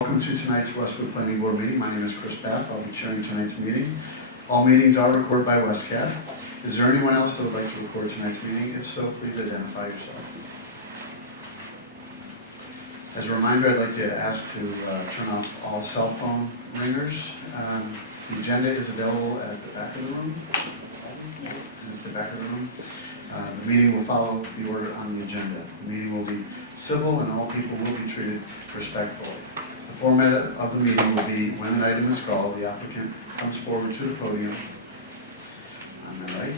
Welcome to tonight's Westwood Planning Board meeting. My name is Chris Bath. I'll be chairing tonight's meeting. All meetings are recorded by Westcad. Is there anyone else that would like to record tonight's meeting? If so, please identify yourself. As a reminder, I'd like to ask to turn off all cell phone ringers. The agenda is available at the back of the room. Yes. At the back of the room. The meeting will follow the order on the agenda. The meeting will be civil and all people will be treated respectfully. The format of the meeting will be when an item is called, the applicant comes forward to the podium on the right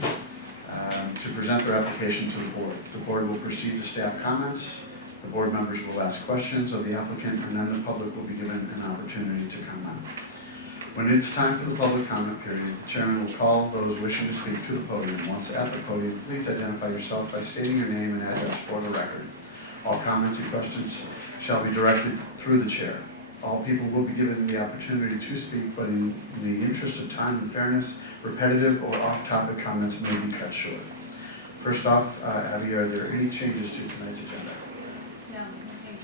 to present their application to the board. The board will proceed to staff comments. The board members will ask questions of the applicant, and then the public will be given an opportunity to comment. When it's time for the public comment period, the chairman will call those wishing to speak to the podium. Once at the podium, please identify yourself by stating your name and address for the record. All comments and questions shall be directed through the chair. All people will be given the opportunity to speak, but in the interest of time and fairness, repetitive or off-topic comments may be cut short. First off, Abby, are there any changes to tonight's agenda? No, thank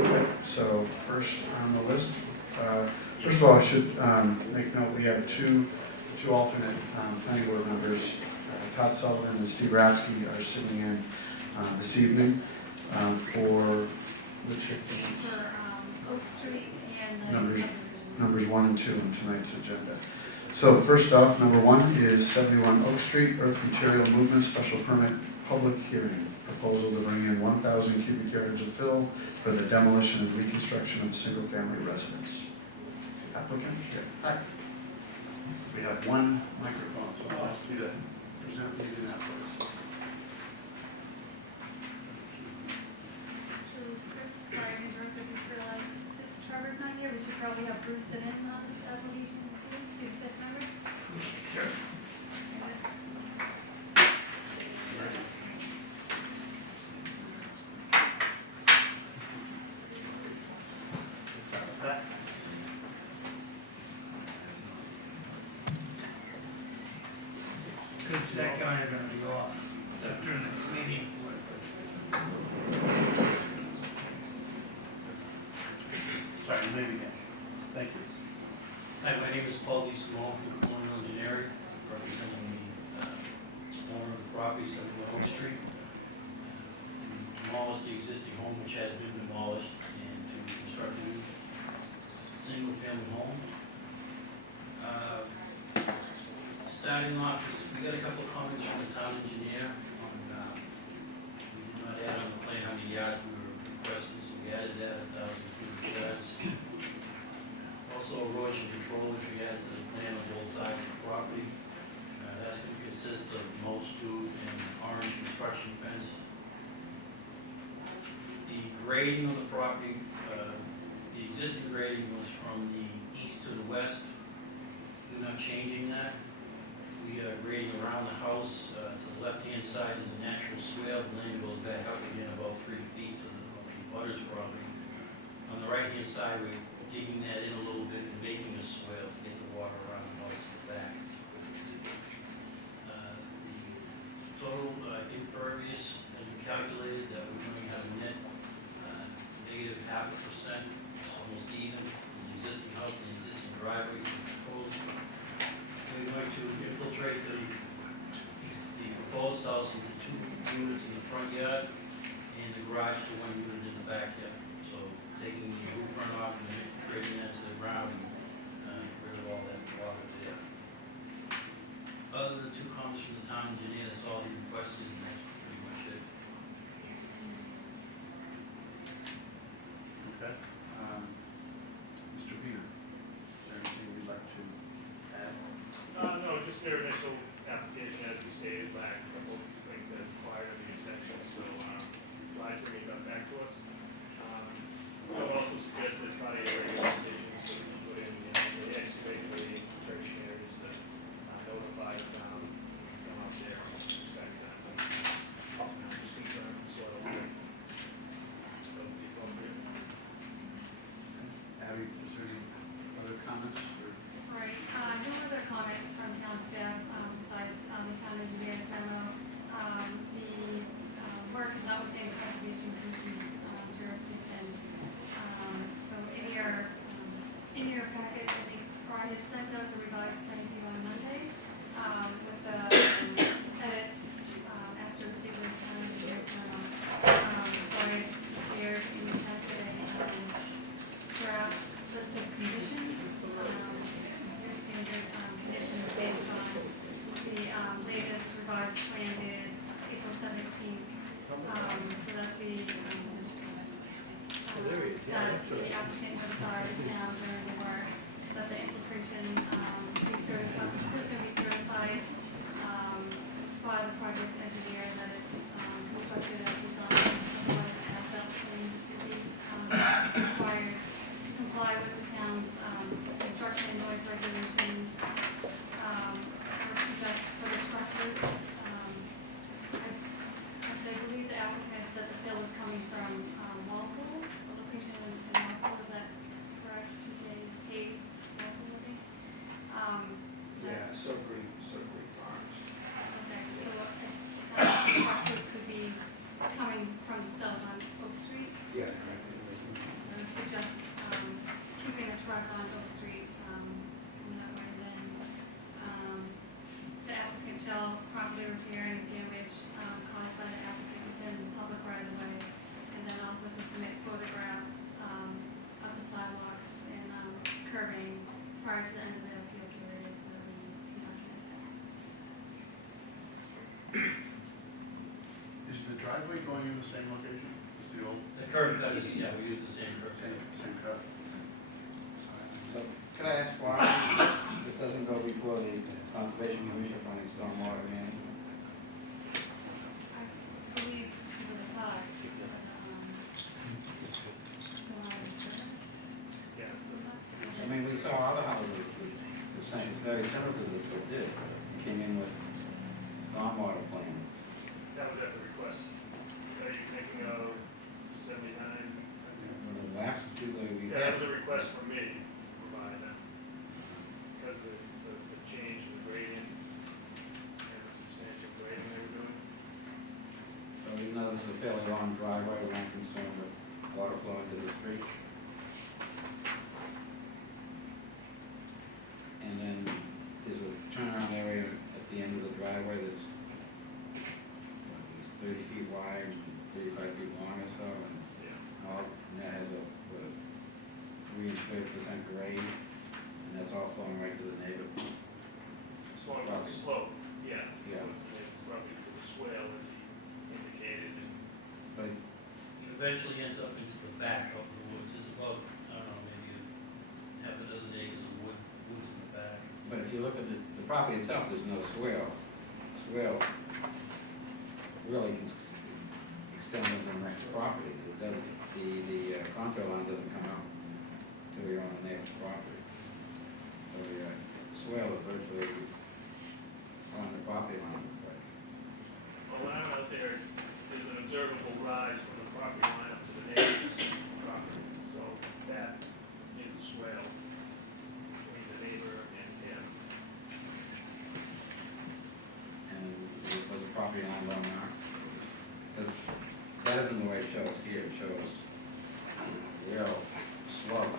you. Okay, so first on the list, first of all, I should make note we have two alternate planning board members. Todd Sullivan and Steve Ratsky are sitting in this evening for which For Oak Street and the Numbers. subdivision. numbers 1 and 2 in tonight's agenda. So first off, number 1 is 71 Oak Street, earth material movement special permit public hearing. Proposal to bring in 1,000 cubic yards of fill for the demolition and reconstruction of a single-family residence. Is the applicant here? Hi. We have one microphone, so I'll ask you to present using that for us. So Chris, sorry, I interrupted, I just realized since Trevor's not here, we should probably have Bruce sit in on this application too, be the fifth member. Sure. That guy are gonna be off after the next meeting. Sorry, you may begin. Thank you. Hi, my name is Paul D. Simone from Colonial Engineering, representing the owner of the property, 71 Oak Street. Demolished the existing home, which has been demolished, and to construct a new single-family home. Starting off, we got a couple of comments from the town engineer on, we did not add on the plan how many yards we were requesting, so we added that 1,000 cubic yards. Also erosion control, which we added to the plan on both sides of the property. That's going to consist of mulch tube and orange construction fence. The grading on the property, the existing grading was from the east to the west. We're not changing that. We are grading around the house. To the left-hand side is a natural swale. The land goes back up again about 3 feet to the butter's property. On the right-hand side, we're digging that in a little bit and making a swale to get the water around the house to the back. The total impervious has been calculated that we're going to have a net negative 0.5%. It's almost even. The existing house and the existing driveway is proposed. We're going to infiltrate the proposed house into 2 units in the front yard and the garage to 1 unit in the backyard. So taking the roof runoff and infiltrating that to the ground and get rid of all that water there. Other than 2 comments from the town engineer, that's all he requested, and that's pretty much it. Okay. Mr. Peter, is there anything you'd like to add? No, just their initial application, as you stated, lacked a couple of things that required of the section, so glad to read that back to us. I would also suggest there's probably a regular condition, so we can put in, the excavator rating, church areas to notify the town, come up there and inspect that. Just confirm the soil. So it'll be appropriate. Abby, is there any other comments? All right, no other comments from town staff, besides the town engineer's memo. The work is not within Conservation Commission's jurisdiction. So any are packet, I think, or I had sent out the revised plan to you on Monday, with the edits, after receiving the town engineer's memo. So I prepared in the packet a, draft list of conditions, your standard, conditions based on the, latest revised plan dated April 17th. So that the, that the applicant notifies now during the work that the infiltration, be certified, the system be certified, by the project engineer, that it's, constructed as designed, otherwise an as-built plan could be, required to comply with the town's, construction and noise regulations. I would suggest for the truckers, actually, I believe the applicant said the fill is coming from, Walpole, the location in Walpole, is that correct? PJ Hayes, Walpole, I think? Yeah, Silbury Farms. Okay, so it sounds like the trucker could be coming from the south on Oak Street. Yeah. So I would suggest, keeping a truck on Oak Street, in that way, then, the applicant shall promptly repair any damage, caused by the applicant within the public right of way, and then also to submit photographs, of the sidewalks and, curbing prior to the end of the appeal period, so that we can document that. Is the driveway going in the same location as the old, The curb cut is, yeah, we use the same curb cut. same cut? So, could I ask why this doesn't go before the Conservation Commission on its stormwater management? I believe because of the size, but, the line of disturbance. Yeah. I mean, we saw other houses, the same, it's very similar to this, that did, came in with stormwater plans. That was at the request. Are you thinking of 79? Well, the last two that we Yeah, that was had, a request from me to provide that. Because of the change in the gradient and the substantial grading they were doing. so even though this is a fairly long driveway, we're not concerned with water flow into the street. And then there's a turnaround area at the end of the driveway that's, what, at least 30 feet wide, 35 feet long or so, and Yeah. all, and that has a, what, 3% grade, and that's all flowing right to the neighbor. Slope, slope, yeah. Yeah. It's roughly to the swale as indicated. And But It eventually ends up into the back of the woods, it's about, I don't know, maybe half a dozen acres of woods in the back. But if you look at the property itself, there's no swale. Swale really can extend into the next property. It doesn't, the contour line doesn't come out until you're on the neighbor's property. So the swale is virtually on the property line. But Well, when I'm out there, there's an observable rise from the property line up to the neighbor's property. So that is a swale between the neighbor and him. and was the property line long enough? Because that isn't the way it shows here. It shows real slope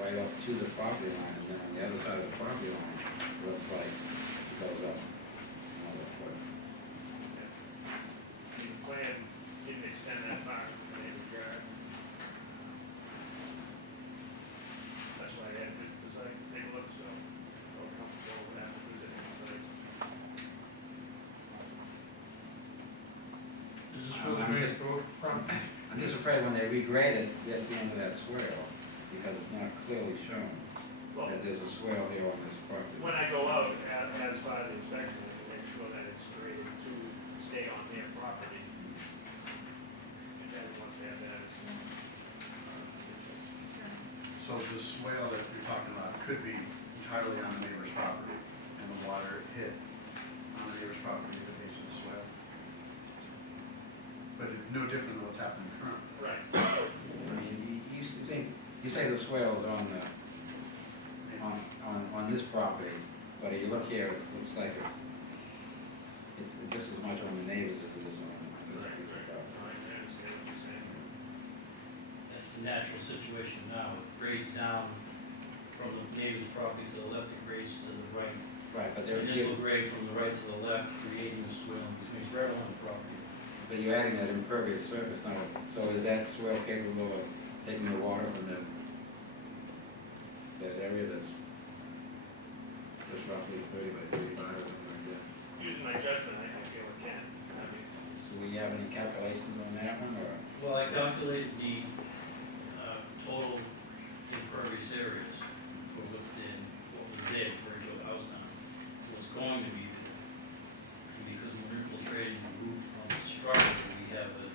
right up to the property line, and then on the other side of the property line, it looks like it goes up another foot. The plan didn't extend that far from the neighbor's yard. That's why I had this, the site to take a look, so I'm comfortable with that, visiting the site. Is this I'm for the just- Great Grove property? I'm just afraid when they regrade it, at the end of that swale, because it's not clearly shown Well, that there's a swale here on this property. when I go out, as part of the inspection, I can make sure that it's graded to stay on their property. And then once they have that, it's, So the swale that you're talking about could be entirely on the neighbor's property, and the water hit on the neighbor's property at the base of the swale. But it's no different than what's happening currently. right. I mean, you say the swale's on the, on this property, but if you look here, it looks like it's just as much on the neighbors as it is on this Right, piece of right. property. I understand what you're saying. That's the natural situation now, it grades down from the neighbor's property to the left, it grades to the right. Right, but And this will grade from the right to the left, creating a swale in between, it's right along the property. but you're adding that impervious surface now, so is that swale capable of taking the water from that area that's just roughly 30 by 35 or something like that? Using my judgment, I feel it can. I mean, it's, Do we have any calculations on that one, or? Well, I calculated the total impervious areas for what's in, what was there before you built the house now, what's going to be there. And because we're infiltrating the roof from the structure, we have a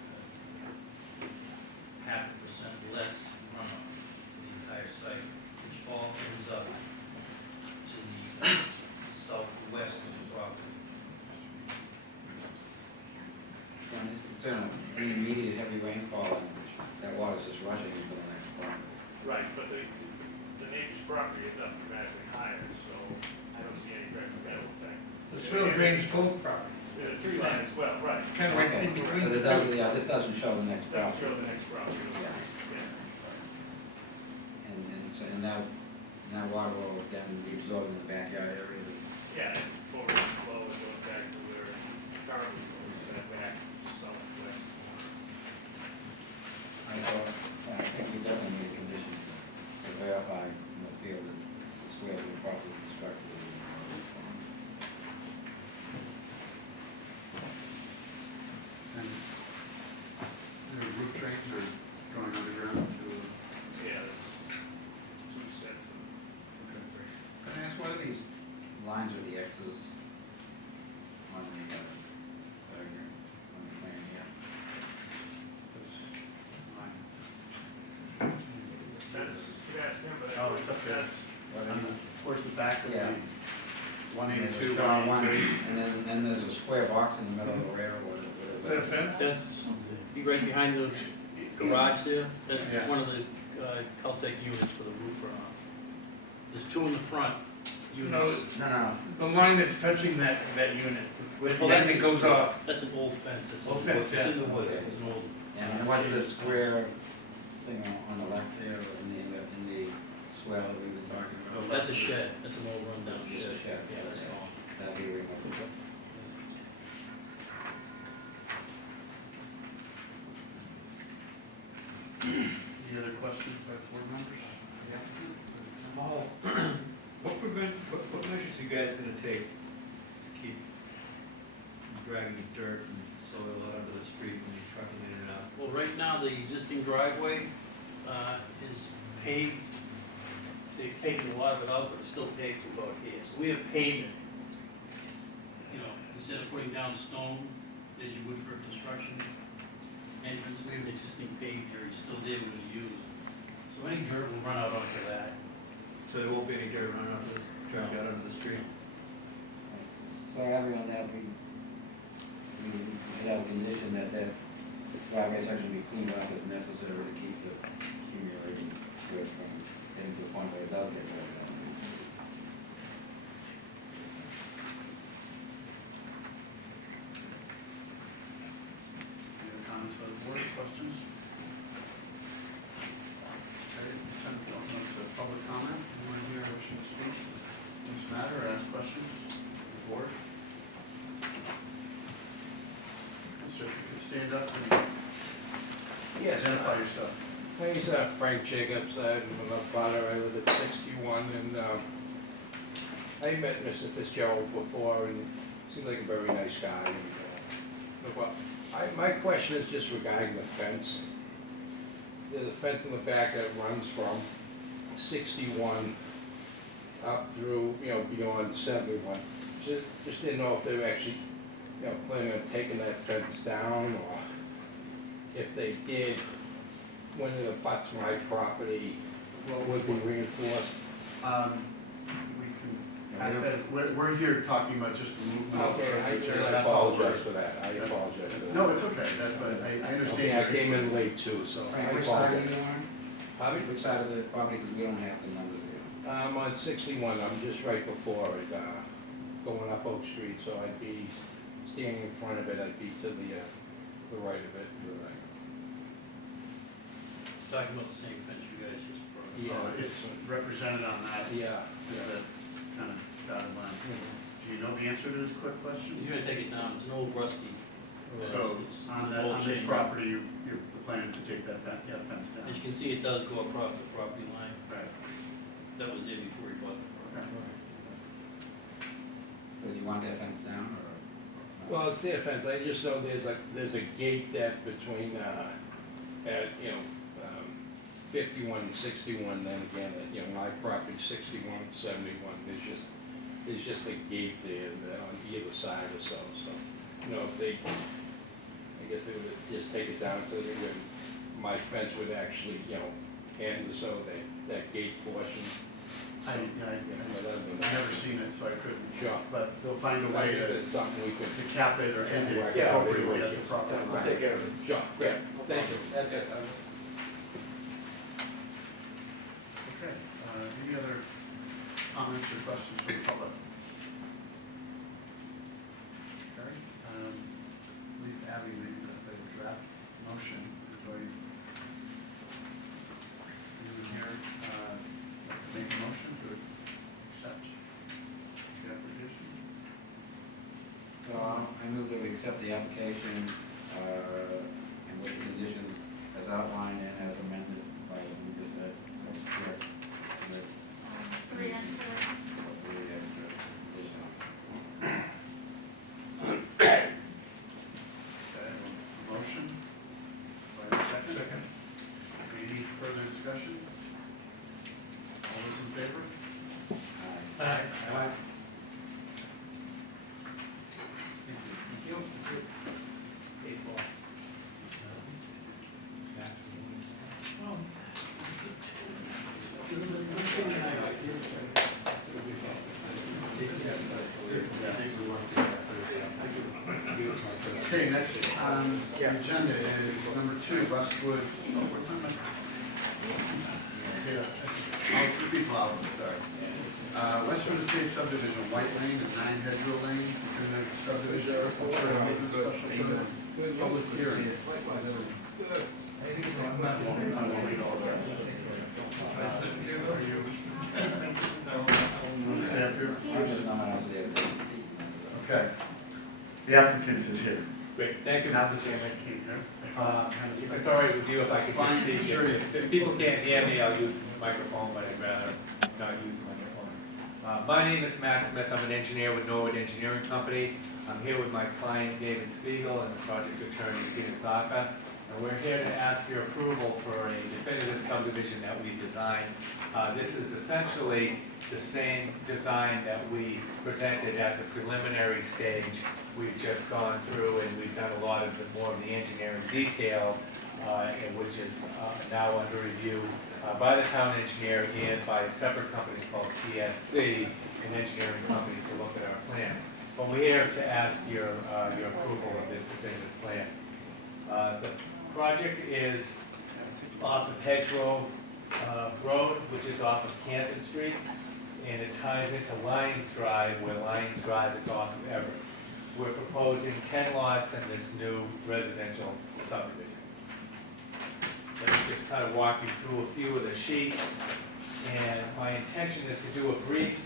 0.5% less runoff to the entire site, which all ends up to the southwest of the property. I'm just concerned, any immediate heavy rainfall, and that water's just rushing into the next farm. right, but the neighbor's property is up dramatically higher, so I don't see any detrimental effect. The swale drains both properties. The tree line as well, right. Kind of like in between Because the it doesn't, two. yeah, this doesn't show the next That'll property. show the next property. Yeah. Yeah. And that water will then be absorbed in the backyard area. Yeah, and forward and flow and going back to where it's currently goes, that back southwest. I think we definitely need a condition to verify in the field that the swale is properly constructed. And the roof drains are going underground to, Yeah, there's two sets of. Can I ask, what are these lines or the X's on the diagram, on the plan here? this line. That's, you asked him, but. Oh, it's up there. That's, Towards the back of Yeah. the one eighty-two, Strong one one, eighty-three. and then there's a square box in the middle of the rail, what is Is that a fence? That's, be right behind the garage there, that's Yeah. one of the Caltech units for the roof runoff. There's two in the front units. No, No, the line that's touching that unit, with Well, the that's end that goes off. That's an old fence. It's Old in- fence, yeah. It's in the woods, Okay. it's an old. and what's the square thing on the left there, in the swell that we've been talking about? That's a shed, that's an old rundown Just a shed. shed, Yeah, that's okay. all. That'd be removed. Any other questions by board members? The applicant? What measures are you guys gonna take to keep dragging dirt and soil out of the street when you're trucking in and out? Well, right now, the existing driveway is paved. They've taken a lot of it out, but it's still paved to about here. So we have pavement. You know, instead of putting down stone, as you would for a construction entrance, we have an existing paved area still there we're gonna use. So any dirt will run out onto that. So there won't be any dirt running off this, dragged out onto the street? So having on that, we have a condition that driveway section be cleaned up as necessary to keep the accumulating dirt from getting to the point where it does get rid of that. Any other comments by the board, questions? Okay, it's time to open up to public comment. Anyone here wishing to speak on this matter or ask questions of the board? Sir, if you could stand up and Yes, identify yourself. my name's Frank Jacobs, I'm a father, I live at 61, and I met Mr. Fitzgerald before, and he seemed like a very nice guy. My question is just regarding the fence. There's a fence in the back that runs from 61 up through, beyond 71. Just didn't know if they were actually, planning on taking that fence down, or if they did, when it abuts my property, would be reinforced. We can, I said, we're here talking about just the movement of the Okay, I material, that's all. apologize for that, I apologize for that. No, it's okay, but I Okay, understand. I came in late too, so I Frank, which side are apologize. you on? Pardon me? Which side of the property, because we don't have the numbers here. I'm on 61, I'm just right before it, going up Oak Street, so I'd be standing in front of it, I'd be to the right of it. Talking about the same fence you guys just brought It's represented on that, Yeah, is that kind of dotted line. Do you know the answer to this quick question? He's gonna take it down, it's an old rusty. So, on that, on this property, the plan is to take that fence down? As you can see, it does go across the property line. Right. That was there before he bought the property. Okay. So you want that fence down, or? well, it's their fence, I just know there's a gate that between, at, 51 and 61, then again, my property 61 and 71, there's just a gate there on either side or so, if they, I guess they would just take it down so that my fence would actually, end so that gate portion. I've never seen it, so I couldn't. Sure. But they'll find a I way think to it's something we could. cap it or end it Yeah. appropriately at the proper line. I'll take care of it. Sure, yeah, thank you, that's it. Okay, any other comments or questions from the public? Okay, leave Abby the draft motion, everybody. Anyone here, make a motion to accept the application? I move that we accept the application, and with the conditions as outlined and as amended by what we just said. That's correct. With 3 and 4. the extra additional. Okay, a motion, by the second. Second. Any further discussion? All those in favor? Aye. Aye. Okay, next on the agenda is number 2, Westwood. Yeah, I'll speak loud, sorry. Westwood Estate Subdivision, White Lane and 9 Hedgerow Lane, definitive subdivision, special permit, public hearing. I won't read all of that. Staff here? I'm just not out there. Okay. The applicant is here. Great, thank you, Now Mr. that this Chairman. came here. If it's all right with you, if I could Fine, just speak. sure. If people can't hear me, I'll use the microphone, but I'd rather not use the microphone. My name is Matt Smith, I'm an engineer with Norwood Engineering Company. I'm here with my client David Spiegel and the project attorney Peter Saka. And we're here to ask your approval for a definitive subdivision that we've designed. This is essentially the same design that we presented at the preliminary stage. We've just gone through and we've done a lot of more of the engineering detail, which is now under review by the town engineer and by a separate company called PSC, an engineering company, to look at our plans. But we're here to ask your approval of this definitive plan. The project is off of Hedgerow Road, which is off of Canton Street, and it ties into Lyons Drive, where Lyons Drive is off of Everett. We're proposing 10 lots in this new residential subdivision. Let me just kind of walk you through a few of the sheets, and my intention is to do a brief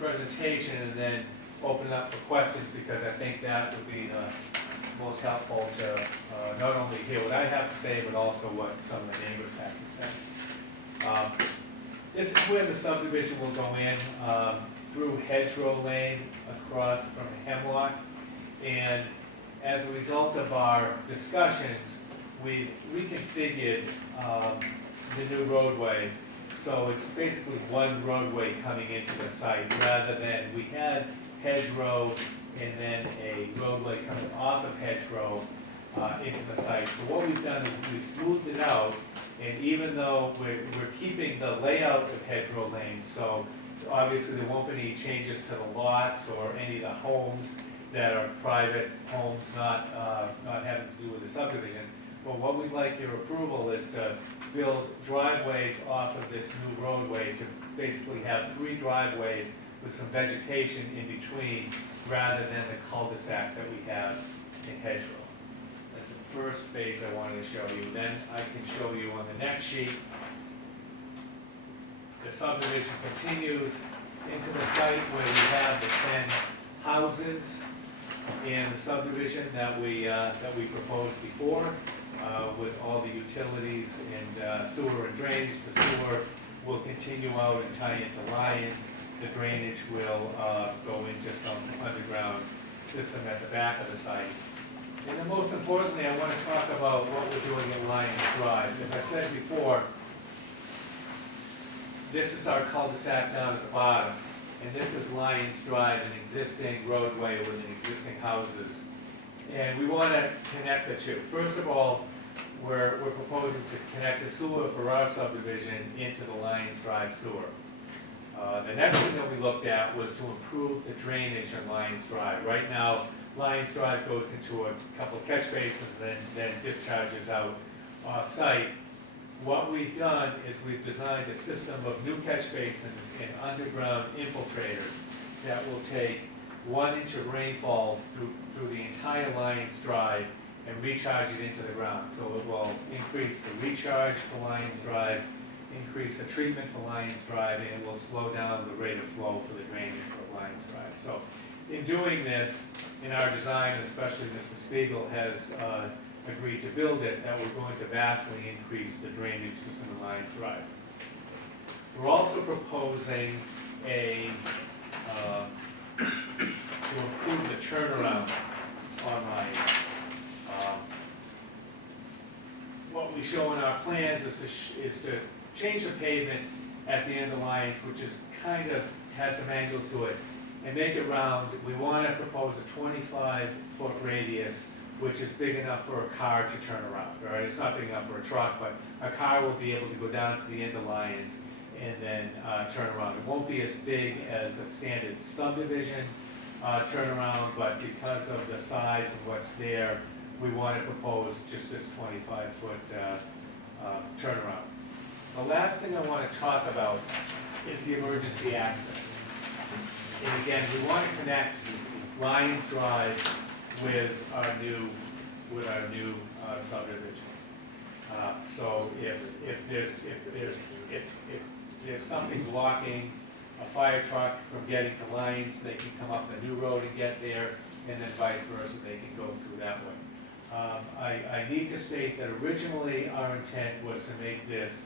presentation and then open it up for questions, because I think that would be the most helpful to not only hear what I have to say, but also what some of the neighbors have to say. This is where the subdivision will go in, through Hedgerow Lane, across from Hemlock. And as a result of our discussions, we've reconfigured the new roadway. So it's basically one roadway coming into the site, rather than we had Hedgerow and then a roadway coming off of Hedgerow into the site. So what we've done is we smoothed it out, and even though we're keeping the layout of Hedgerow Lane, so obviously there won't be any changes to the lots or any of the homes that are private homes, not having to do with the subdivision. But what we'd like your approval is to build driveways off of this new roadway, to basically have 3 driveways with some vegetation in between, rather than the cul-de-sac that we have in Hedgerow. That's the first phase I wanted to show you. Then I can show you on the next sheet the subdivision continues into the site where we have the 10 houses in the subdivision that we proposed before, with all the utilities and sewer and drainage. The sewer will continue out and tie into Lyons. The drainage will go into some underground system at the back of the site. And then most importantly, I want to talk about what we're doing at Lyons Drive. As I said before, this is our cul-de-sac down at the bottom, and this is Lyons Drive, an existing roadway with existing houses. And we want to connect the two. First of all, we're proposing to connect the sewer for our subdivision into the Lyons Drive sewer. The next thing that we looked at was to improve the drainage on Lyons Drive. Right now, Lyons Drive goes into a couple of catch basins and then discharges out off-site. What we've done is we've designed a system of new catch basins and underground infiltrators that will take 1 inch of rainfall through the entire Lyons Drive and recharge it into the ground. So it will increase the recharge for Lyons Drive, increase the treatment for Lyons Drive, and it will slow down the rate of flow for the drainage for Lyons Drive. So in doing this, in our design, especially Mr. Spiegel has agreed to build it, that we're going to vastly increase the drainage system in Lyons Drive. We're also proposing to improve the turnaround on Lyons. What we show in our plans is to change the pavement at the end of Lyons, which is kind of has some angles to it, and make it round. We want to propose a 25-foot radius, which is big enough for a car to turn around. All right, it's not big enough for a truck, but a car will be able to go down to the end of Lyons and then turn around. It won't be as big as a standard subdivision turnaround, but because of the size of what's there, we want to propose just this 25-foot turnaround. The last thing I want to talk about is the emergency access. And again, we want to connect Lyons Drive with our new subdivision. So if there's something blocking a fire truck from getting to Lyons, they can come up the new road and get there, and then vice versa, they can go through that way. I need to state that originally our intent was to make this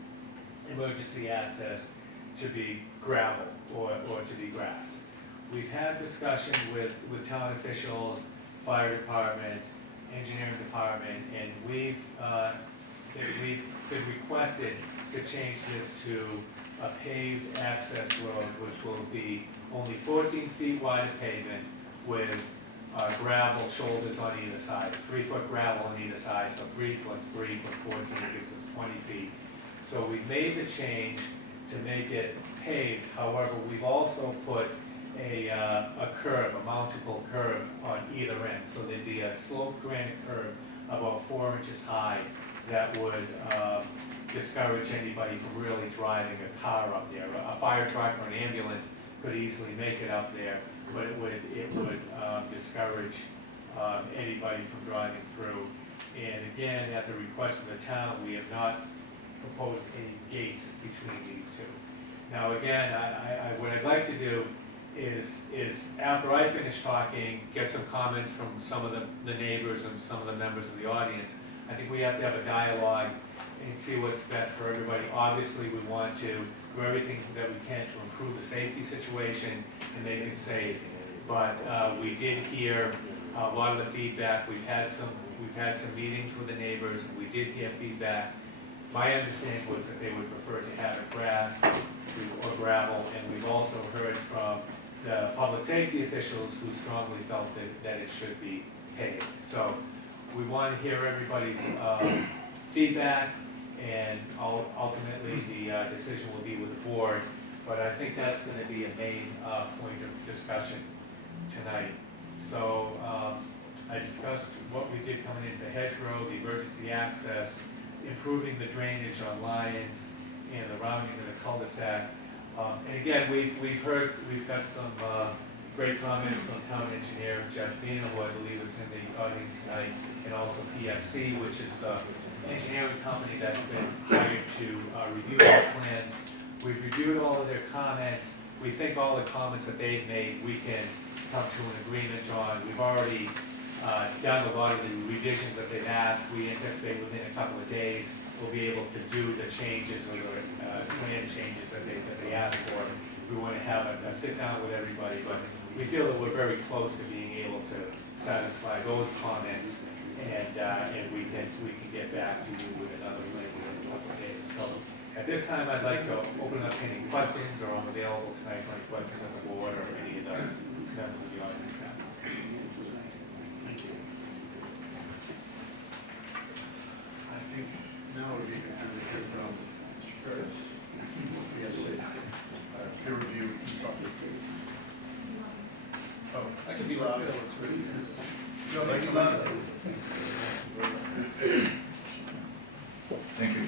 emergency access to be gravel or to be grass. We've had discussion with town officials, fire department, engineering department, and we've been requested to change this to a paved access road, which will be only 14 feet wide of pavement with gravel shoulders on either side, 3-foot gravel on either side, so 3 plus 3 plus 14 gives us 20 feet. So we made the change to make it paved. However, we've also put a curb, a mountable curb on either end. So there'd be a sloped granite curb about 4 inches high that would discourage anybody from really driving a car up there. A fire truck or an ambulance could easily make it up there, but it would discourage anybody from driving through. And again, at the request of the town, we have not proposed any gates between these two. Now again, what I'd like to do is after I finish talking, get some comments from some of the neighbors and some of the members of the audience. I think we have to have a dialogue and see what's best for everybody. Obviously, we want to do everything that we can to improve the safety situation and make it safe. But we did hear a lot of the feedback. We've had some meetings with the neighbors, and we did hear feedback. My understanding was that they would prefer to have it grass or gravel, and we've also heard from the public safety officials who strongly felt that it should be paved. So we want to hear everybody's feedback, and ultimately the decision will be with the board. But I think that's going to be a main point of discussion tonight. So I discussed what we did coming into Hedgerow, the emergency access, improving the drainage on Lyons, and the rounding of the cul-de-sac. And again, we've got some great comments from town engineer Jeff Bina, who I believe is in the audience tonight, and also PSC, which is the engineering company that's been hired to review our plans. We've reviewed all of their comments. We think all the comments that they've made, we can come to an agreement on. We've already done a lot of the revisions that they've asked. We anticipate within a couple of days, we'll be able to do the changes or the plan changes that they asked for. We want to have a sit down with everybody, but we feel that we're very close to being able to satisfy those comments, and we can get back to you with another plan within a couple of days. So at this time, I'd like to open up any questions, or I'm available tonight for any questions on the board or any of the members of the audience now. Thank you. I think now would be the time to hear from Mr. Curtis. Yes, peer review consultant. Oh, I can be loud. No, I can be loud. Thank you.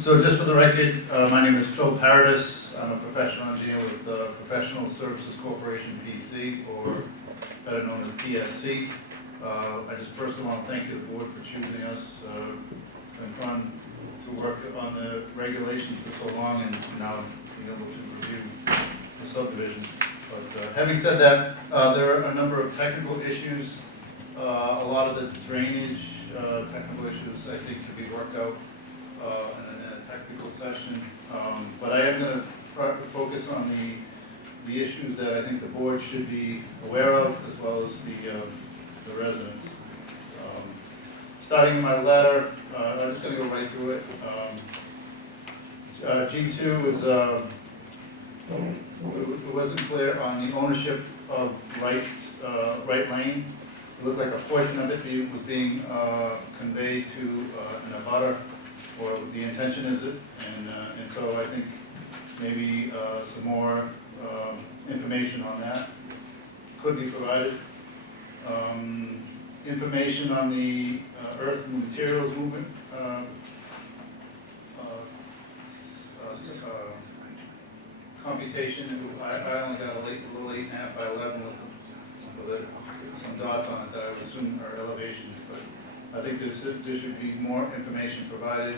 So just for the record, my name is Phil Paradis. I'm a professional engineer with Professional Services Corporation, PC, or better known as PSC. I just first want to thank the board for choosing us. It's been fun to work on the regulations for so long and now being able to review the subdivision. But having said that, there are a number of technical issues. A lot of the drainage technical issues, I think, can be worked out in a technical session. But I am going to focus on the issues that I think the board should be aware of, as well as the residents. Starting in my letter, I'm just going to go right through it. G2 is, it wasn't clear on the ownership of right lane. It looked like a portion of it was being conveyed to an abutter, or the intention is it, and so I think maybe some more information on that could be provided. Information on the earth and materials movement. Computation, I only got a little 8.5 by 11 with some dots on it that I would assume are elevations, but I think there should be more information provided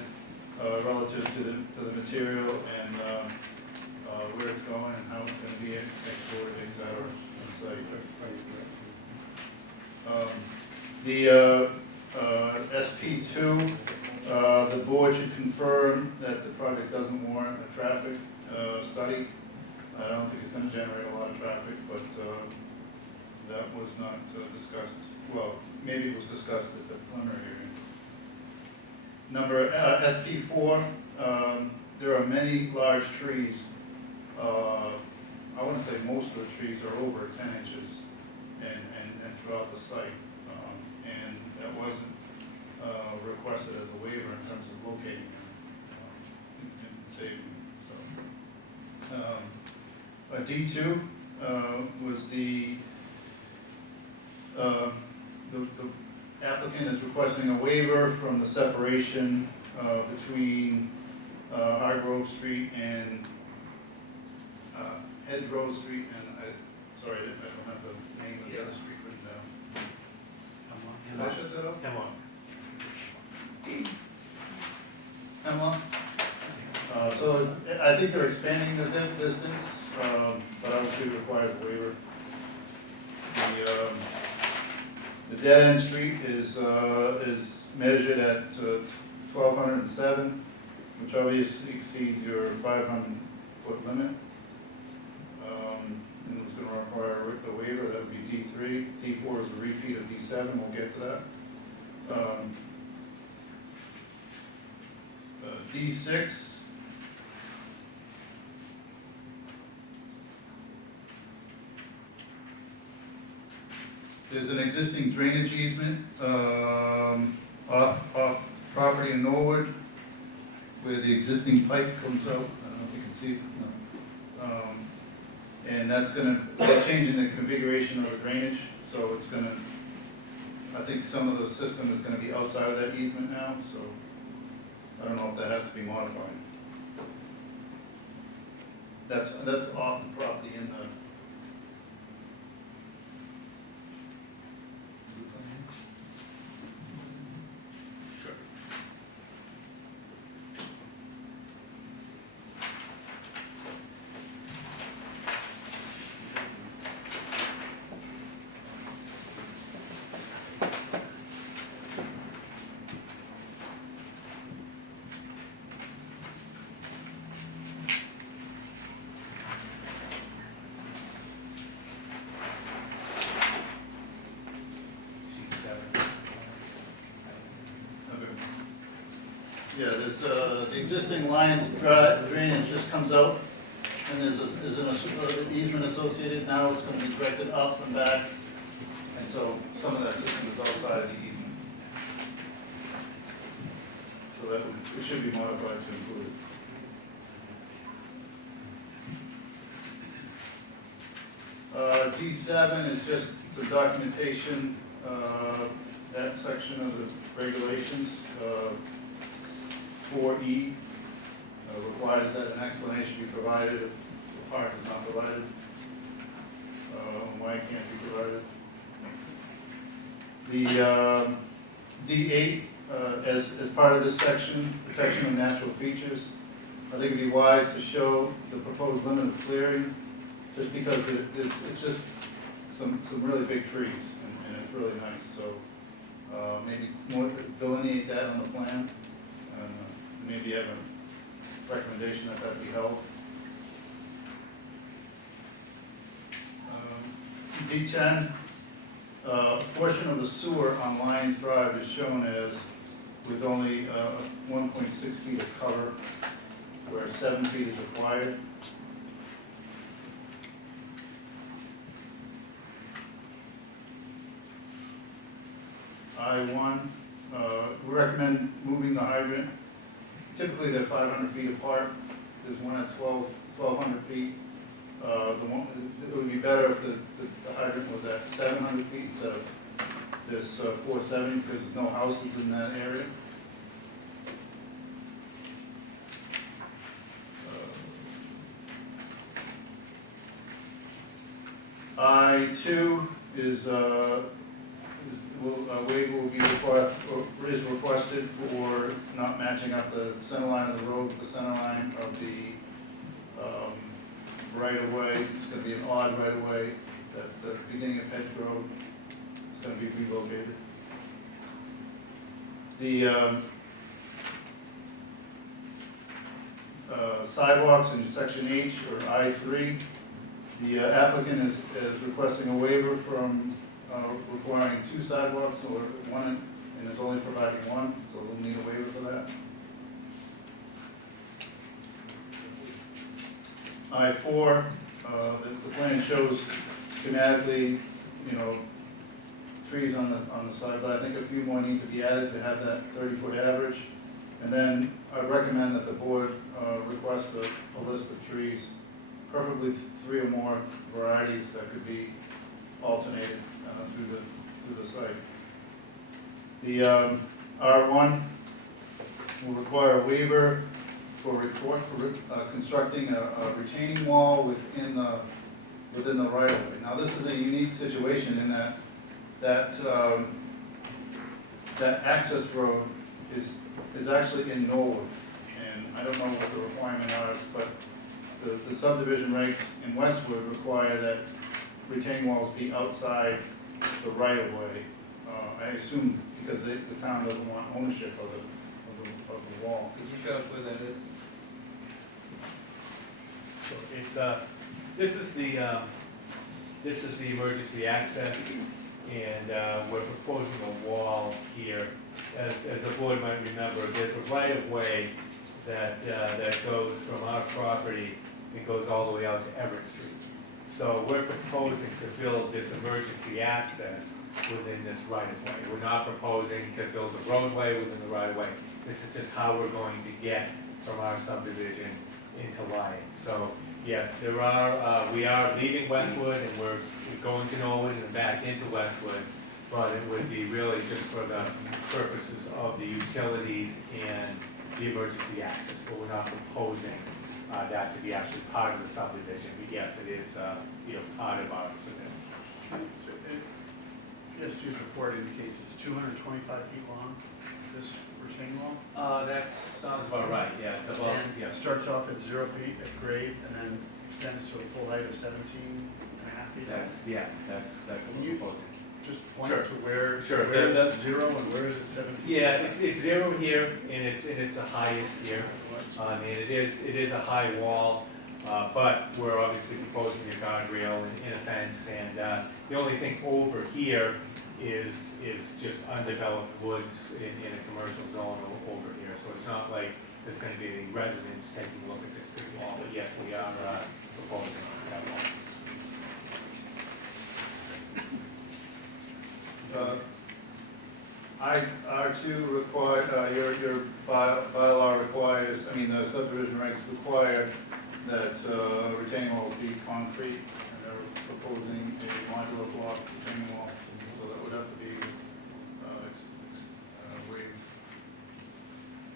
relative to the material and where it's going and how it's going to be exported, et cetera. The SP2, the board should confirm that the project doesn't warrant a traffic study. I don't think it's going to generate a lot of traffic, but that was not discussed. Well, maybe it was discussed at the preliminary hearing. Number SP4, there are many large trees. I want to say most of the trees are over 10 inches and throughout the site. And that wasn't requested as a waiver in terms of locating them and saving them. So, D2 was the applicant is requesting a waiver from the separation between Hargrove Street and Hedgerow Street, and I don't have the name of the other street written down. Did I shut that off? Come on. Hemlock? So I think they're expanding the distance, but obviously it requires a waiver. The dead end street is measured at 1,207, which obviously exceeds your 500-foot limit. And it's going to require a waiver, that would be D3. D4 is a repeat of D7, we'll get to that. D6, there's an existing drainage easement off property in Norwood where the existing pipe comes out. I don't know if you can see it. And they're changing the configuration of the drainage, so it's gonna, I think some of the system is gonna be outside of that easement now, so I don't know if that has to be modified. That's off the property in the. Yeah, there's, the existing Lions Drive drainage just comes out, and there's an easement associated, now it's gonna be directed up and back, and so some of that system is outside of the easement. So that, it should be modified to include it. D7 is just some documentation, that section of the regulations, 4E requires that an explanation be provided if the park is not provided, why it can't be provided. The D8, as part of this section, protection of natural features, I think it'd be wise to show the proposed limit of clearing, just because it's just some really big trees, and it's really nice, so maybe more delineate that on the plan, and maybe have a recommendation that be held. D10, a portion of the sewer on Lions Drive is shown as with only 1.6 feet of cover, where 7 feet is required. I-1, we recommend moving the hydrant. Typically, they're 500 feet apart. There's one at 1,200 feet. It would be better if the hydrant was at 700 feet instead of this 470, because there's no houses in that area. I-2 is waiver will be required, or is requested for not matching up the center line of the road with the center line of the right-of-way. It's gonna be an odd right-of-way at the beginning of Hedge Road. It's gonna be relocated. The sidewalks in section H, or I-3, the applicant is requesting a waiver from requiring 2 sidewalks, or one, and is only providing 1, so we'll need a waiver for that. I-4, the plan shows schematically, trees on the side, but I think a few more need to be added to have that 30-foot average. And then I recommend that the board request a list of trees, preferably 3 or more varieties that could be alternated through the site. The R1 will require a waiver for constructing a retaining wall within the right of way. Now, this is a unique situation in that access road is actually in Norwood, and I don't know what the requirement is, but the subdivision regs in Westwood require that retaining walls be outside the right of way. I assume because the town doesn't want ownership of the wall. Could you show us where that is? So it's, this is the emergency access, and we're proposing a wall here. As the board might remember, there's a right-of-way that goes from our property and goes all the way out to Everett Street. So we're proposing to build this emergency access within this right-of-way. We're not proposing to build a roadway within the right-of-way. This is just how we're going to get from our subdivision into Lyons. So yes, we are leaving Westwood, and we're going to Norwood and back into Westwood, but it would be really just for the purposes of the utilities and the emergency access, but we're not proposing that to be actually part of the subdivision. But yes, it is, part of our subdivision. So ESC's report indicates it's 225 feet long, this retaining wall. That sounds about right, yeah, it's about, It starts off at 0 feet at grade, and then extends to a full height of 17.5 feet. that's what Can we're you- proposing. Just point Sure. to where, Sure, where is that- it 0 and where is it 17? Yeah, it's 0 here, and it's a highest here. And it is a high wall, but we're obviously proposing a guardrail and a fence, and the only thing over here is just undeveloped woods in a commercial zone over here. So it's not like there's gonna be any residents taking a look at this wall, but yes, we are proposing that wall. R2 require, your bylaw requires, I mean, the subdivision regs require that retaining walls be concrete, and they're proposing a modular block retaining wall, so that would have to be waived.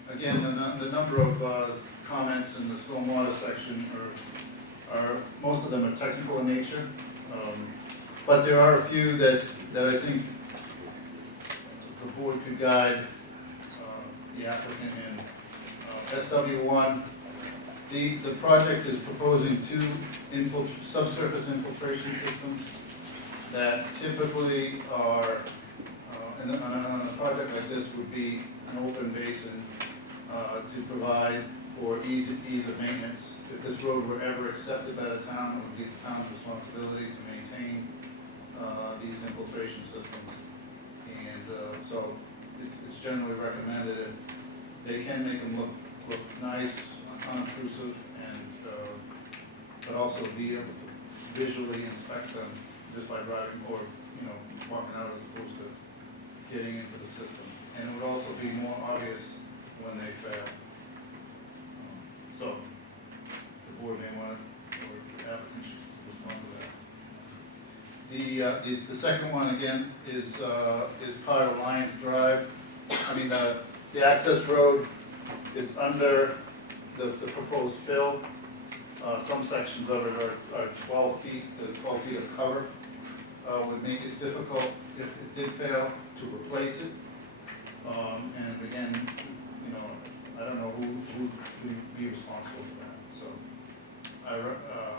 Again, the number of comments in the stormwater section are, most of them are technical in nature, but there are a few that I think the board could guide the applicant in. SW1, the project is proposing two subsurface infiltration systems that typically are, on a project like this, would be an open basin to provide for ease of maintenance. If this road were ever accepted by the town, it would be the town's responsibility to maintain these infiltration systems. And so it's generally recommended if they can make them look nice, unobtrusive, and but also be able to visually inspect them just by driving or, walking out as opposed to getting into the system. And it would also be more obvious when they fail. So the board may want to, or the applicant should respond to that. The second one, again, is part of Lions Drive. I mean, the access road, it's under the proposed fill. Some sections of it are 12 feet, the 12 feet of cover would make it difficult if it did fail to replace it. And again, I don't know who would be responsible for that. So I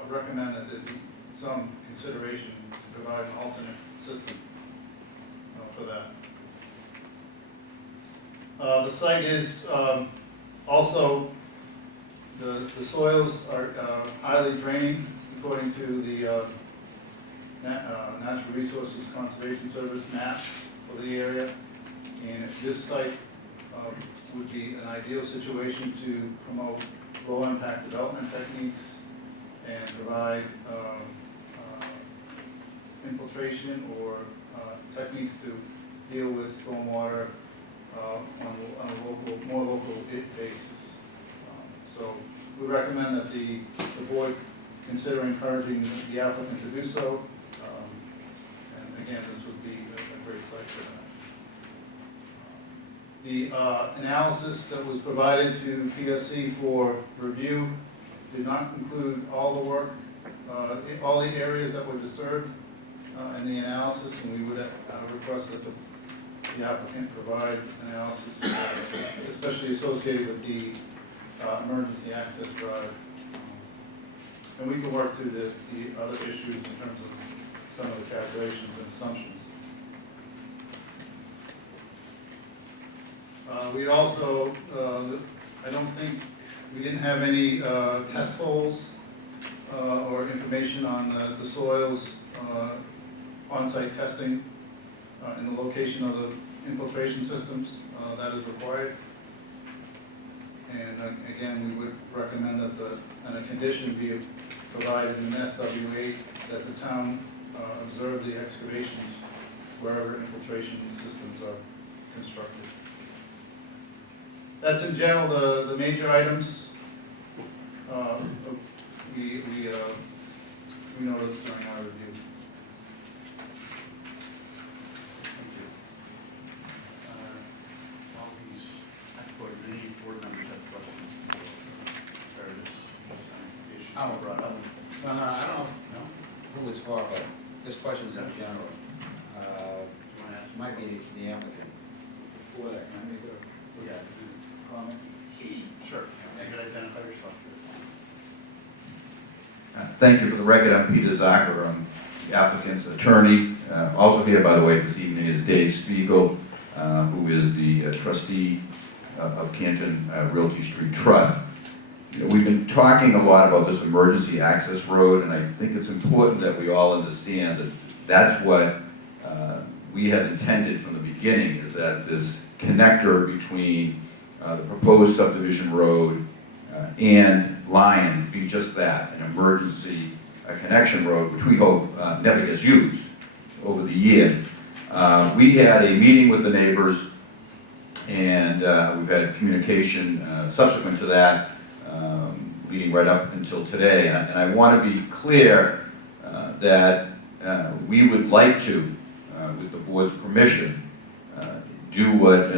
recommend that there be some consideration to provide an alternate system for that. The site is also, the soils are highly draining according to the Natural Resources Conservation Service maps for the area. And this site would be an ideal situation to promote low-impact development techniques and provide infiltration or techniques to deal with stormwater on a more local basis. So we recommend that the board consider encouraging the applicant to do so. And again, this would be a great site for that. The analysis that was provided to PSC for review did not include all the work, all the areas that were disturbed in the analysis, and we would request that the applicant provide analysis, especially associated with the emergency access drive. And we can work through the other issues in terms of some of the calculations and assumptions. We also, I don't think, we didn't have any test holes or information on the soils, on-site testing in the location of the infiltration systems that is required. And again, we would recommend that and a condition be provided in SW8 that the town observe the excavations wherever infiltration systems are constructed. That's in general the major items we noticed during our review. Thank you. All these, any board members have questions for this, any issues Oh, brought up? No, I don't know No? who it's for, but this question is in general. Do you want to ask? Might be the applicant. Before that, can I make a, comment? Sure. You could identify yourself. Thank you. For the record, I'm Peter Zucker. I'm the applicant's attorney. Also here, by the way, this evening is Dave Spiegel, who is the trustee of Canton Realty Street Trust. We've been talking a lot about this emergency access road, and I think it's important that we all understand that that's what we had intended from the beginning is that this connector between the proposed subdivision road and Lyons be just that, an emergency connection road, which we hope never gets used over the years. We had a meeting with the neighbors, and we've had communication subsequent to that, meeting right up until today. And I want to be clear that we would like to, with the board's permission, do what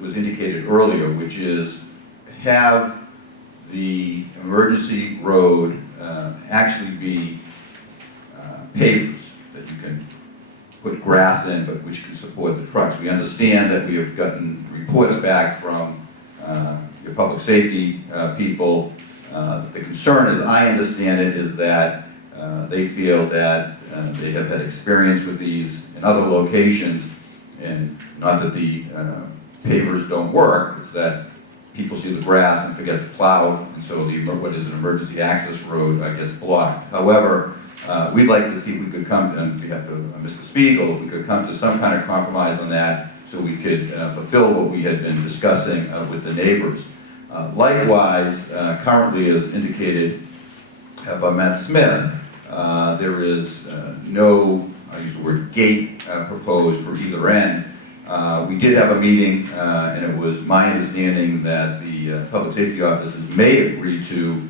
was indicated earlier, which is have the emergency road actually be pavers that you can put grass in, but which can support the trucks. We understand that we have gotten reports back from your public safety people. The concern, as I understand it, is that they feel that they have had experience with these in other locations, and not that the pavers don't work, it's that people see the grass and forget to plow, and so what is an emergency access road gets blocked. However, we'd like to see if we could come, on behalf of Mr. Spiegel, if we could come to some kind of compromise on that so we could fulfill what we had been discussing with the neighbors. Likewise, currently as indicated by Matt Smith, there is no, I use the word gate proposed for either end. We did have a meeting, and it was my understanding that the public safety officers may agree to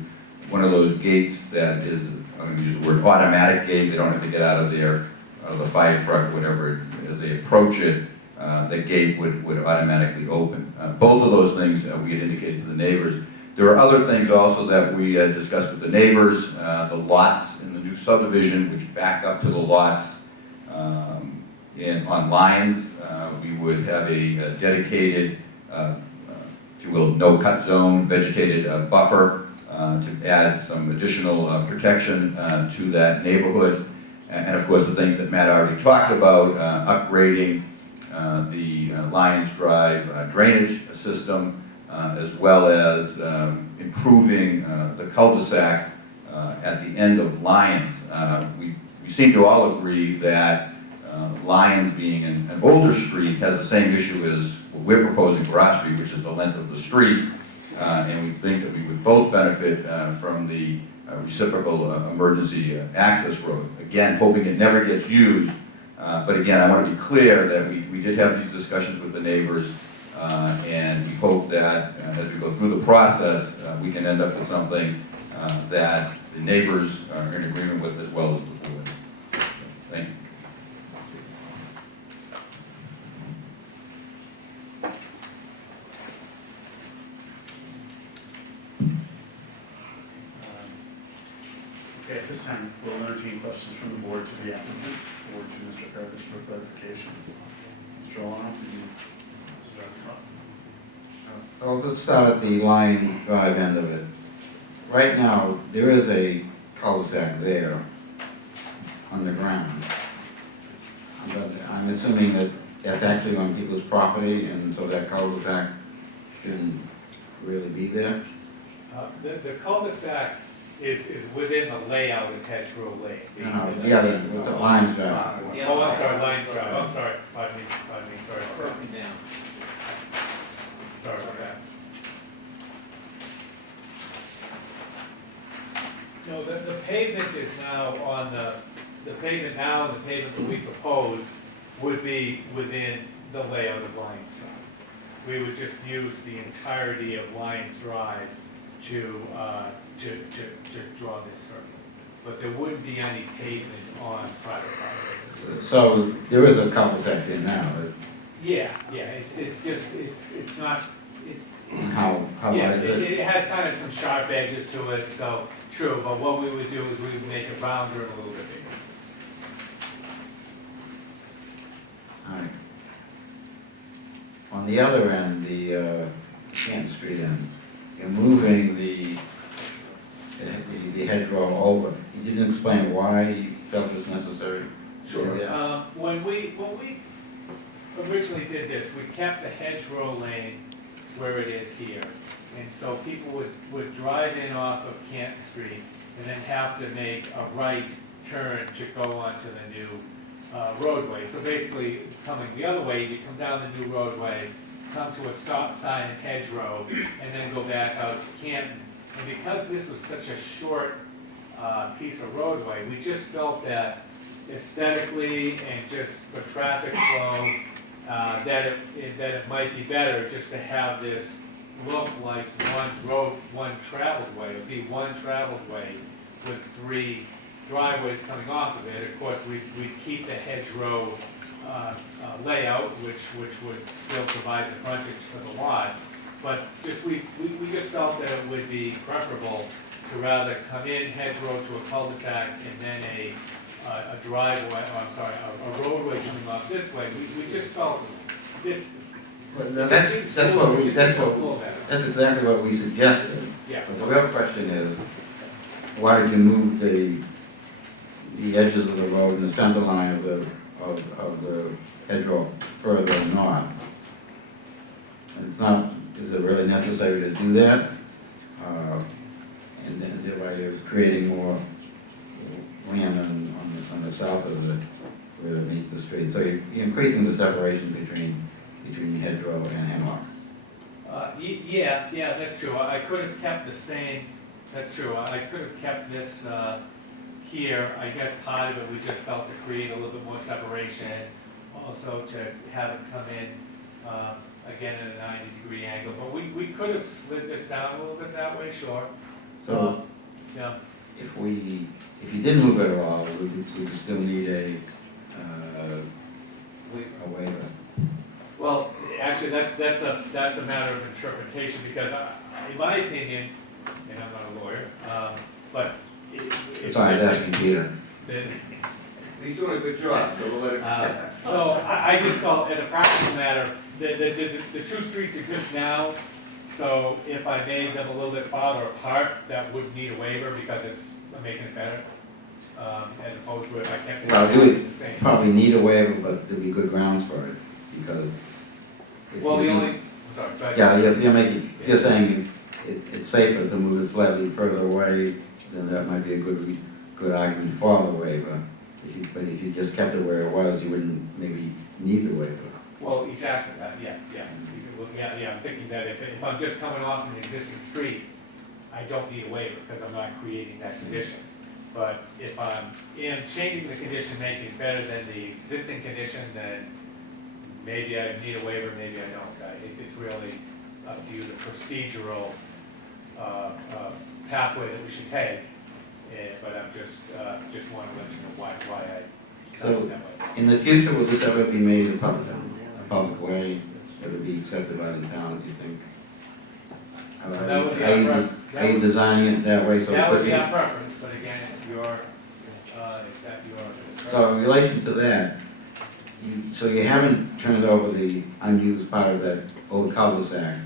one of those gates that is, I'm going to use the word automatic gate. They don't have to get out of the fire truck, whatever, as they approach it, the gate would automatically open. Both of those things we had indicated to the neighbors. There are other things also that we discussed with the neighbors, the lots in the new subdivision, which back up to the lots on Lyons. We would have a dedicated, if you will, no-cut zone, vegetated buffer to add some additional protection to that neighborhood. And of course, the things that Matt already talked about, upgrading the Lyons Drive drainage system, as well as improving the cul-de-sac at the end of Lyons. We seem to all agree that Lyons, being an older street, has the same issue as what we're proposing for our street, which is the length of the street. And we think that we would both benefit from the reciprocal emergency access road. Again, hoping it never gets used. But again, I want to be clear that we did have these discussions with the neighbors, and we hope that as we go through the process, we can end up with something that the neighbors are in agreement with as well as the board. Thank you. Okay, at this time, we'll entertain questions from the board to the applicant or to Mr. Paradis for clarification. Mr. Olanoff, did you start us off? I'll just start at the Lyons Drive end of it. Right now, there is a cul-de-sac there on the ground. But I'm assuming that that's actually on people's property, and so that cul-de-sac shouldn't really be there. The cul-de-sac is within the layout of Hedgerow Lane. No, the other, with the Lyons Drive. Oh, I'm sorry, Lyons Drive, I'm sorry, pardon me, sorry. Broken down. Sorry about that. No, the pavement is now on the pavement now, the pavement that we propose would be within the layout of Lyons Drive. We would just use the entirety of Lyons Drive to draw this circle. But there wouldn't be any pavement on private property. So there is a cul-de-sac there now. Yeah, it's just, it's not, How yeah, wide is it? it has kind of some sharp edges to it, so, true, but what we would do is we would make it rounder and a little bit bigger. All right. On the other end, the Canton Street end, you're moving the hedgerow over. You didn't explain why you felt it was necessary. Sure. Yeah. When we originally did this, we kept the hedgerow lane where it is here. And so people would drive in off of Canton Street and then have to make a right turn to go onto the new roadway. So basically, coming the other way, you come down the new roadway, come to a stop sign in Hedgerow, and then go back out to Canton. And because this was such a short piece of roadway, we just felt that aesthetically and just for traffic flow, that it might be better just to have this look like one road, one traveled way. It'd be one traveled way with 3 driveways coming off of it. Of course, we'd keep the hedgerow layout, which would still provide the frontage for the lots. But just, we just felt that it would be preferable to rather come in hedgerow to a cul-de-sac and then a driveway, oh, I'm sorry, a roadway coming off this way. We just felt this. That's exactly what we suggested. Yeah. But the real question is, why did you move the edges of the road and the center line of the hedgerow further north? And it's not, is it really necessary to do that? And then thereby you're creating more land on the south of it, where it meets the street. So you're increasing the separation between hedgerow and hemlocks. Yeah, that's true. I could have kept the same, that's true. I could have kept this here. I guess part of it, we just felt to create a little bit more separation. Also to have it come in, again at a 90-degree angle. But we could have slid this down a little bit that way, sure. So Yeah. if you didn't move it at all, would you still need a waiver? Well, actually, that's a matter of interpretation, because in my opinion, and I'm not a lawyer, but That's why I was asking Peter. He's doing a good job, so we'll let him. So I just felt, as a practical matter, the 2 streets exist now, so if I made them a little bit farther apart, that would need a waiver, because I'm making it better, as opposed to if I kept it Well, you would the same. probably need a waiver, but there'd be good grounds for it, because. if Well, you the do- only, I'm sorry, but. Yeah, if you're saying it's safer to move it slightly further away, then that might be a good argument for the waiver. But if you just kept it where it was, you wouldn't maybe need the waiver. Well, exactly that, yeah. I'm thinking that if I'm just coming off an existing street, I don't need a waiver, because I'm not creating that condition. But if I'm changing the condition, making it better than the existing condition, then maybe I need a waiver, maybe I don't. It's really up to you, the procedural pathway that we should take. But I'm just want to let you know why I So- cut it that way. In the future, will this ever be made a public way? Would it be accepted by the town, do you think? That would be our pref- Are you designing it that way so it That would could be be? our preference, but again, it's your, it's at your discretion. So in relation to that, so you haven't turned over the unused part of that old cul-de-sac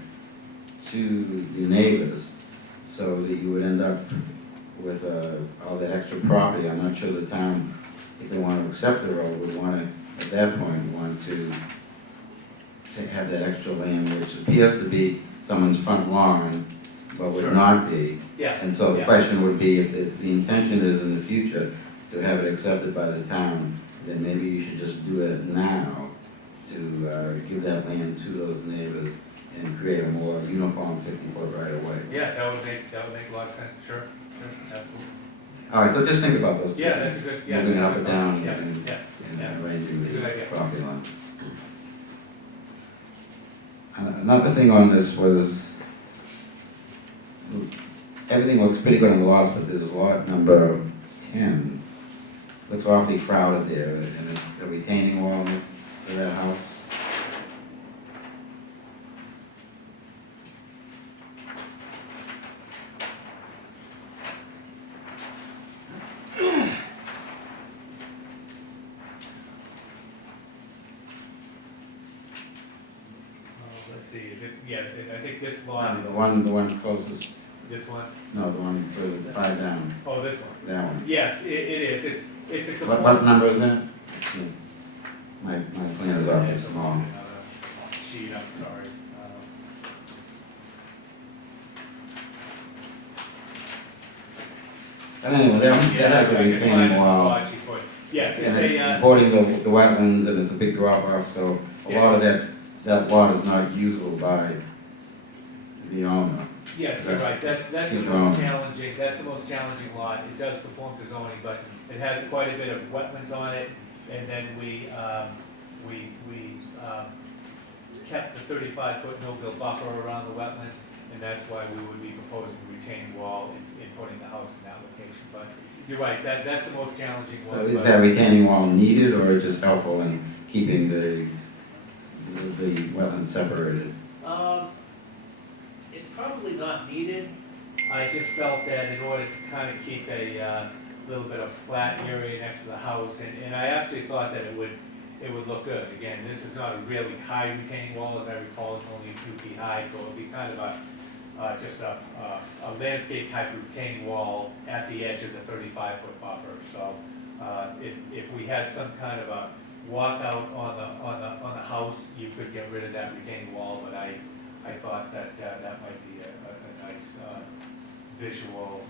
to your neighbors, so that you would end up with all that extra property. I'm not sure the town, if they want to accept the road, would want to, at that point, want to have that extra land, which appears to be someone's front lawn, but would Sure. not be. Yeah. And so the Yeah. question would be, if the intention is in the future to have it accepted by the town, then maybe you should just do it now to give that land to those neighbors and create a more uniform 50-foot right of way. Yeah, that would make a lot of sense, sure, absolutely. All right, so just think about those two. Yeah, things. that's a good, yeah. Moving that's up a and good down point. Yeah, and yeah. arranging Good the idea. property line. Another thing on this was, everything looks pretty good on the lots, but there's lot number 10. Looks awfully crowded there, and it's a retaining wall next to that house. Let's see, is it, yeah, I think this lot The is, one closest, this one, no, the one further 5 down, oh, this one. that one. Yes, it is, it's a What component. number is that? Yeah. My plan is awfully small. Sheet, I'm sorry. But anyway, that has a I can find retaining it, wall. actually put Yes, And it's it's a, supporting the wetlands, and it's a big drop off, so a lot of that lot is not usable by the owner. yes, you're right, that's the Keep most going. challenging, that's the most challenging lot. It does conform to zoning, but it has quite a bit of wetlands on it. And then we kept the 35-foot no-build buffer around the wetland, and that's why we would be proposing a retaining wall in putting the house in that location. But you're right, that's the most challenging one. So is but- that retaining wall needed, or just helpful in keeping the wetlands separated? It's probably not needed. I just felt that in order to kind of keep a little bit of flat area next to the house, and I actually thought that it would look good. Again, this is not a really high retaining wall, as I recall, it's only a few feet high, so it would be kind of just a landscape type of retaining wall at the edge of the 35-foot buffer. So if we had some kind of a walkout on the house, you could get rid of that retaining wall, but I thought that that might be a nice visual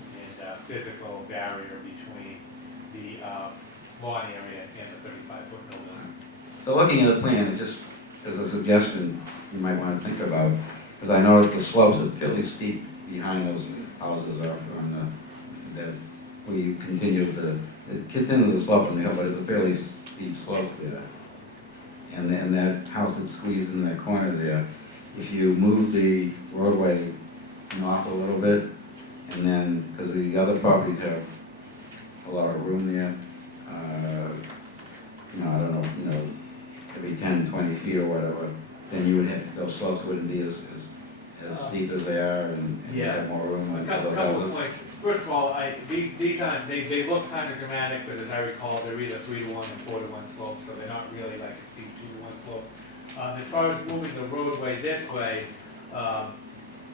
and physical barrier between the lawn area and the 35-foot no building. So looking at the plan, it just as a suggestion you might want to think about, because I noticed the slopes are fairly steep behind those houses are on that we continue it gets into the slope on the hill, but it's a fairly steep slope there. And then that house that's squeezed in that corner there, if you move the roadway north a little bit, and then, because the other properties have a lot of room there, I don't know, every 10, 20 feet or whatever, then you would have, those slopes wouldn't be as steep as they are, and you'd Yeah. have more room A on couple those of houses. points. First of all, these aren't, they look kind of dramatic, but as I recall, they're either 3-to-1 or 4-to-1 slope, so they're not really like a steep 2-to-1 slope. As far as moving the roadway this way,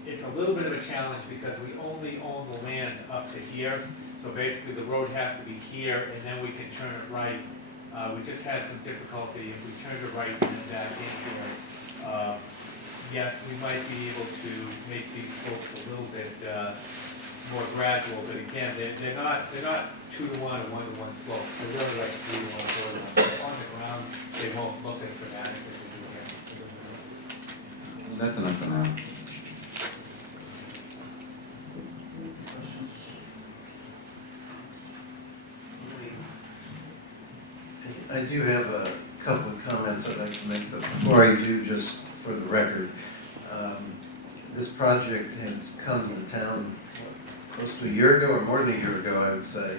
it's a little bit of a challenge because we only own the land up to here. So basically, the road has to be here, and then we can turn it right. We just had some difficulty. If we turned it right and then back in here, yes, we might be able to make these slopes a little bit more gradual, but again, they're not 2-to-1 or 1-to-1 slopes. They're really like 3-to-1, 4-to-1. So on the ground, they won't look as dramatic as they do here. That's enough for now. I do have a couple of comments I'd like to make, but before I do, just for the record, this project has come to the town close to a year ago, or more than a year ago, I would say.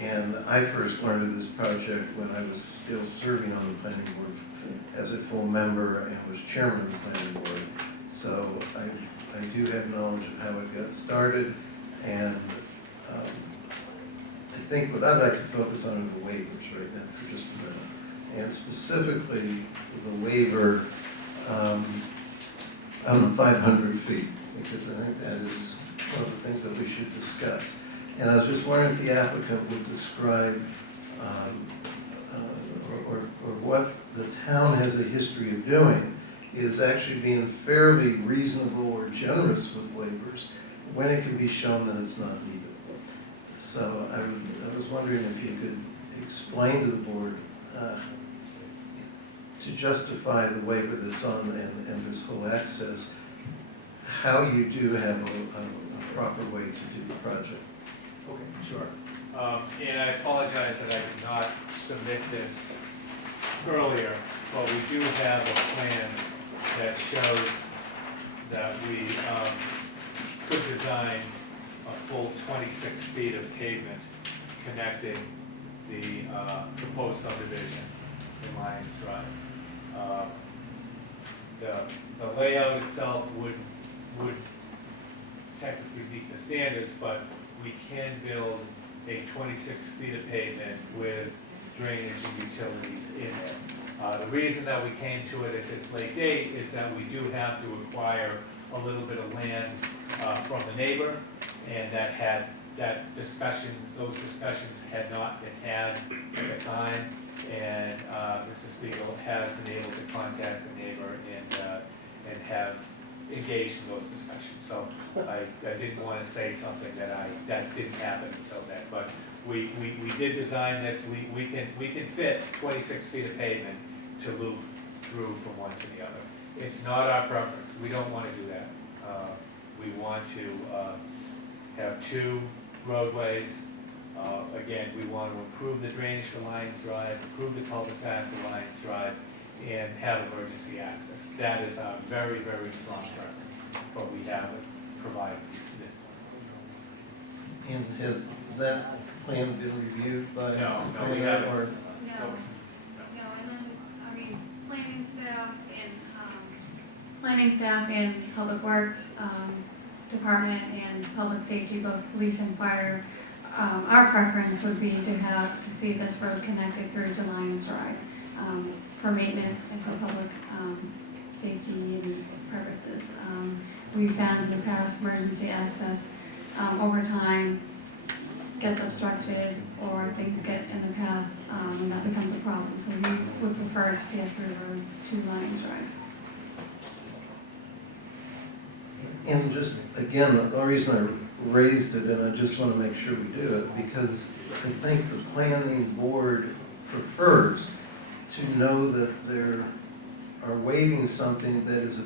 And I first learned of this project when I was still serving on the planning board as a full member and was chairman of the planning board. So I do have knowledge of how it got started, and I think what I'd like to focus on are the waivers right now for just a minute. And specifically, the waiver on the 500 feet, because I think that is one of the things that we should discuss. And I was just wondering if the applicant would describe or what the town has a history of doing is actually being fairly reasonable or generous with waivers when it can be shown that it's not needed. So I was wondering if you could explain to the board to justify the waiver that's on and this whole access, how you do have a proper way to do the project. Okay, sure. And I apologize that I did not submit this earlier, but we do have a plan that shows that we could design a full 26 feet of pavement connecting the proposed subdivision in Lions Drive. The layout itself would technically meet the standards, but we can build a 26 feet of pavement with drainage and utilities in it. The reason that we came to it at this late date is that we do have to acquire a little bit of land from the neighbor, and those discussions had not been had at the time, and Mr. Spiegel has been able to contact the neighbor and have engaged in those discussions. So I didn't want to say something that didn't happen until then, but We did design this, we can fit 26 feet of pavement to loop through from one to the other. It's not our preference, we don't want to do that. We want to have two roadways. Again, we want to improve the drainage for Lions Drive, improve the cul-de-sac for Lions Drive, and have emergency access. That is our very, very strong preference, but we haven't provided this one. And has that plan been reviewed by? No, we planner haven't. or- No, and then, I mean, planning staff and public works, department and public safety, both police and fire, our preference would be to see this road connected through to Lions Drive, for maintenance and for public, safety and purposes. We found in the past emergency access, over time, gets obstructed or things get in the path, and that becomes a problem. So we would prefer to see it through the road to Lions Drive. And just, again, the reason I raised it, and I just want to make sure we do it, because I think the planning board prefers to know that there are waiving something that is a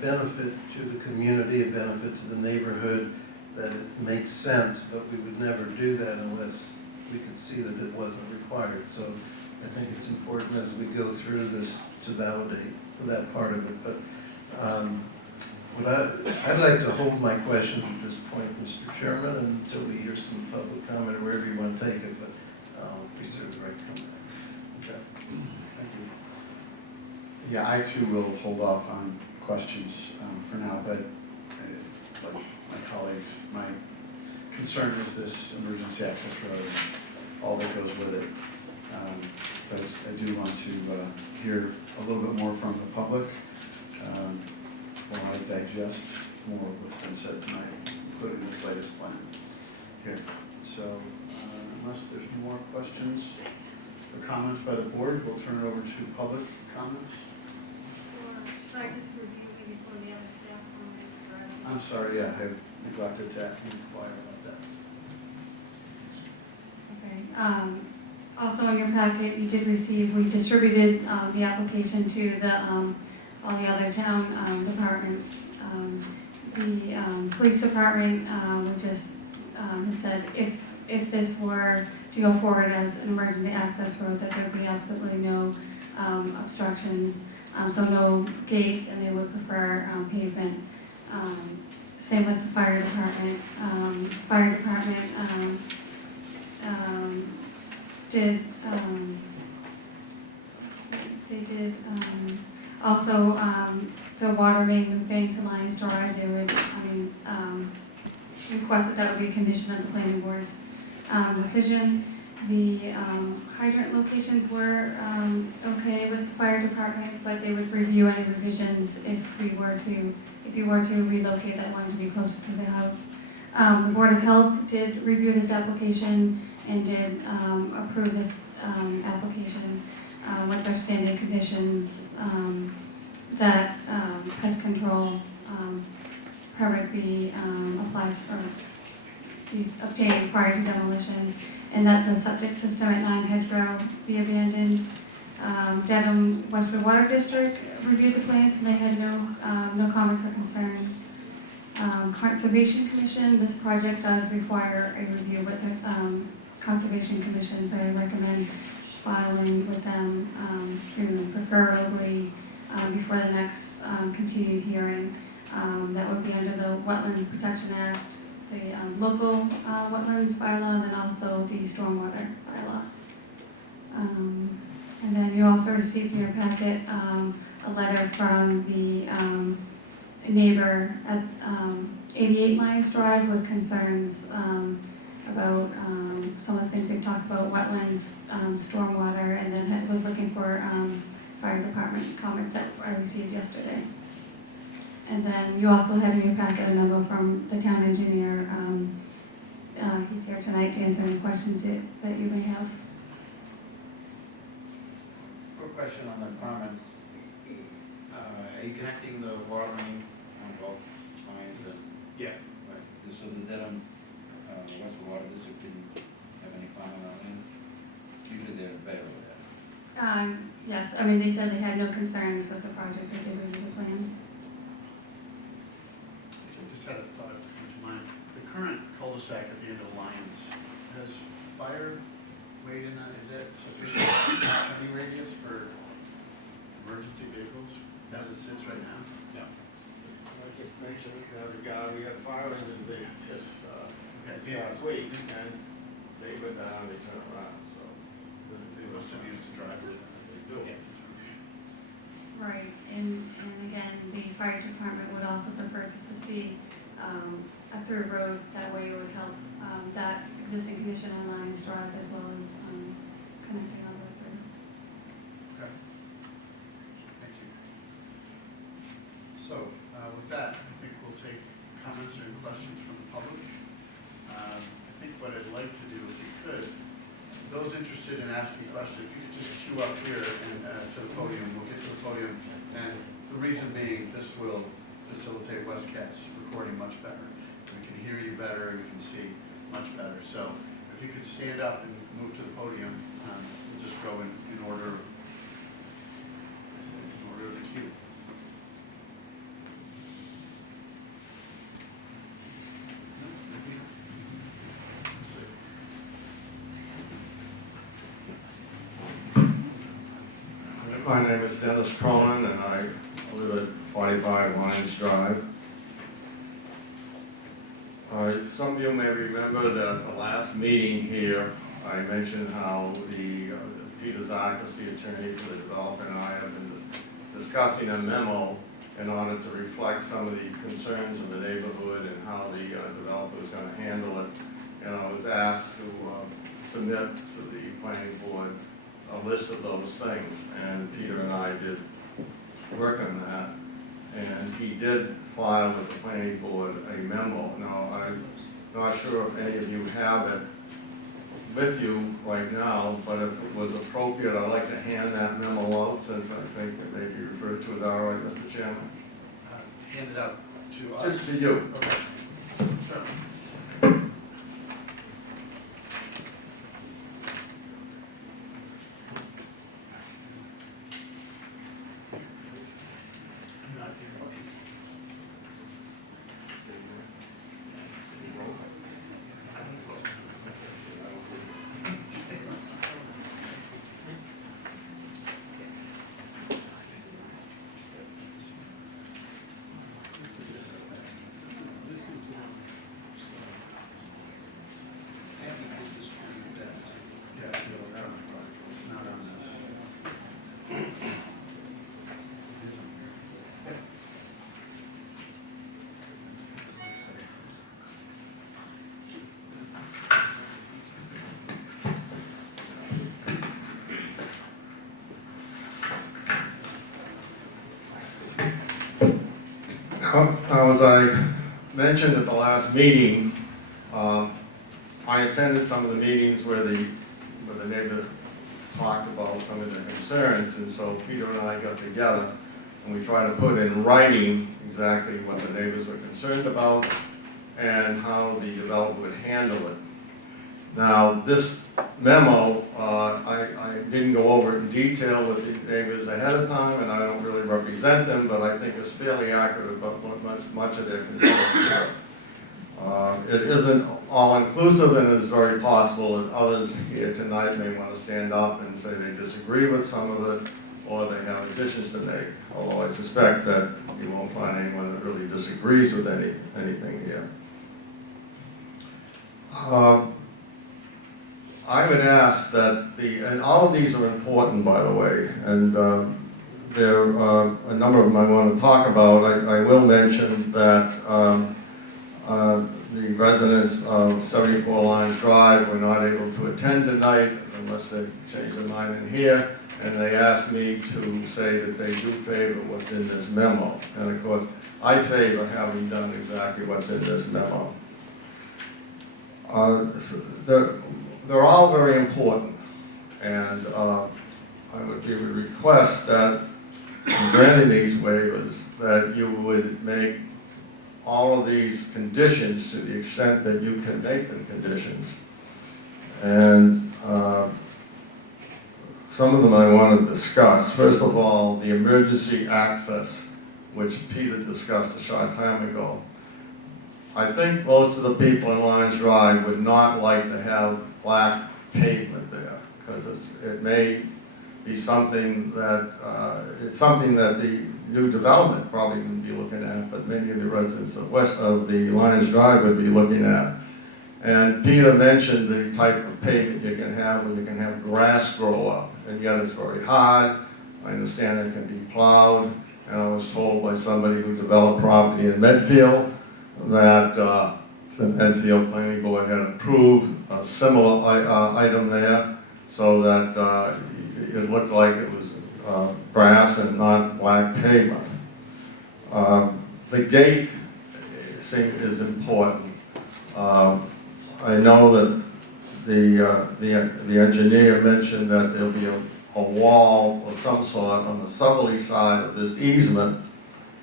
benefit to the community, a benefit to the neighborhood, that it makes sense, but we would never do that unless we could see that it wasn't required. So I think it's important as we go through this to validate that part of it. But I'd like to hold my questions at this point, Mr. Chairman, until we hear some public comment or wherever you want to take it, but I'll reserve the right to come back. Okay, thank you. Yeah, I too will hold off on questions for now, but like my colleagues, my concern is this emergency access road and all that goes with it. But I do want to hear a little bit more from the public while I digest more of what's been said tonight, including this latest plan here. So unless there's more questions or comments by the board, we'll turn it over to public comments. Or should I just review maybe some of the other staff comments? I'm sorry, yeah, I neglected to inquire about that. Okay. Also in your packet, you did receive, we distributed the application to all the other town departments. The police department would just had said if this were to go forward as an emergency access road, that there'd be absolutely no obstructions, so no gates, and they would prefer pavement. Same with the fire department. Fire department they did also the water main looping to Lions Drive. They would, request that would be a condition of the planning board's decision. The hydrant locations were okay with the fire department, but they would review any revisions if you were to relocate that one to be closer to the house. The Board of Health did review this application and did approve this application with their standard conditions that pest control permit be applied for, be obtained prior to demolition, and that the septic system at 9 Hedgerow be abandoned. Dedham Westwood Water District reviewed the plans and they had no comments or concerns. Conservation Commission, this project does require a review with the Conservation Commission, so I recommend filing with them soon, preferably before the next continued hearing. That would be under the Wetlands Protection Act, the local wetlands bylaw, and then also the stormwater bylaw. And then you also received in your packet a letter from the neighbor at 88 Lions Drive with concerns about some of the things we've talked about, wetlands, stormwater, and then was looking for fire department comments that I received yesterday. And then you also had in your packet a memo from the town engineer. He's here tonight to answer any questions that you may have. Quick question on the comments. Are you connecting the water main on both lines? Yes. Right, so the Dedham, Westwood Water District didn't have any Yes, I mean, they said they had no concerns with the project, they did review the plans. I just had a thought that came to mind. The current cul-de-sac at the end of Lyons, has fire weight in that, is that sufficient turning radius for emergency vehicles as it sits right now? Yeah. I just mentioned the other guy, we had fire engine, they just, Okay, last week, and they go down, they turn around, so. they must have used to drive it. They do. Right, and again, the fire department would also prefer just to see a third road, that way it would help that existing condition on Lions Drive as well as connecting on the third. Okay. Thank you. So, with that, I think we'll take comments or questions from the public. I think what I'd like to do, if you could, those interested in asking questions, if you could just queue up here and to the podium, we'll get to the podium. And the reason being, this will facilitate Westcat's recording much better. We can hear you better, and we can see much better. So if you could stand up and move to the podium, we'll just go in order of the queue. My name is Dennis Cronin, and I live at 45 Lions Drive. Some of you may remember that at the last meeting here, I mentioned how Peter Zakas, the attorney for the developer, and I have been discussing a memo in order to reflect some of the concerns of the neighborhood and how the developer is going to handle it. And I was asked to submit to the planning board a list of those things, and Peter and I did work on that. And he did file with the planning board a memo. Now, I'm not sure if any of you have it with you right now, but if it was appropriate, I'd like to hand that memo out, since I think it may be referred to. Is that all right, Mr. Chairman? Hand it out to us. Just to you. Okay. Sure. Not here. Yeah, no, it's not on this. It is on here. Now, as I mentioned at the last meeting, I attended some of the meetings where the neighbor talked about some of their concerns, and so Peter and I got together and we tried to put in writing exactly what the neighbors were concerned about and how the developer would handle it. Now, this memo, I didn't go over it in detail with the neighbors ahead of time, and I don't really represent them, but I think it's fairly accurate about what much of their concerns are. It isn't all-inclusive, and it is very possible that others here tonight may want to stand up and say they disagree with some of it, or they have additions to make, although I suspect that you won't find anyone that really disagrees with anything here. I would ask that and all of these are important, by the way, and there are a number of them I want to talk about. I will mention that the residents of 74 Lions Drive were not able to attend tonight unless they change their mind in here, and they asked me to say that they do favor what's in this memo. And of course, I favor having done exactly what's in this memo. They're all very important, and I would request that in granting these waivers, that you would make all of these conditions to the extent that you can make them conditions. And some of them I want to discuss. First of all, the emergency access, which Peter discussed a short time ago. I think most of the people in Lions Drive would not like to have black pavement there, because it may be something that, it's something that the new development probably wouldn't be looking at, but many of the residents of west of the Lions Drive would be looking at. And Peter mentioned the type of pavement you can have, where you can have grass grow up, and yet it's very hard. I understand it can be plowed, and I was told by somebody who developed property in Medfield that the Medfield Planning Board had approved a similar item there, so that it looked like it was grass and not black pavement. The gate is important. I know that the engineer mentioned that there'll be a wall of some sort on the southerly side of this easement.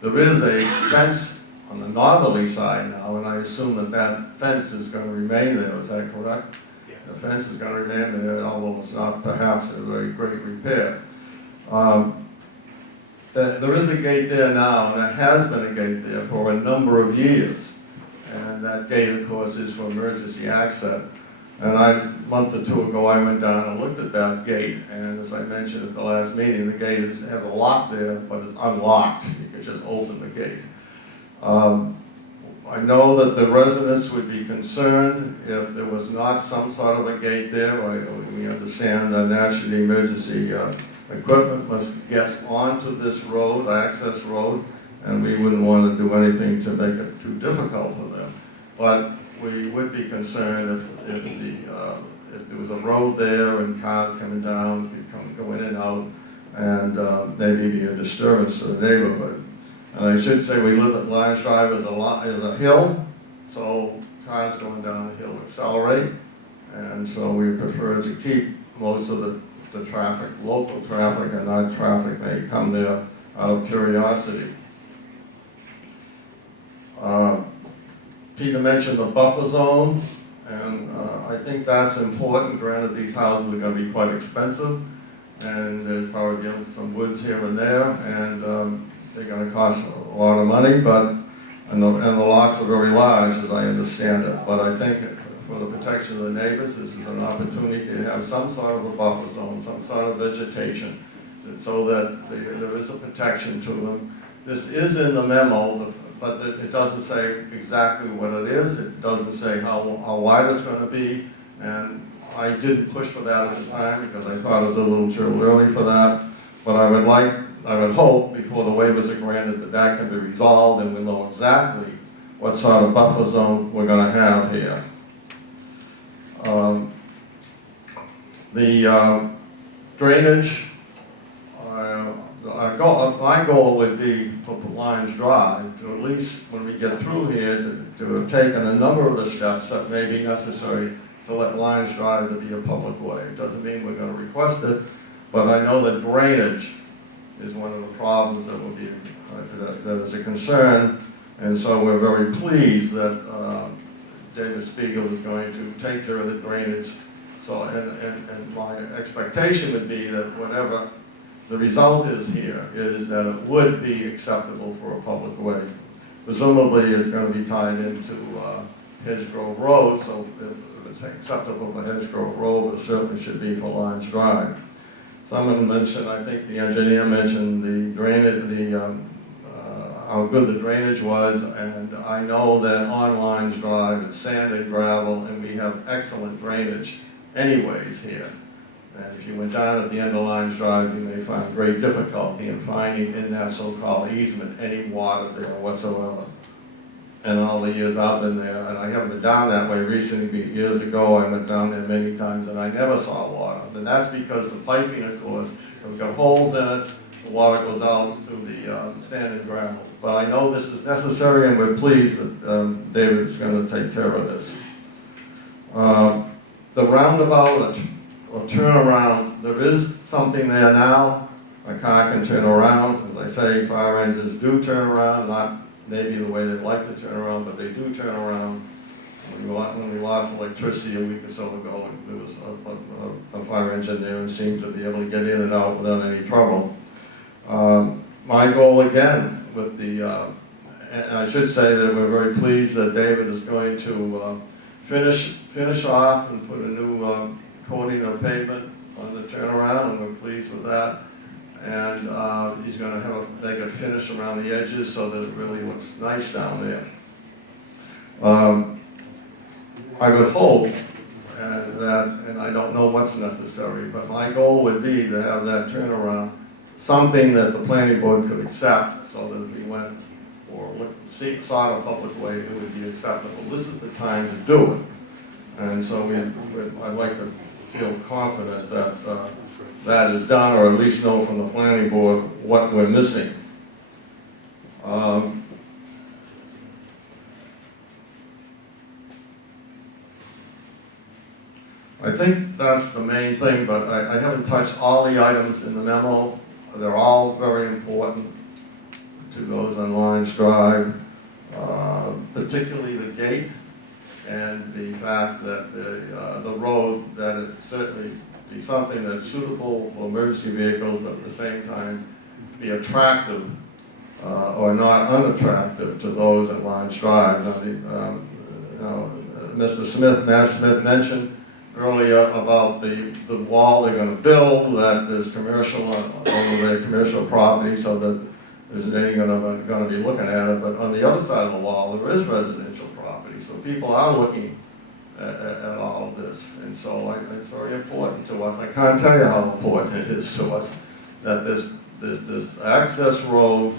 There is a fence on the northerly side now, and I assume that that fence is going to remain there. Is that correct? Yes. The fence is going to remain there, although it's not perhaps in very great repair. There is a gate there now, and there has been a gate there for a number of years. And that gate, of course, is for emergency access. And a month or two ago, I went down and looked at that gate, and as I mentioned at the last meeting, the gate has a lock there, but it's unlocked. You can just open the gate. I know that the residents would be concerned if there was not some sort of a gate there. We understand that naturally the emergency equipment must get onto this road, access road, and we wouldn't want to do anything to make it too difficult for them. But we would be concerned if there was a road there and cars coming down, go in and out, and maybe be a disturbance to the neighborhood. And I should say we live at Lions Drive is a hill, so cars going down the hill accelerate, and so we prefer to keep most of the traffic, local traffic, and not traffic may come there out of curiosity. Peter mentioned the buffer zone, and I think that's important. Granted, these houses are going to be quite expensive, and there's probably some woods here and there, and they're going to cost a lot of money, and the lots are very large, as I understand it. But I think for the protection of the neighbors, this is an opportunity to have some sort of a buffer zone, some sort of vegetation, so that there is a protection to them. This is in the memo, but it doesn't say exactly what it is. It doesn't say how wide it's going to be, and I did push for that at the time because I thought it was a little too early for that. But I would hope before the waivers are granted that can be resolved and we know exactly what sort of buffer zone we're going to have here. The drainage, my goal would be for Lions Drive to at least, when we get through here, to have taken a number of the steps that may be necessary to let Lions Drive to be a public way. It doesn't mean we're going to request it, but I know that drainage is one of the problems that will be, that is a concern, and so we're very pleased that David Spiegel is going to take care of the drainage. So, and my expectation would be that whatever the result is here, is that it would be acceptable for a public way. Presumably it's going to be tied into Hedgegrove Road, so if it's acceptable for Hedgegrove Road, it certainly should be for Lions Drive. Someone mentioned, I think the engineer mentioned the drainage, how good the drainage was, and I know that on Lions Drive it's sand and gravel, and we have excellent drainage anyways here. And if you went down at the end of Lions Drive, you may find great difficulty in finding in that so-called easement any water there whatsoever. And all the years I've been there, and I haven't been down that way recently, years ago I went down there many times and I never saw water. And that's because the piping, of course, has got holes in it, the water goes out through the sand and gravel. But I know this is necessary and we're pleased that David is going to take care of this. The roundabout or turnaround, there is something there now. A car can turn around. As I say, fire engines do turn around, not maybe the way they'd like to turn around, but they do turn around. when we lost electricity a week or so ago, there was a fire engine there and seemed to be able to get in and out without any trouble. My goal again with the, and I should say that we're very pleased that David is going to finish off and put a new coating of pavement on the turnaround, and we're pleased with that. And he's going to make a finish around the edges so that it really looks nice down there. I would hope and I don't know what's necessary, but my goal would be to have that turnaround something that the planning board could accept, so that if we went or sought a public way, it would be acceptable. This is the time to do it. And so I'd like to feel confident that that is done, or at least know from the planning board what we're missing. I think that's the main thing, but I haven't touched all the items in the memo. They're all very important to those on Lions Drive, particularly the gate and the fact that the road, that it certainly be something that's suitable for emergency vehicles, but at the same time be attractive or not unattractive to those at Lions Drive. Now, Matt Smith mentioned earlier about the wall they're going to build, that there's commercial over their commercial property, so that there isn't any going to be looking at it. But on the other side of the wall, there is residential property, so people are looking at all of this. And so it's very important to us. I can't tell you how important it is to us that this access road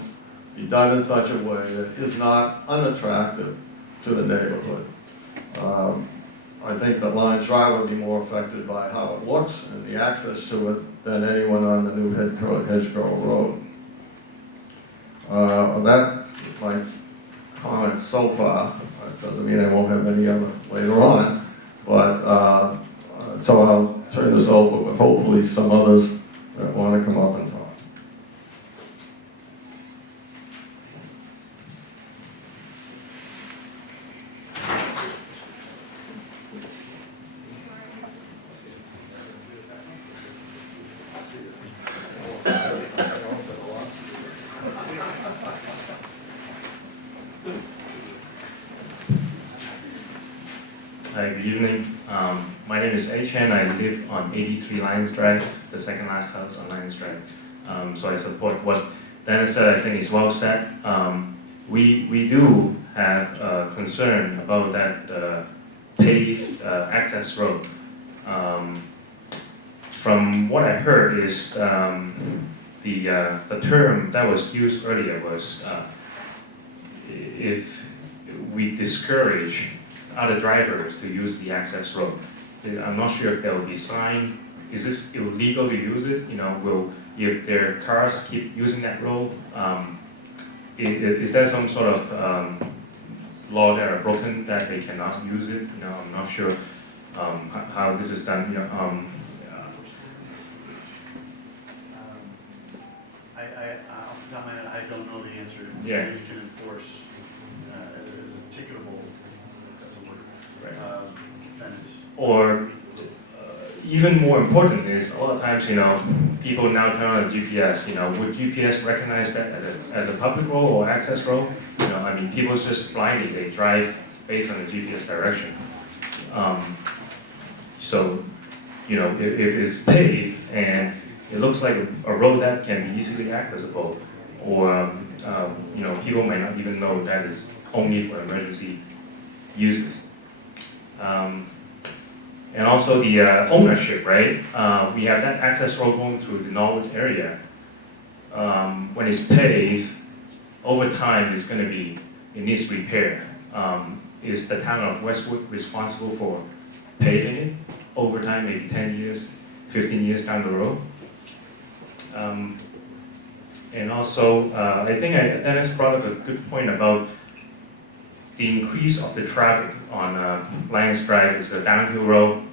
be done in such a way that is not unattractive to the neighborhood. I think that Lions Drive would be more affected by how it looks and the access to it than anyone on the new Hedgerow Road. That's my comments so far. It doesn't mean I won't have any other later on, but so I'll turn this over with hopefully some others that want to come up and talk. Hi, good evening. My name is H.N. I live on 83 Lions Drive, the second last house on Lions Drive. So I support what Dennis said. I think is well said. We do have concern about that paved access road. From what I heard is the term that was used earlier was if we discourage other drivers to use the access road. I'm not sure if there will be sign. Is this illegal to use it? You know, if their cars keep using that road, is there some sort of law that are broken that they cannot use it? You know, I'm not sure how this is done. You know, Off the top of my head, I don't know the answer. Yeah. Police can enforce as a ticketable, that's a word, Right. offense. Or even more important is a lot of times, you know, people now turn on GPS. You know, would GPS recognize that as a public road or access road? You know, I mean, people just blindly they drive based on the GPS direction. So, you know, if it's paved and it looks like a road that can be easily accessible, or you know, people might not even know that is only for emergency users. And also the ownership, right? We have that access road going through the Norwood area. When it's paved, over time it's going to be, it needs repair. Is the town of Westwood responsible for paving it over time, maybe 10 years, 15 years down the road? And also, I think Dennis brought up a good point about the increase of the traffic on Lions Drive. It's a downhill road.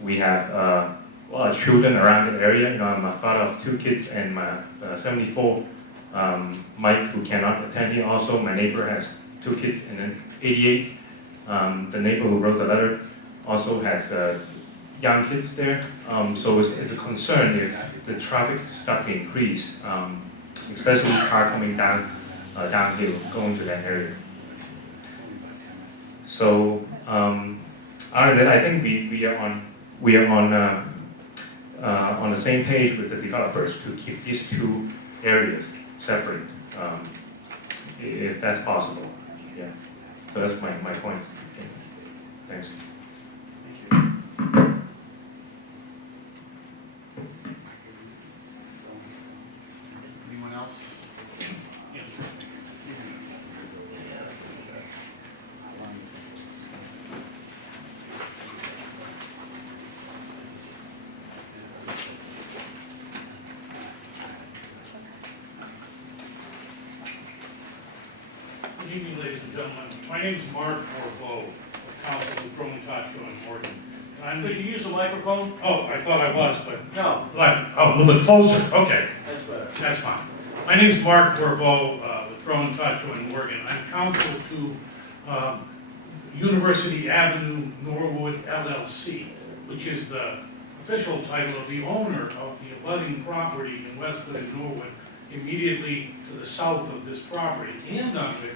We have a lot of children around the area. You know, I'm a father of 2 kids, and my 74 Mike, who cannot attend here. Also, my neighbor has 2 kids, and then 88 The neighbor who wrote the letter also has young kids there, so it's a concern if the traffic start to increase, especially car coming downhill, going to that area. So, other than that, I think we are on the same page with the developers to keep these two areas separate, if that's possible. Yeah. So that's my point. Okay. Thanks. Thank you. Anyone else? Good evening, ladies and gentlemen. My name is Mark Morveau, of Council with Cronin, Tachko, and Morgan. Could you use a microphone? Oh, I thought I was, but, No, oh, a little bit closer, okay, that's better. that's fine. My name is Mark Morveau, with Cronin, Tachko, and Morgan. I'm counsel to University Avenue Norwood LLC, which is the official title of the owner of the abutting property in Westwood and Norwood, immediately to the south of this property, and on which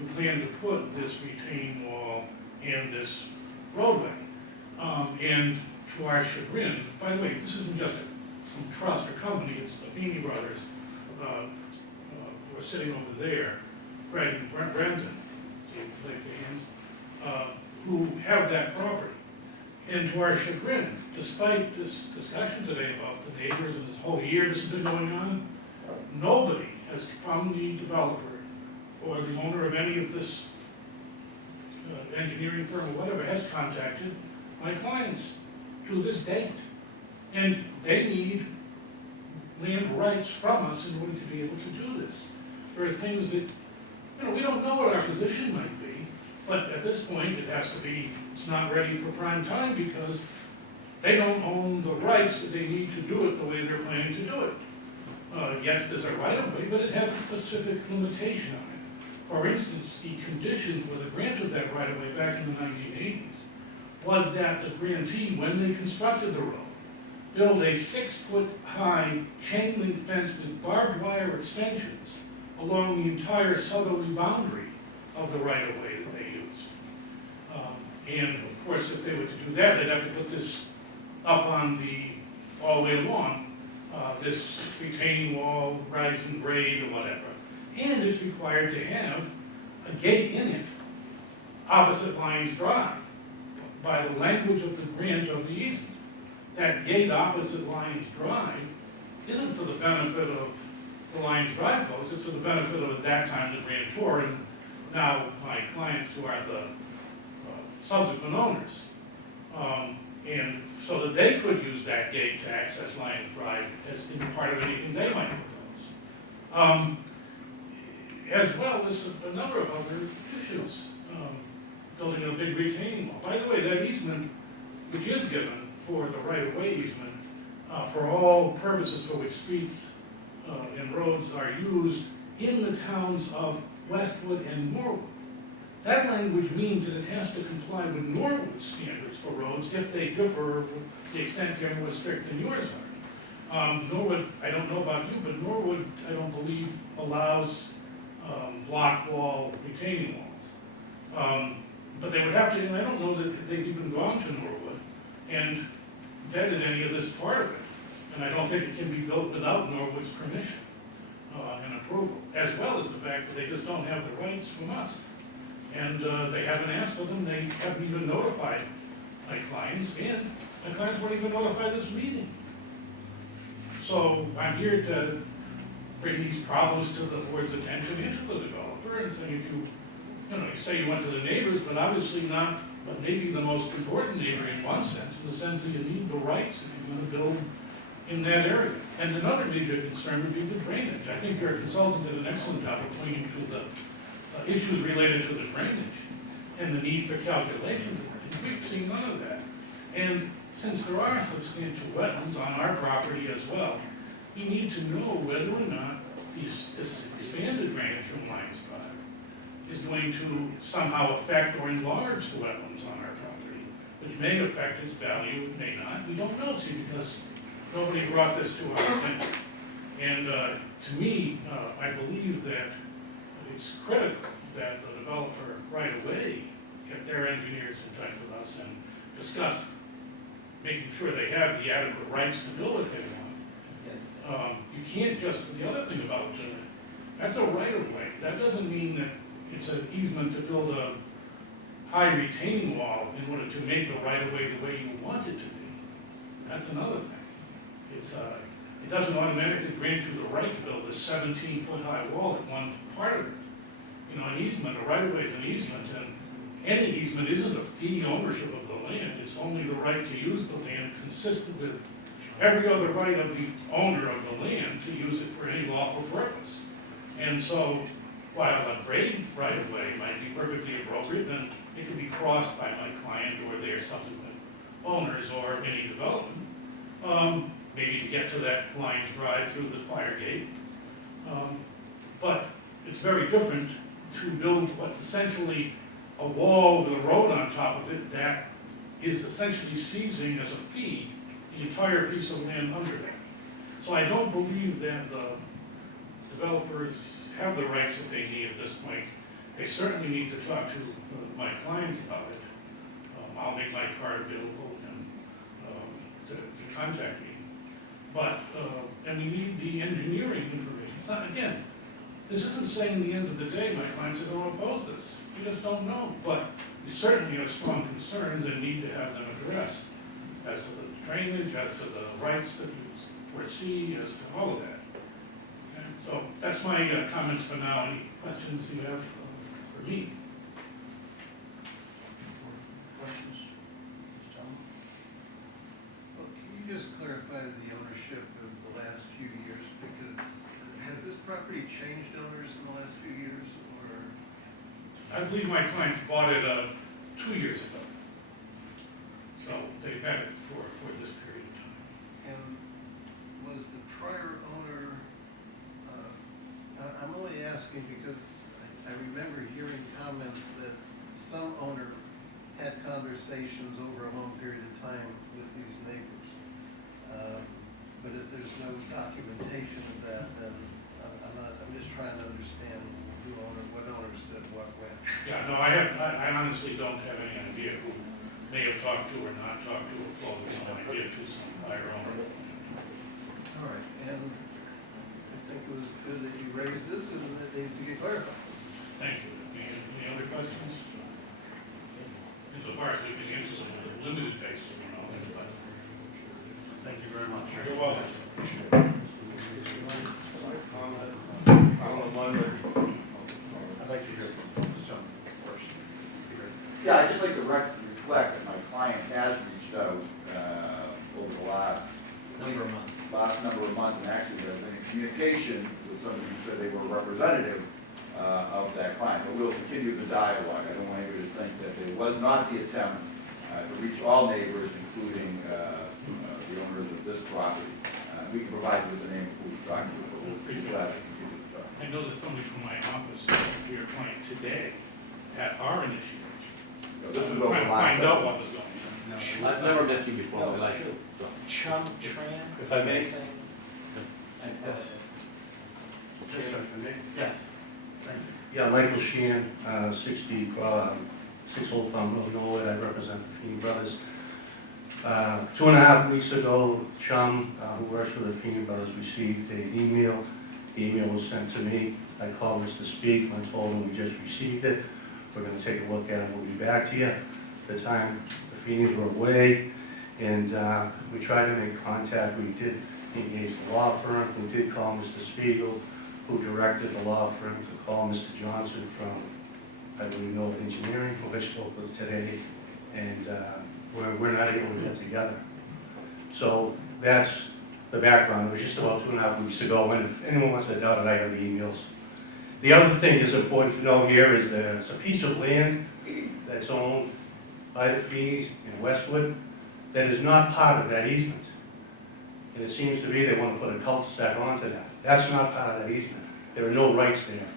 we plan to put this retaining wall and this roadway. And to our chagrin, by the way, this isn't just some trust or company, it's the Feeney brothers, who are sitting over there, Fred and Brendan, who have that property. And to our chagrin, despite this discussion today about the neighbors and this whole year this has been going on, nobody has, from the developer or the owner of any of this engineering firm or whatever, has contacted my clients to this date. And they need land rights from us in order to be able to do this. There are things that, we don't know what our position might be, but at this point, it has to be, it's not ready for prime time because they don't own the rights that they need to do it the way they're planning to do it. Yes, there's a right of way, but it has a specific limitation on it. For instance, the condition for the grant of that right of way back in the 1980s was that the grantee, when they constructed the road, build a 6-foot-high chain link fence with barbed wire extensions along the entire southerly boundary of the right of way that they used. And of course, if they were to do that, they'd have to put this up on all the way along, this retaining wall, rise and grade or whatever. And it's required to have a gate in it opposite Lions Drive by the language of the grant of the easement. That gate opposite Lions Drive isn't for the benefit of the Lions Drive folks, it's for the benefit of, at that time, the grantor and now my clients who are the subsequent owners. And so that they could use that gate to access Lions Drive as in part of anything they might propose. As well as a number of other issues. Building a big retaining wall. By the way, that easement, which is given for the right-of-way easement, for all purposes for which streets and roads are used in the towns of Westwood and Norwood. That language means that it has to comply with Norwood standards for roads if they differ with the extent they're more strict than yours are. Norwood, I don't know about you, but Norwood, I don't believe, allows block wall retaining walls. But they would have to, and I don't know that they've even gone to Norwood and vetted any of this part of it. And I don't think it can be built without Norwood's permission and approval, as well as the fact that they just don't have the rights from us. And they haven't asked for them, they haven't even notified my clients, and my clients weren't even notified this meeting. So I'm here to bring these problems to the board's attention and to the developer, and saying if you say you went to the neighbors, but obviously not, but maybe the most important neighbor in one sense, in the sense that you need the rights if you're going to build in that area. And another major concern would be the drainage. I think your consultant did an excellent job of pointing to the issues related to the drainage and the need for calculations. We've seen none of that. And since there are substantial wetlands on our property as well, we need to know whether or not this expanded drainage from Lions Drive is going to somehow affect or enlarge the wetlands on our property, which may affect its value, it may not, we don't know, see, because nobody brought this to our attention. And to me, I believe that it's critical that the developer right away get their engineers in touch with us and discuss making sure they have the adequate rights to build what they want. You can't just, the other thing about, that's a right of way. That doesn't mean that it's an easement to build a high retaining wall in order to make the right of way the way you want it to be. That's another thing. It doesn't automatically grant you the right to build a 17-foot high wall at one part of it. You know, an easement, a right of way is an easement, and any easement isn't a fee ownership of the land. It's only the right to use the land consistent with every other right of the owner of the land to use it for any lawful purpose. And so, while a grade right of way might be perfectly appropriate, then it can be crossed by my client or their subsequent owners or any development, maybe to get to that Lions Drive through the fire gate. But it's very different to build what's essentially a wall with a road on top of it that is essentially seizing as a fee the entire piece of land under that. So I don't believe that the developers have the rights that they need at this point. They certainly need to talk to my clients about it. I'll make my card available and to contact me. But, and we need the engineering information. It's not, again, this isn't saying the end of the day my clients are going to oppose this. We just don't know. But we certainly have strong concerns and need to have them addressed as to the drainage, as to the rights that you foresee, as to all of that. Okay? So that's my comments for now. Any questions you have for me? Questions? Ms. Tillman? Well, can you just clarify the ownership of the last few years? Because has this property changed owners in the last few years, or? I believe my clients bought it 2 years ago. So they've had it for this period of time. And was the prior owner, I'm only asking because I remember hearing comments that some owner had conversations over a long period of time with these neighbors. But if there's no documentation of that, then I'm just trying to understand what owner said what when. Yeah, no, I honestly don't have any idea who may have talked to or not talked to or floated some idea to some prior owner. All right, and I think it was good that you raised this and it needs to get clarified. Thank you. Any other questions? Insofar as we can answer some of the limited basis, you know. Thank you very much. You're welcome. I'd like to hear from Ms. Tillman first. Yeah, I'd just like to reflect that my client has reached out over the last Number of months. and actually there's been a communication with somebody who said they were a representative of that client, but we'll continue the dialogue. I don't want anybody to think that there was not the attempt to reach all neighbors, including the owners of this property. We can provide you with the name of who we're talking to, but we'll be glad to continue the talk. I know that somebody from my office, to your client today, had our initiation. This was Trying over to the last. find out what was going on. I've never met you before in my life, so. Chum Tran? If I may. Yes. Yes, sir. Yes. Thank you. Yeah, Michael Sheehan, 60, 6 Old Farm Road, Norwood. I represent the Feeney Brothers. 2.5 weeks ago, Chum, who works for the Feeney Brothers, received an email. The email was sent to me. I called Mr. Speak and told him we just received it. We're going to take a look at it. We'll be back to you. At the time, the Feeneys were away, and we tried to make contact. We did engage the law firm. We did call Mr. Spiegel, who directed the law firm to call Mr. Johnson from, I believe, Norwood Engineering, who I spoke with today, and we're not able to get together. So that's the background. It was just about 2.5 weeks ago, and if anyone wants to doubt it, I have the emails. The other thing that's important to know here is that it's a piece of land that's owned by the Feeneys in Westwood that is not part of that easement. And it seems to be they want to put a cul-de-sac onto that. That's not part of that easement. There are no rights there.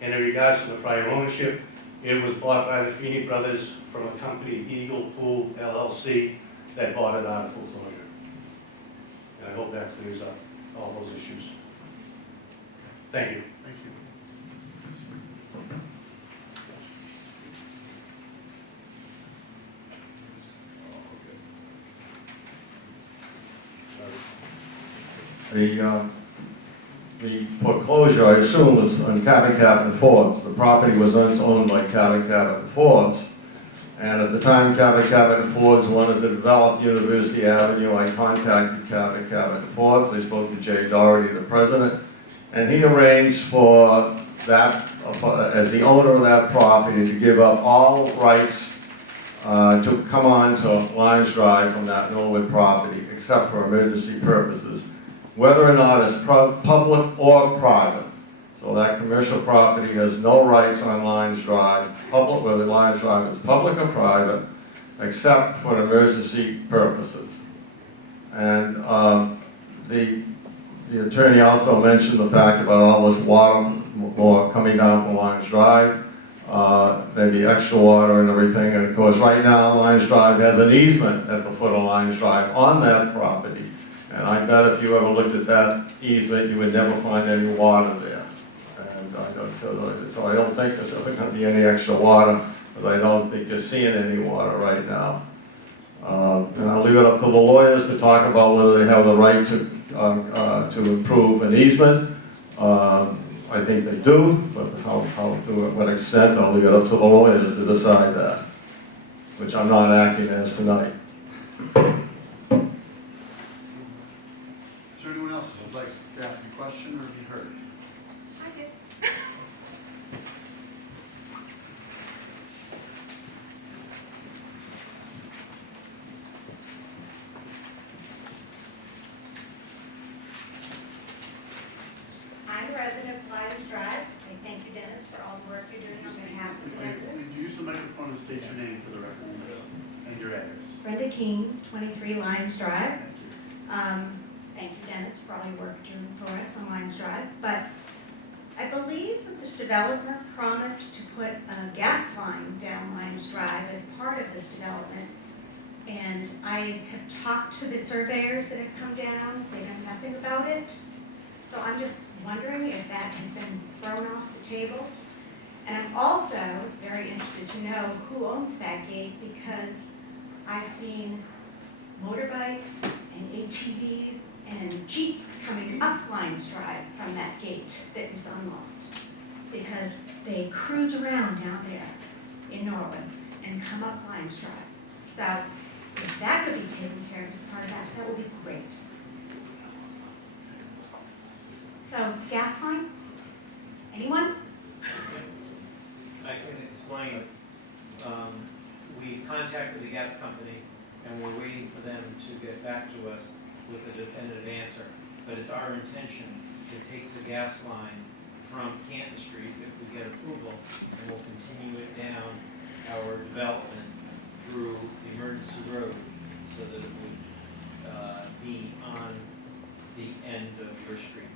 And in regards to the prior ownership, it was bought by the Feeney brothers from a company, Eagle Pool LLC, that bought it out of foreclosure. And I hope that clears up all those issues. Thank you. Thank you. The foreclosure, I assume, was on Cabot and Forbes. The property was once owned by Cabot and Forbes. And at the time Cabot and Forbes wanted to develop University Avenue, I contacted Cabot and Forbes. I spoke to Jay Doherty, the president, and he arranged for that, as the owner of that property, to give up all rights to come on to Lions Drive from that Norwood property, except for emergency purposes, whether or not it's public or private. So that commercial property has no rights on Lions Drive, public, whether Lions Drive is public or private, except for emergency purposes. And the attorney also mentioned the fact about all this water more coming down from Lions Drive, maybe extra water and everything. And of course, right now, Lions Drive has an easement at the foot of Lions Drive on that property. And I bet if you ever looked at that easement, you would never find any water there. And I don't, so I don't think there's ever going to be any extra water, but I don't think you're seeing any water right now. And I'll leave it up to the lawyers to talk about whether they have the right to improve an easement. I think they do, but how to what extent, I'll leave it up to the lawyers to decide that, which I'm not acting as tonight. Is there anyone else who'd like to ask a question or be heard? I did. I'm a resident of Lions Drive. I thank you, Dennis, for all the work you're doing on behalf of the residents. Please use the microphone and state your name for the record and your address. Brenda King, 23 Lions Drive. Thank you, Dennis, for all your work doing for us on Lions Drive. But I believe that this developer promised to put a gas line down Lions Drive as part of this development. And I have talked to the surveyors that have come down. They know nothing about it. So I'm just wondering if that has been thrown off the table. And I'm also very interested to know who owns that gate, because I've seen motorbikes and ATVs and Jeeps coming up Lions Drive from that gate that is unlocked, because they cruise around down there in Norwood and come up Lions Drive. So if that could be taken care of as part of that, that would be great. So, gas line? Anyone? I can explain. We contacted the gas company and we're waiting for them to get back to us with a definitive answer. But it's our intention to take the gas line from Canton Street if we get approval, and we'll continue it down our development through the emergency road so that it would be on the end of your street,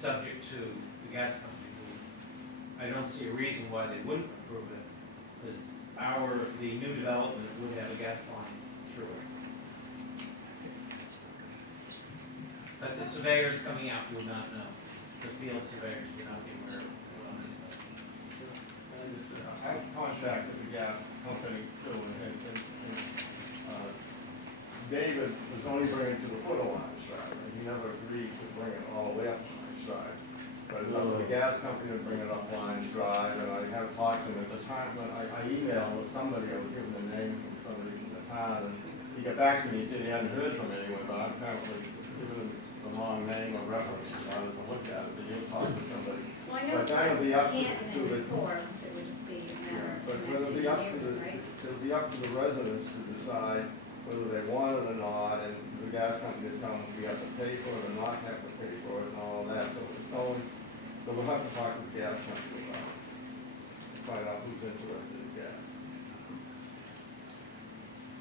subject to the gas company approval. I don't see a reason why they wouldn't approve it, because the new development would have a gas line through it. But the surveyors coming out would not know. The field surveyors would not be aware of what I'm discussing. I've contacted the gas company too, and David was only bringing to the foot of Lions Drive, and he never agreed to bring it all the way up Lions Drive. But it's up to the gas company to bring it up Lions Drive, and I have talked to him at the time, when I emailed with somebody, I was given the name from somebody from the town, and he got back to me, he said he hadn't heard from anyone, but I'm apparently given him the wrong name or reference, I wanted to look at it, but you'll talk to somebody. Well, I know But that'll be up Canton to the, and Forbes, it would just be a matter of. but it'll be up to the, it'll be up to the residents to decide whether they want it or not, and the gas company will tell them if we have to pay for it or not have to pay for it and all that, so it's only, so we'll have to talk to the gas company about it, find out who's interested in gas.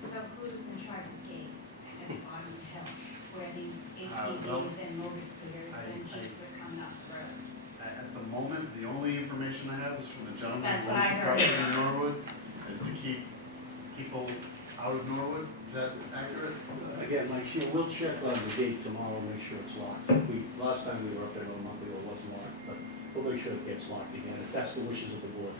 So who's in charge of the gate at the bottom of the hill, where these Well, ATVs and motor scooters and Jeeps are coming up the road? I At the moment, the only information I have is from the gentleman That's who what owns I the heard. property in Norwood, is to keep people out of Norwood. Is that accurate? Again, Mike, we'll check on the gate tomorrow, make sure it's locked. Last time we were up there a month ago, it wasn't locked, but we'll make sure it gets locked again, if that's the wishes of the board.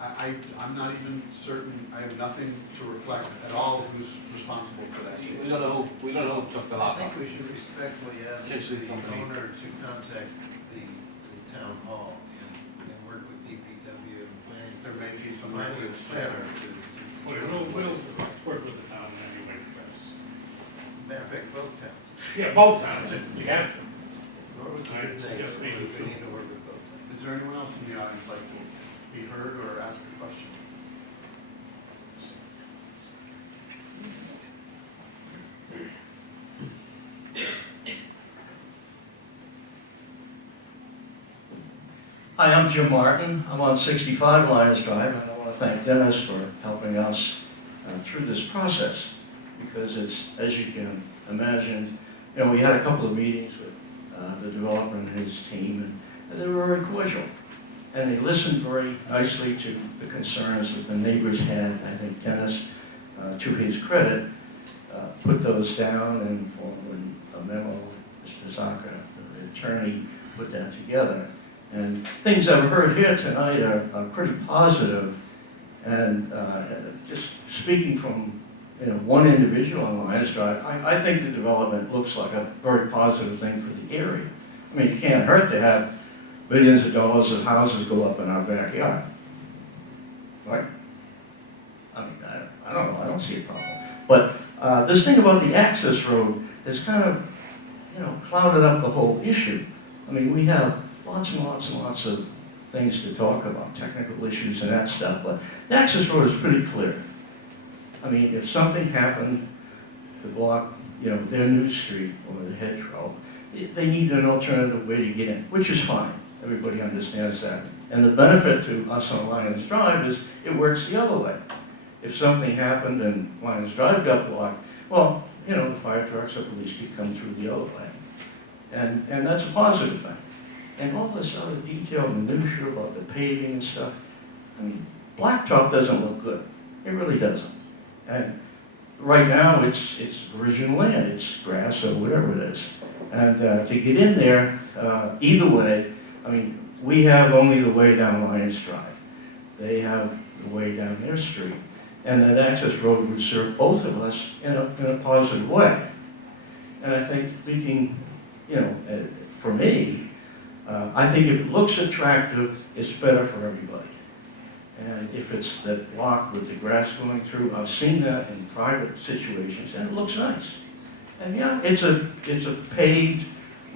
I'm not even certain, I have nothing to reflect at all who's responsible for that. We don't know who took the I lock think off. we should respectfully ask Potentially the somebody- owner to contact the town hall and work with DPW and planning. There may be some Planning and language planner there. to. We'll work with the town anyway, Chris. Matter of fact, both towns. Yeah, both towns, if we have to. Norwood's a good name, Yes, so maybe. we need to work with both towns. Is there anyone else in the audience like to be heard or ask a question? Hi, I'm Jim Martin. I'm on 65 Lions Drive, and I want to thank Dennis for helping us through this process, because it's, as you can imagine, we had a couple of meetings with the developer and his team, and they were very cordial. And they listened very nicely to the concerns that the neighbors had. I think Dennis, to his credit, put those down and formed a memo. Mr. Zaka, the attorney, put that together. And things I've heard here tonight are pretty positive. And just speaking from one individual on Lions Drive, I think the development looks like a very positive thing for the area. I mean, it can't hurt to have billions of dollars of houses go up in our backyard. Right? I mean, I don't know, I don't see a problem. But this thing about the access road has kind of, clouded up the whole issue. I mean, we have lots and lots and lots of things to talk about, technical issues and that stuff, but the access road is pretty clear. I mean, if something happened to block, their new street or the hedgerow, they need an alternative way to get in, which is fine. Everybody understands that. And the benefit to us on Lions Drive is it works the other way. If something happened and Lions Drive got blocked, well, the fire trucks or police could come through the other way. And that's a positive thing. And all this other detailed minutia about the paving and stuff, I mean, blacktop doesn't look good. It really doesn't. And right now, it's virgin land, it's grass or whatever it is. And to get in there, either way, I mean, we have only the way down Lions Drive. They have the way down their street. And that access road would serve both of us in a positive way. And I think speaking, for me, I think if it looks attractive, it's better for everybody. And if it's that block with the grass going through, I've seen that in private situations, and it looks nice. And it's a paved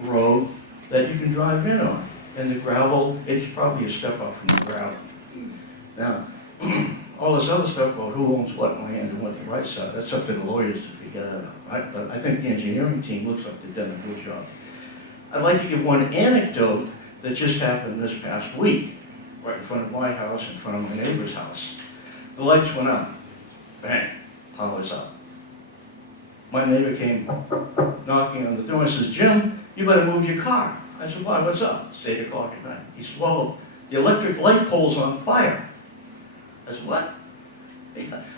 road that you can drive in on. And the gravel, it's probably a step up from the gravel. Now, all this other stuff about who owns what land and what the rights are, that's up to the lawyers to figure that out. But I think the engineering team looks like they've done a good job. I'd like to give one anecdote that just happened this past week, right in front of my house, in front of my neighbor's house. The lights went up. Bang, power's up. My neighbor came knocking on the door and says, "Jim, you better move your car." I said, "Why, what's up?" It's 8 o'clock at night. He said, "Well, the electric light pole's on fire." I said, "What?"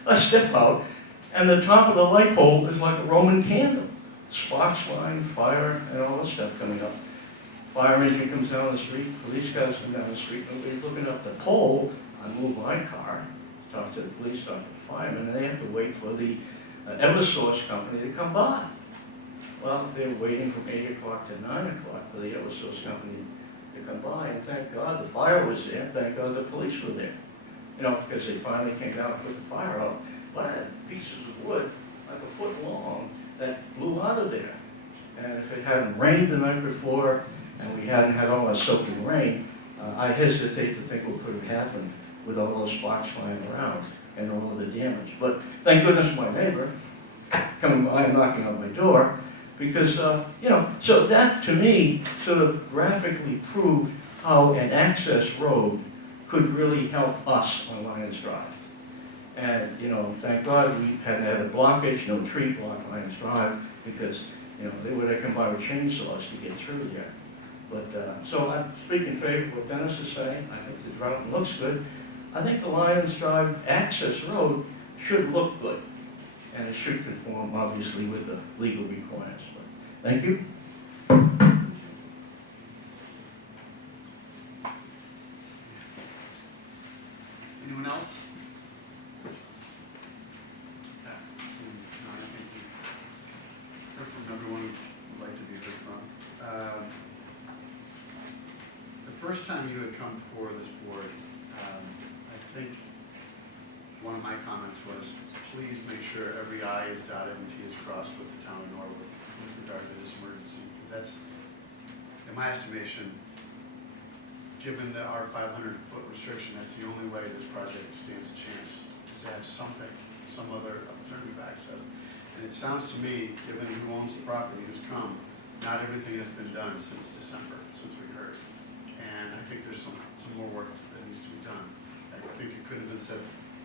I step out, and the top of the light pole is like a Roman candle. Sparks flying, fire, and all this stuff coming up. Fire engine comes down the street, police cars come down the street, nobody's looking up the pole. I move my car, talk to the police, talk to the firemen, and they have to wait for the Eversource company to come by. Well, they're waiting from 8 o'clock to 9 o'clock for the Eversource company to come by, and thank God the fire was there, thank God the police were there. Because they finally came down and put the fire out. But I had pieces of wood, like a foot long, that blew out of there. And if it hadn't rained the night before, and we hadn't had all that soaking rain, I hesitate to think what could have happened with all those sparks flying around and all of the damage. But thank goodness my neighbor coming by and knocking on my door, because, so that to me sort of graphically proved how an access road could really help us on Lions Drive. And, thank God we hadn't had a blockage, no tree block Lions Drive, because, they would have come by with chainsaws to get through there. But, so I speak in favor of what Dennis is saying. I think the development looks good. I think the Lions Drive access road should look good. And it should conform, obviously, with the legal requirements. But thank you. Anyone else? Okay, so, no, I think we've heard from everyone who'd like to be heard from. The first time you had come before this board, I think one of my comments was, please make sure every I is dotted and T is crossed with the town of Norwood with regard to this emergency, because that's, in my estimation, given our 500-foot restriction, that's the only way this project stands a chance, is to have something, some other alternative access. And it sounds to me, given who owns the property, who's come, not everything has been done since December, since we heard. And I think there's some more work that needs to be done. I think it could have been said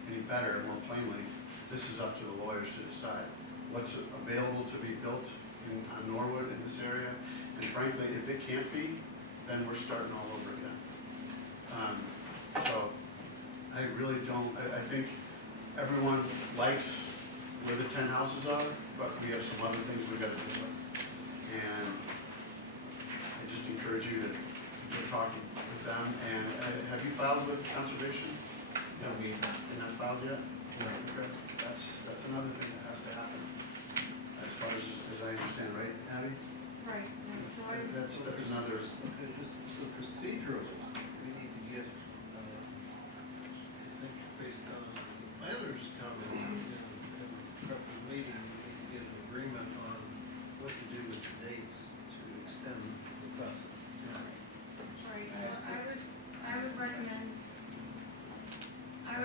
any better, more plainly. This is up to the lawyers to decide what's available to be built on Norwood in this area. And frankly, if it can't be, then we're starting all over again. So I really don't, I think everyone likes where the 10 houses are, but we have some other things we've got to do. And I just encourage you to keep talking with them. And have you filed with conservation? No, we You're not filed yet? No. Okay. That's another thing that has to happen, as far as I understand, right, Abby? Right, so I, That's another. Okay, just so procedurally, we need to get, I think based on the planners comment in a couple of meetings, we need to get an agreement on what to do with the dates to extend the process. right, so I would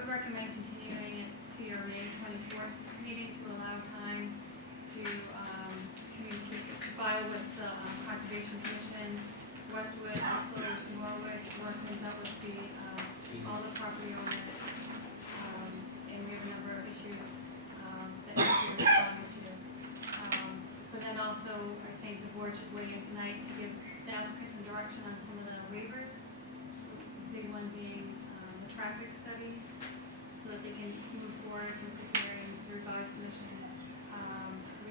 recommend continuing it to your May 24th meeting to allow time to, communicate, to file with the Conservation Commission, Westwood, also Norwood, work things out with the, all the property owners. And we have a number of issues, that need to be responded to. But then also, I think the board should weigh in tonight to give the applicant some direction on some of the waivers. The big one being, the traffic study, so that they can move forward with preparing the revised submission.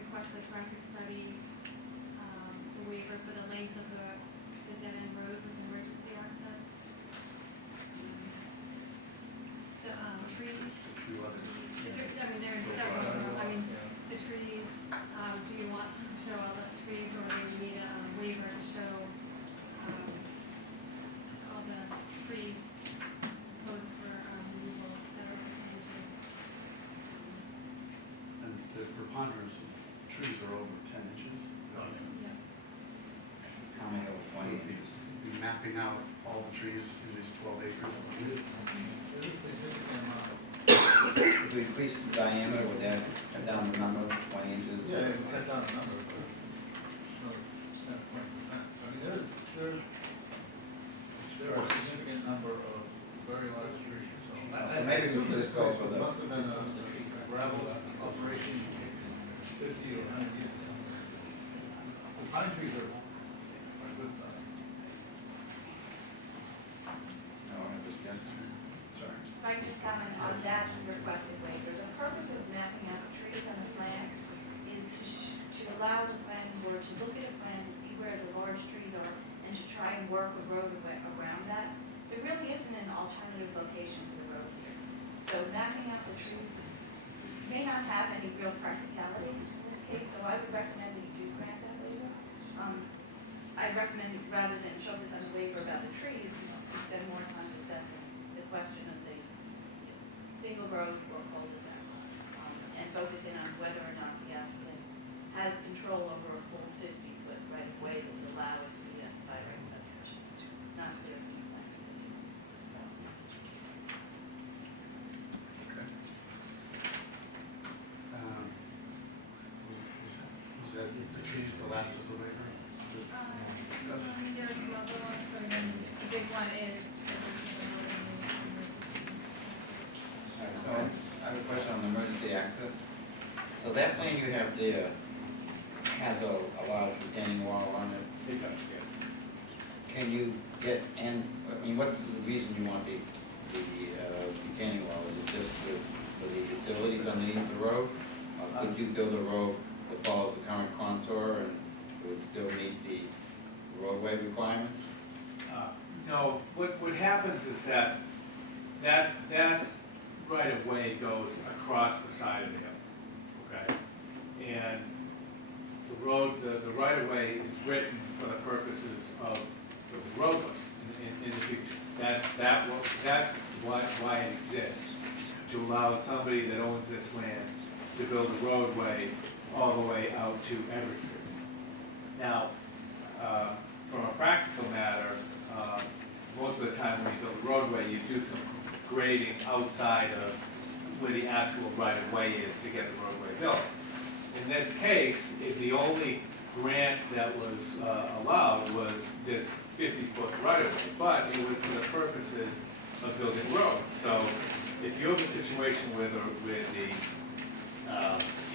Request the traffic study, the waiver for the length of the dead-end road with emergency access. The, trees, I mean, there are several, the trees, do you want to show all the trees, or do you need a waiver to show, all the trees posed for, removal that are within inches? And the preponderance of trees are over 10 inches. Yeah. How many over So 20 it'd be mapping out all the trees in these 12 acres. If we increase the diameter, would that cut down the number, 20 inches? Yeah, it would cut down the number, but another 10, 20%. I mean, there are a significant number of very large trees. So maybe we should just go for It the, must have been a gravel operation 50 or 100 years. The pine trees are good size. no, I just guessed. Sorry. If I just comment on that requested waiver, the purpose of mapping out trees on the plan is to allow the planning board to look at a plan to see where the large trees are and to try and work a road around that. There really isn't an alternative location for the road here. So mapping out the trees may not have any real practicality in this case, so I would recommend that you do grant that waiver. I'd recommend, rather than focus on the waiver about the trees, you spend more time discussing the question of the single road or cul-de-sacs, and focusing on whether or not the applicant has control over a full 50-foot right-of-way that would allow it to be a by right subdivision. It's not clear from the plan. Okay. Was that the trees, the last of the waiver? I mean, there's some other ones, but then the big one is. All right, so I have a question on emergency access. So that plan you have there has a large retaining wall on it? It does, yes. can you get, and, I mean, what's the reason you want the retaining wall? Is it just for the utilities underneath the road? Or could you build a road that follows the current contour and it would still meet the roadway requirements? No, what happens is that right of way goes across the side of the hill, okay? And the road, the right of way is written for the purposes of the roadway in the future. That's why it exists, to allow somebody that owns this land to build a roadway all the way out to Everett Street. Now, from a practical matter, most of the time when you build a roadway, you do some grading outside of where the actual right-of-way is to get the roadway built. In this case, the only grant that was allowed was this 50-foot right-of-way, but it was for the purposes of building roads. So if you have a situation where the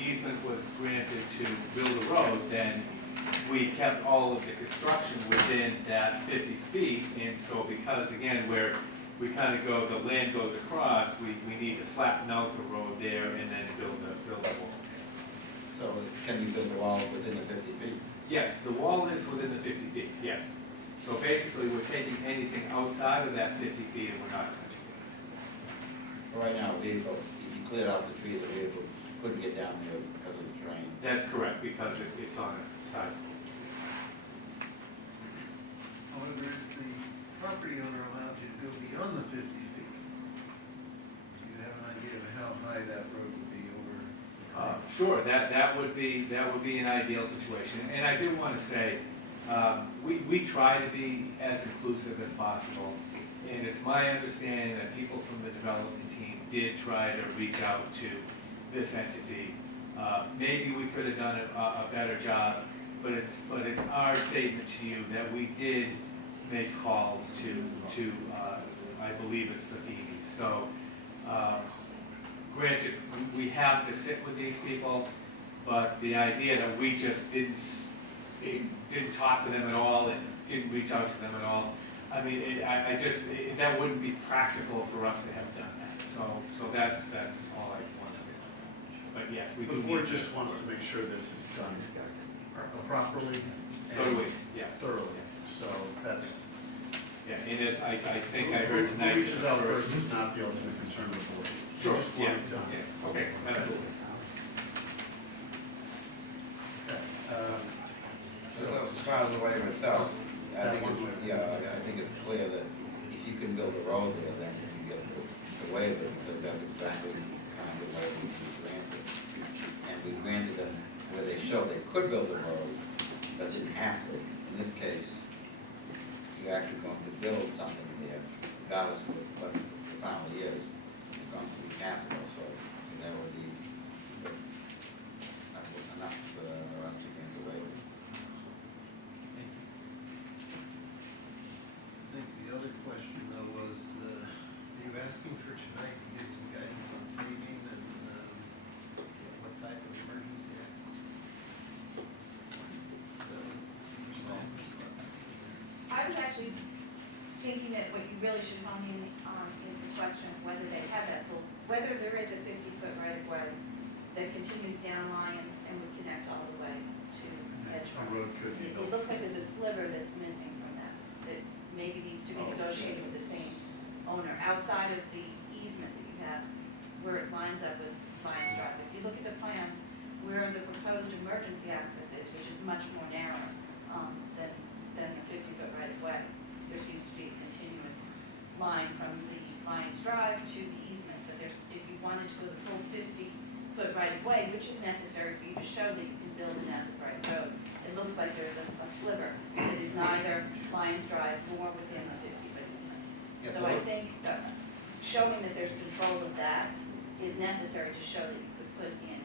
easement was granted to build a road, then we kept all of the construction within that 50 feet, and so because, again, we kind of go, the land goes across, we need to flatten out the road there and then build a wall. So can you build a wall within the 50 feet? Yes, the wall is within the 50 feet, yes. So basically, we're taking anything outside of that 50 feet and we're not touching it. Right now, vehicles, if you cleared out the trees, the vehicle couldn't get down there because of the terrain. That's correct, because it's on a side slope. However, if the property owner allowed you to go beyond the 50 feet, do you have an idea of how high that road would be over? Sure, that would be an ideal situation. And I do want to say, we try to be as inclusive as possible. And it's my understanding that people from the development team did try to reach out to this entity. Maybe we could have done a better job, but it's our statement to you that we did make calls to I believe it's the Phoebe. So, granted, we have to sit with these people, but the idea that we just didn't talk to them at all and didn't reach out to them at all, I mean, that wouldn't be practical for us to have done that. So that's all I want to say. But yes, we do. The board just wants to make sure this is done properly. So do we, yeah. Thoroughly, so that's. Yeah, and as I think I heard tonight. Who reaches out first is not the ultimate concern of the board. Sure, Just want it done. yeah, okay, absolutely. Okay, So as far as the waiver itself, I think it's clear that if you can build a road there, then you can get the waiver, because that's exactly the kind of waiver we granted. And we granted them where they showed they could build a road, but didn't have to. In this case, you're actually going to build something there, regardless of what the final is. It's going to be passable, so that would be enough for us to grant the waiver. I think the other question though was, are you asking for tonight to get some guidance on paving and what type of emergency access? I was actually thinking that what you really should hone in on is the question of whether they have that full, whether there is a 50-foot right-of-way that continues down Lyons and would connect all the way to Edgewater. road could be It built. looks like there's a sliver that's missing from that maybe needs to be negotiated with the same owner, outside of the easement that you have, where it lines up with Lyons Drive. If you look at the plans, where the proposed emergency access is, which is much more narrow than the 50-foot right-of-way, there seems to be a continuous line from the Lyons Drive to the easement, but if you wanted to go the full 50-foot right-of-way, which is necessary for you to show that you can build an as-of-right road, it looks like there's a sliver that is neither Lyons Drive nor within the 50-foot easement. Yeah, So I think showing that there's control of that is necessary to show that you could put in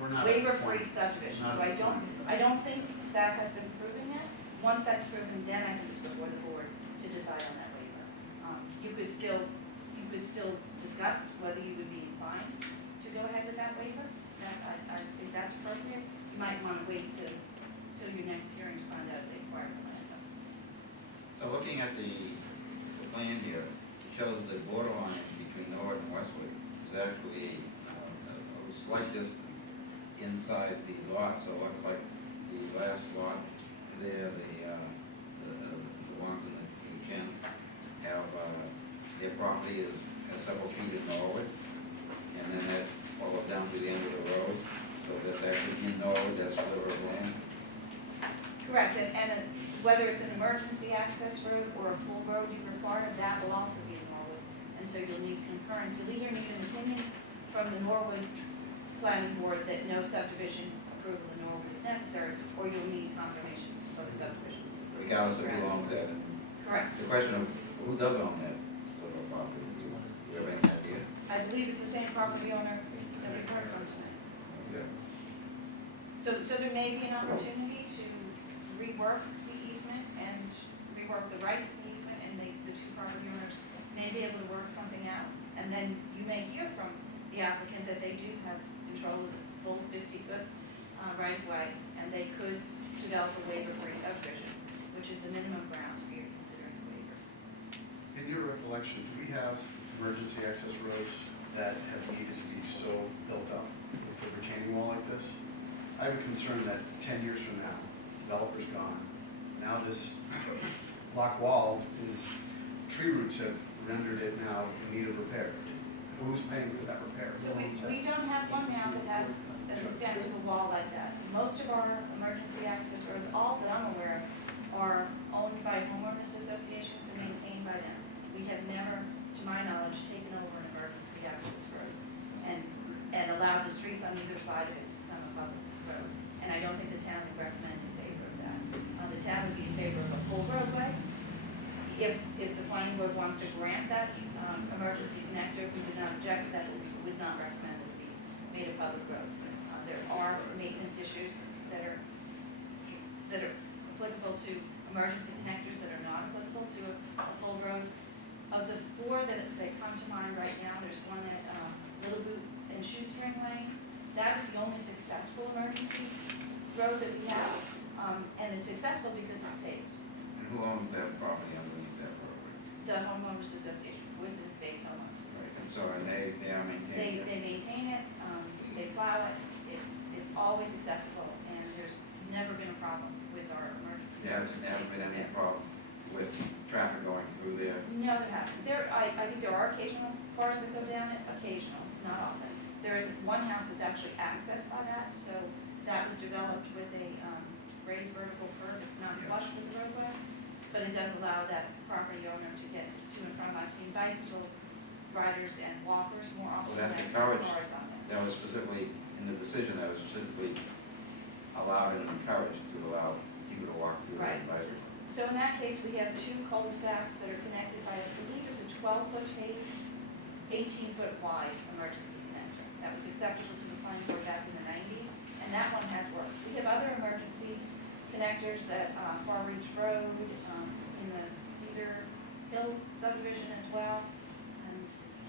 we're not a at the waiver-free point. subdivision. Not So at the point. I don't think that has been proven yet. Once that's proven, then I think it's before the board to decide on that waiver. You could still discuss whether you would be inclined to go ahead with that waiver. I think that's appropriate. You might want to wait till your next hearing to find out if they acquire the land. So looking at the plan here, it shows the borderline between Norwood and Westwood is actually a slight distance inside the lot, so it looks like the last lot there, the ones in the Kent have, their property has several feet in Norwood, and then that follows down to the end of the road, so that's actually in Norwood, that's the road land. Correct, and whether it's an emergency access road or a full road you require, that will also be in Norwood. And so you'll need concurrence, you'll either need an opinion from the Norwood Planning Board that no subdivision approval in Norwood is necessary, or you'll need confirmation of a subdivision. Regardless of who owns that. Correct. The question of who does own that sort of property, do you have any idea? I believe it's the same property owner that we heard from tonight. Yeah. So there may be an opportunity to rework the easement and rework the rights of the easement, and the two property owners may be able to work something out. And then you may hear from the applicant that they do have control of the full 50-foot right of way, and they could develop a waiver for a subdivision, which is the minimum grounds for your considering waivers. In your recollection, do we have emergency access roads that have needed to be so built up with a retaining wall like this? I have a concern that 10 years from now, developer's gone. Now this block wall is, tree roots have rendered it now in need of repair. Who's paying for that repair? So Who owns that? we don't have one now that has an extent to a wall like that. Most of our emergency access roads, all that I'm aware of, are owned by homeowners associations and maintained by them. We have never, to my knowledge, taken over an emergency access road and allowed the streets on either side of it to become a public road. And I don't think the town would recommend in favor of that. The town would be in favor of a full roadway. If the planning board wants to grant that emergency connector, we would not object to that, but we would not recommend that it be made a public road. There are maintenance issues that are applicable to emergency connectors that are not applicable to a full road. Of the four that come to mind right now, there's one at Little Boot and Shoestring Lane. That is the only successful emergency road that we have, and it's successful because it's paved. And who owns that property underneath that roadway? The homeowners association, Wisdom Estates Homeowners Association. And so, and they are maintaining it? They maintain it, they plow it, it's always accessible, and there's never been a problem with our emergency There services. haven't been any problem with traffic going through there? No, there hasn't. I think there are occasional cars that go down it, occasional, not often. There is one house that's actually accessed by that, so that was developed with a raised vertical curb. It's not flush with the roadway, but it does allow that property owner to get to and from. I've seen bicycle riders and walkers more often Well, than that's I've seen encouraged. cars on there. That was specifically, in the decision, that was specifically allowed and encouraged to allow people to walk through Right. that bicycle. So in that case, we have two cul-de-sacs that are connected by, I believe it's a 12-foot paved, 18-foot wide emergency connector. That was acceptable to the planning board back in the 90s, and that one has worked. We have other emergency connectors at Far Reach Road, in the Cedar Hill subdivision as well, and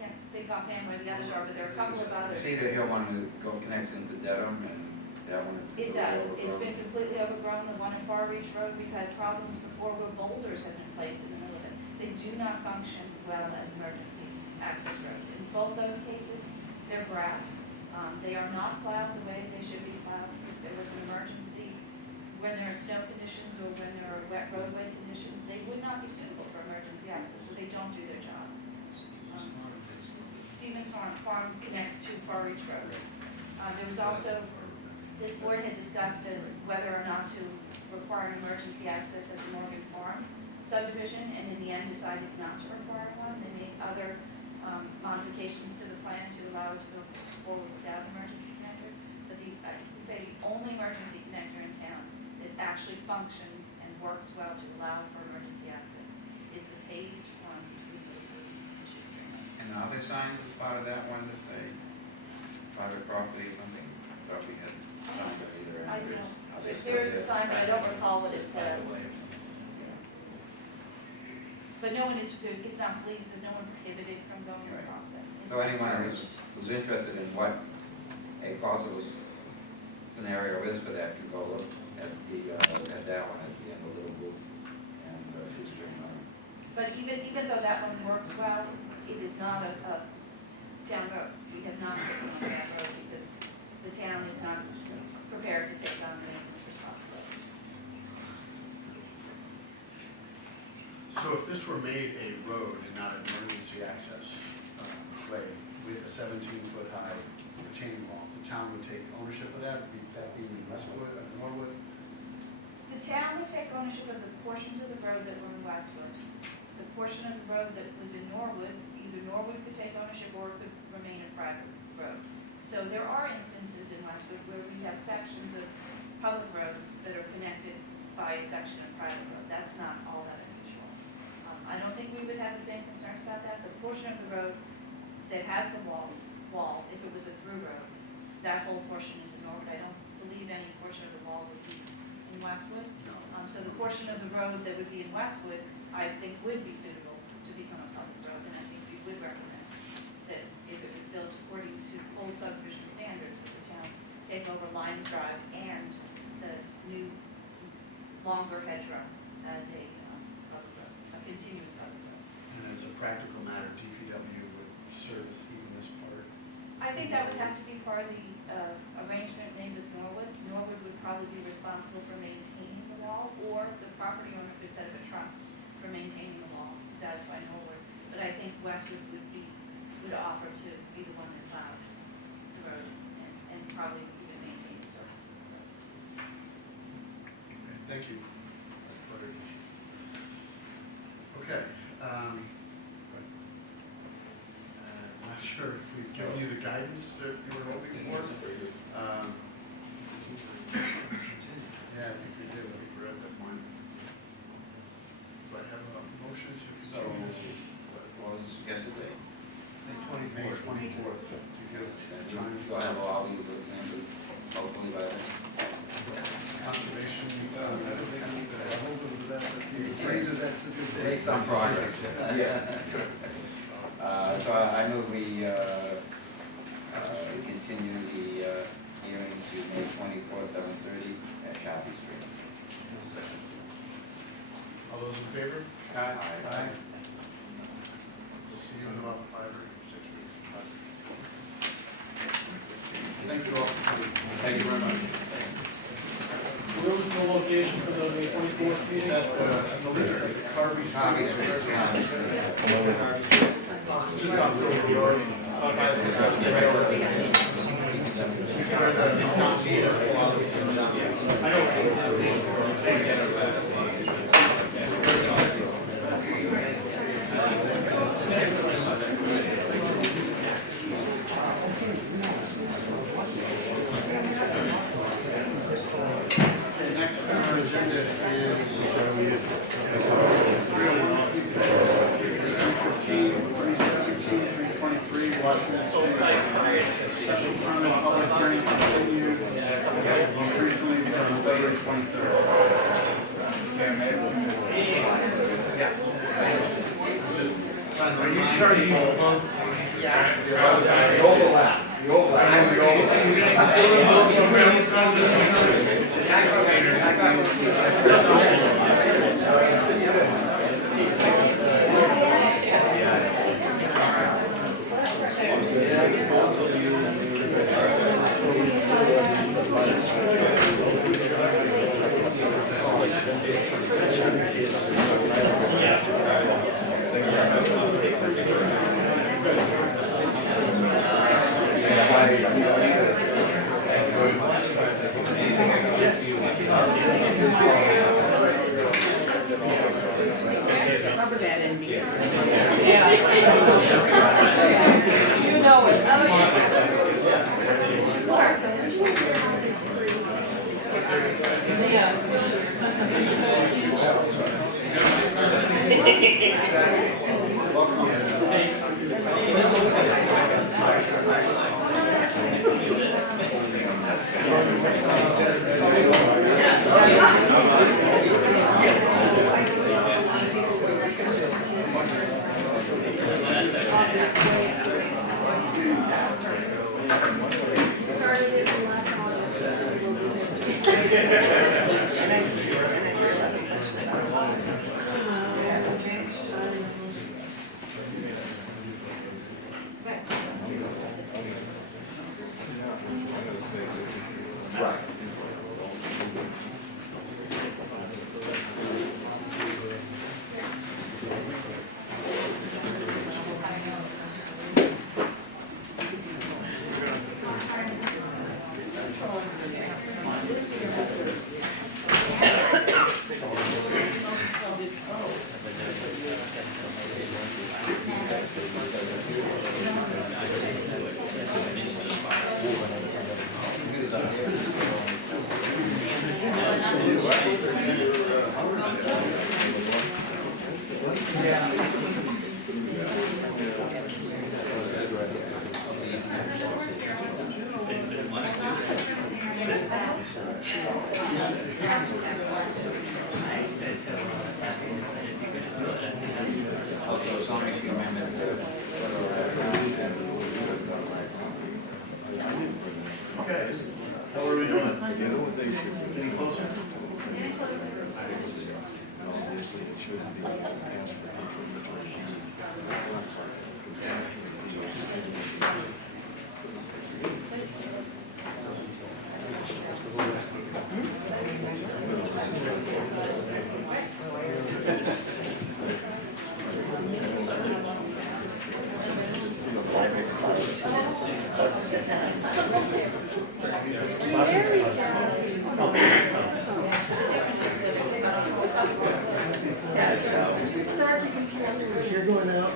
can't think offhand where the others are, but there are a couple of others. Cedar Hill one connects into Dedham, and that one is It completely does. overgrown. It's been completely overgrown. The one at Far Reach Road, we've had problems before where boulders have been placed in the middle of it. They do not function well as emergency access roads. In both those cases, they're grass. They are not plowed the way they should be plowed. If there was an emergency, when there are snow conditions or when there are wet roadway conditions, they would not be suitable for emergency access, so they don't do their job. Stevens Farm connects to Far Reach Road. There was also, this board had discussed whether or not to require an emergency access at the Morgan Farm subdivision, and in the end decided not to require one. They made other modifications to the plan to allow it to go forward without an emergency connector. But I would say the only emergency connector in town that actually functions and works well to allow for emergency access is the paved one between Little and Shoestring Lane. And are there signs as part of that one that say private property or something? I thought we had signs on either end. I don't, there is a sign, but I don't recall what it says. But no one is, it's not policed, there's no one prohibited from going across it. It's So anyone discouraged. who's interested in what a possible scenario is for that can go look at that one at the end of Little Booth and But even though that one works well, it is not a town road. We have not taken on that road because the town is not prepared to take on the maintenance responsibilities. So if this were made a road and not an emergency access way with a 17-foot high retaining wall, the town would take ownership of that, that being in Westwood or Norwood? The town would take ownership of the portions of the road that were in Westwood. The portion of the road that was in Norwood, either Norwood could take ownership or it could remain a private road. So there are instances in Westwood where we have sections of public roads that are connected by a section of private road. That's not all that unusual. I don't think we would have the same concerns about that. The portion of the road that has the wall, if it was a through road, that whole portion is in Norwood. I don't believe any portion of the wall would be in Westwood. So the portion of the road that would be in Westwood, I think would be suitable to become a public road, and I think we would recommend that if it was built according to full subdivision standards, that the town take over Lions Drive and the new longer hedgerow as a public road, a continuous public road. And as a practical matter, DPW would service even this part? I think that would have to be part of the arrangement made with Norwood. Norwood would probably be responsible for maintaining the wall, or the property owner could set up a trust for maintaining the wall to satisfy Norwood. But I think Westwood would offer to be the one that plowed the road and probably even maintain the surface of the road. Okay, thank you. Okay. I'm not sure if we've given you the guidance that you were hoping for. Yeah, I think we did. I think we're at that point. Do I have a motion to continue this? What was the suggested date? May 24th. To give time. So I have all these answered, hopefully by then. Conservation. Make some progress. So I move we continue the hearing to May 24th, 7:30 at Sharpie Street. All those in favor? Aye. We'll see you in about 5 or 6 weeks. Thank you all for coming. Thank you very much. Where was the location for the May 24th Is meeting? that the liquor, Carvey Street? Just off the road, by the railroad station. Where the town municipal office is down. Okay, next on our agenda is 315, 317, 323, Washington Solar. Special permit public hearing continued, most recently from February 23rd. Yeah. Are you starting? Yeah. The overlap. Cover that in here. Yeah. You know it. Oh, Yeah. Right. Also, zoning amendment. Okay, how are we doing? Any closer? You're going out.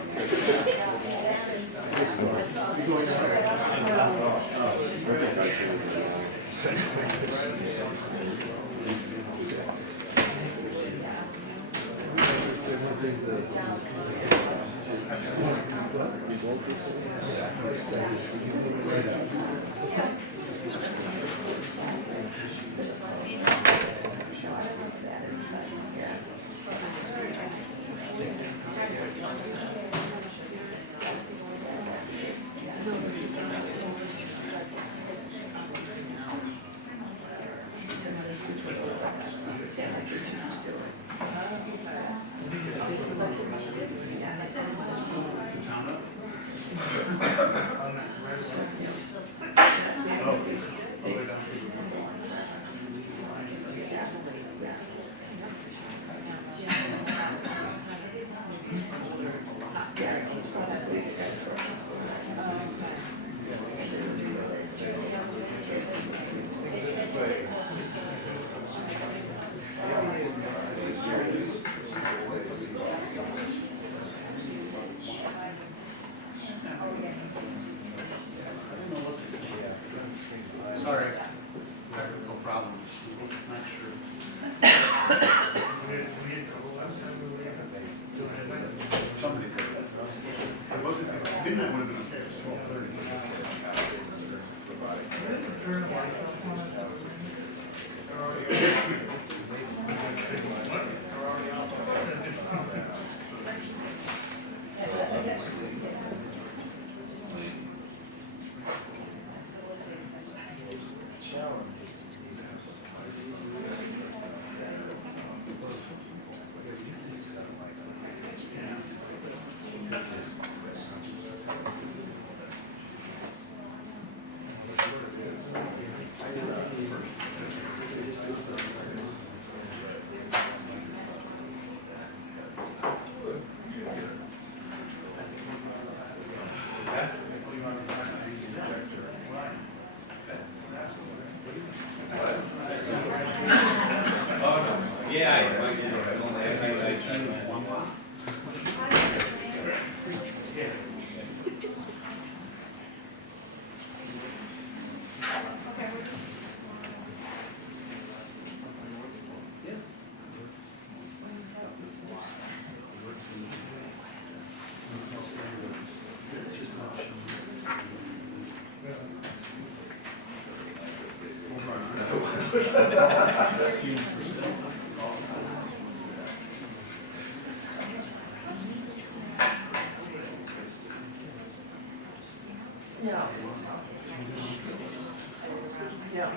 The town up? Sorry, technical problems, not sure. Somebody does that. It wasn't, midnight would have been okay, it was 4:30. Yeah. Yeah.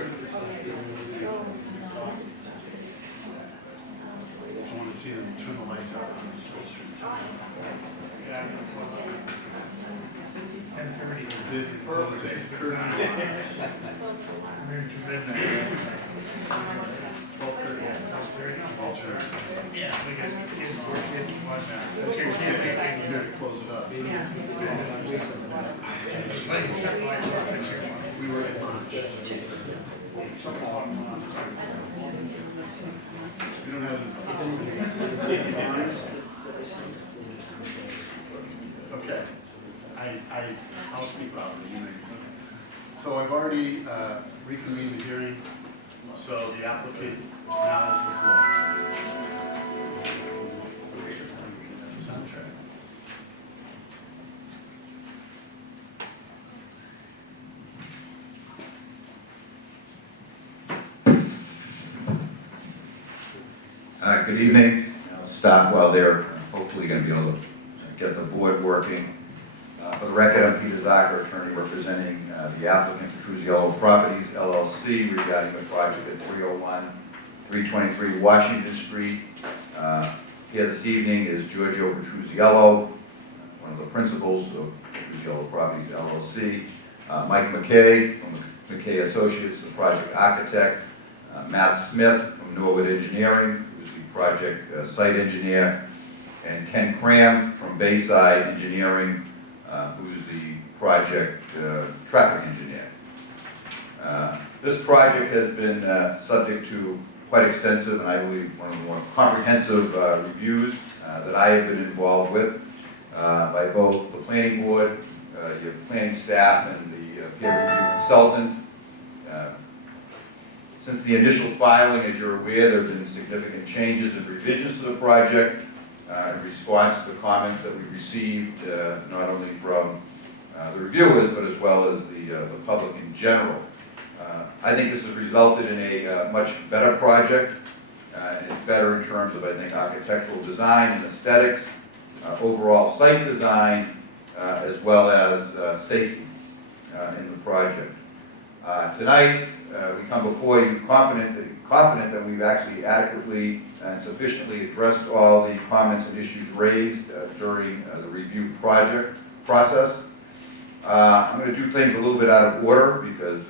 I want to see them turn the lights out on this whole street. 10:30. Did close it. Yeah. Here to close it up. We were in March. We don't have. Okay. I'll speak about it. You may. So I've already reconvened the hearing, so the applicant now has the floor. Soundtrack. Good evening. I'll stop while they're hopefully going to be able to get the board working. For the record, I'm Peter Zucker, attorney representing the applicant, Petruzziello Properties LLC, regarding the project at 301-323 Washington Street. Here this evening is Giorgio Petruzziello, one of the principals of Petruzziello Properties LLC, Mike McKay from McKay Associates, the project architect, Matt Smith from Norwood Engineering, who's the project site engineer, and Ken Cram from Bayside Engineering, who's the project traffic engineer. This project has been subject to quite extensive and I believe one of the more comprehensive reviews that I have been involved with by both the planning board, your planning staff, and the peer review consultant. Since the initial filing, as you're aware, there have been significant changes and revisions to the project in response to the comments that we received, not only from the reviewers, but as well as the public in general. I think this has resulted in a much better project, and it's better in terms of, I think, architectural design and aesthetics, overall site design, as well as safety in the project. Tonight, we come before you confident that we've actually adequately and sufficiently addressed all the comments and issues raised during the review process. I'm going to do things a little bit out of order because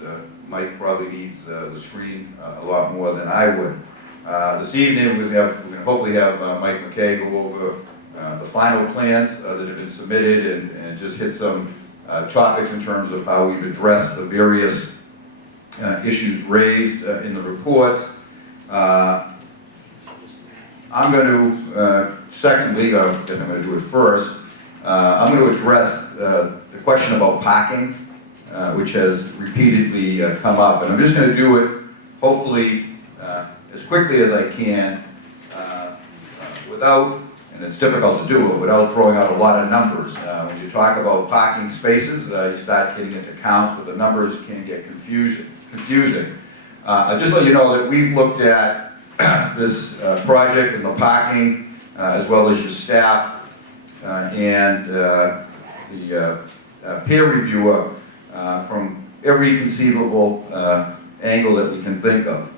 Mike probably needs the screen a lot more than I would. This evening, we're going to hopefully have Mike McKay go over the final plans that have been submitted and just hit some topics in terms of how we've addressed the various issues raised in the reports. I'm going to, secondly, I guess I'm going to do it first, I'm going to address the question about parking, which has repeatedly come up. And I'm just going to do it, hopefully, as quickly as I can, without, and it's difficult to do it, without throwing out a lot of numbers. When you talk about parking spaces, you start getting into counts, but the numbers can get confusing. I'll just let you know that we've looked at this project and the parking, as well as your staff and the peer reviewer from every conceivable angle that we can think of.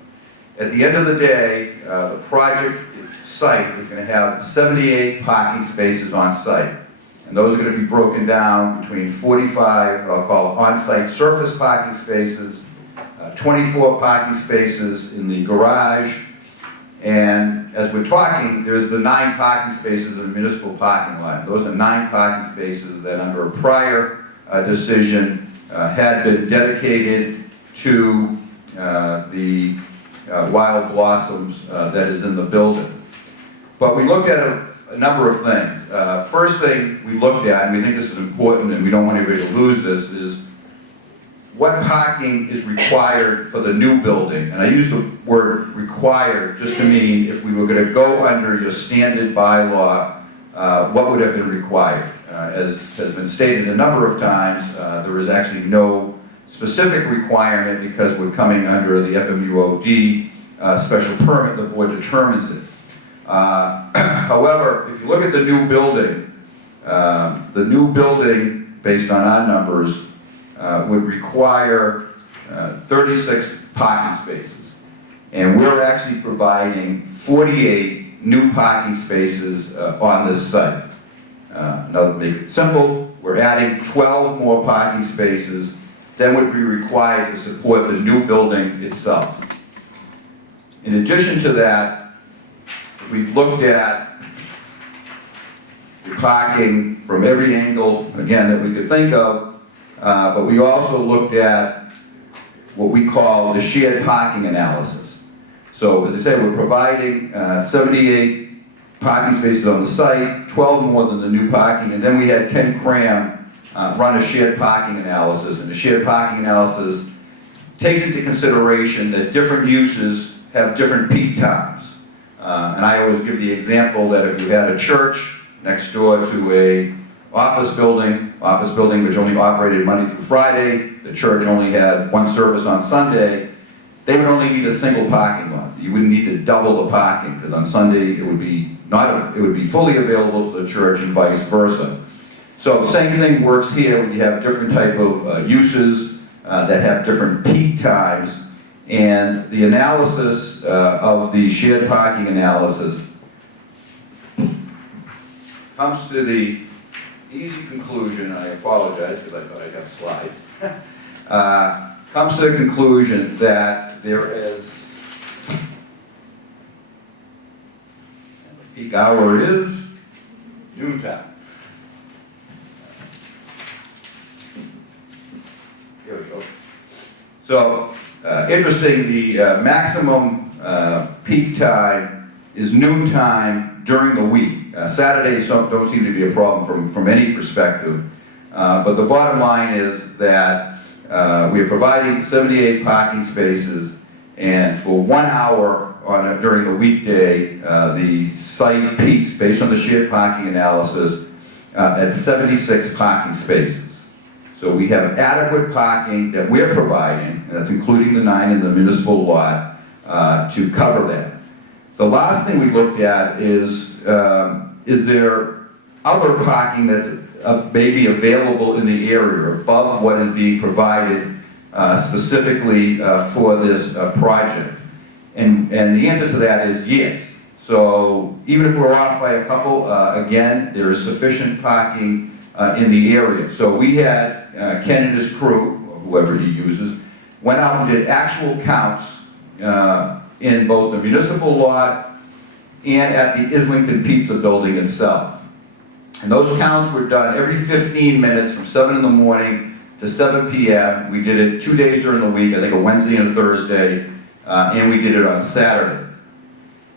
At the end of the day, the project site is going to have 78 parking spaces on site. And those are going to be broken down between 45, what I'll call on-site surface parking spaces, 24 parking spaces in the garage, and as we're talking, there's the 9 parking spaces in the municipal parking lot. Those are 9 parking spaces that under a prior decision had been dedicated to the wild blossoms that is in the building. But we looked at a number of things. First thing we looked at, and we think this is important and we don't want anybody to lose this, is what parking is required for the new building. And I use the word required just to mean if we were going to go under your standard bylaw, what would have been required. As has been stated a number of times, there is actually no specific requirement because we're coming under the FMUOD special permit, the board determines it. However, if you look at the new building based on our numbers, would require 36 parking spaces. And we're actually providing 48 new parking spaces on this site. Now, to make it simple, we're adding 12 more parking spaces than would be required to support the new building itself. In addition to that, we've looked at the parking from every angle, again, that we could think of, but we also looked at what we call the shared parking analysis. So, as I said, we're providing 78 parking spaces on the site, 12 more than the new parking, and then we had Ken Cram run a shared parking analysis, and the shared parking analysis takes into consideration that different uses have different peak times. And I always give the example that if you had a church next door to a office building which only operated Monday through Friday, the church only had one service on Sunday, they would only need a single parking lot. You wouldn't need to double the parking, because on Sunday it would be fully available to the church and vice versa. So the same thing works here when you have different type of uses that have different peak times, and the analysis of the shared parking analysis comes to the easy conclusion, I apologize because I thought I'd have slides, comes to the conclusion that there is, the peak hour is noontime. Here we go. So, interesting, the maximum peak time is noontime during the week. Saturdays don't seem to be a problem from any perspective. But the bottom line is that we are providing 78 parking spaces, and for 1 hour during the weekday, the site peaks, based on the shared parking analysis, at 76 parking spaces. So we have adequate parking that we're providing, and that's including the 9 in the municipal lot, to cover that. The last thing we looked at is there other parking that's maybe available in the area above what is being provided specifically for this project? And the answer to that is yes. So even if we're off by a couple, again, there is sufficient parking in the area. So we had Ken and his crew, or whoever he uses, went out and did actual counts in both the municipal lot and at the Islington Pizza building itself. And those counts were done every 15 minutes from 7 in the morning to 7 p.m. We did it 2 days during the week, I think a Wednesday and a Thursday, and we did it on Saturday.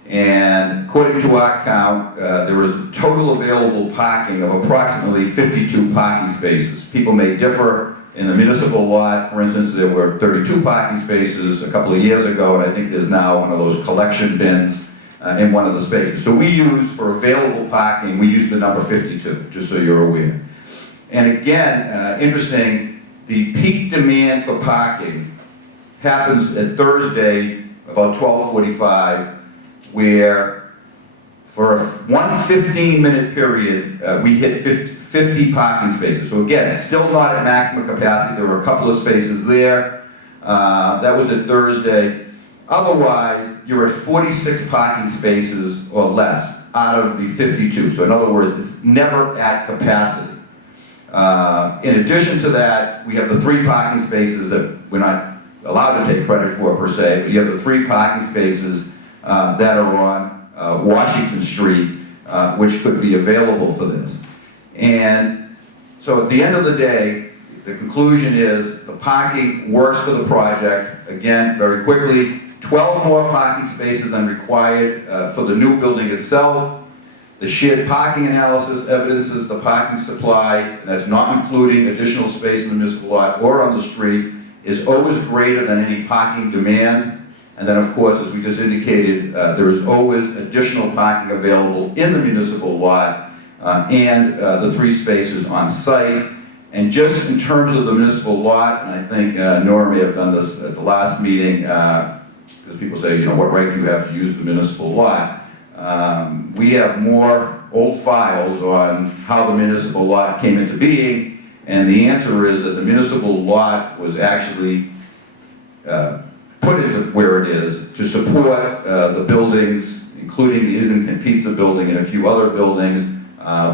And according to our count, there was total available parking of approximately 52 parking spaces. People may differ. In the municipal lot, for instance, there were 32 parking spaces a couple of years ago, and I think there's now one of those collection bins in one of the spaces. So we use, for available parking, we use the number 52, just so you're aware. And again, interesting, the peak demand for parking happens at Thursday about 12:45, where for one 15-minute period, we hit 50 parking spaces. So again, still not at maximum capacity. There were a couple of spaces there. That was at Thursday. Otherwise, you're at 46 parking spaces or less out of the 52. So in other words, it's never at capacity. In addition to that, we have the 3 parking spaces that we're not allowed to take credit for per se, but you have the 3 parking spaces that are on Washington Street, which could be available for this. And so at the end of the day, the conclusion is the parking works for the project. Again, very quickly, 12 more parking spaces than required for the new building itself. The shared parking analysis evidences the parking supply, and that's not including additional space in the municipal lot or on the street, is always greater than any parking demand. And then, of course, as we just indicated, there is always additional parking available in the municipal lot and the 3 spaces on site. And just in terms of the municipal lot, and I think Nora may have done this at the last meeting, because people say, you know, what right do you have to use the municipal lot? We have more old files on how the municipal lot came into being, and the answer is that the municipal lot was actually put it where it is to support the buildings, including the Islington Pizza building and a few other buildings,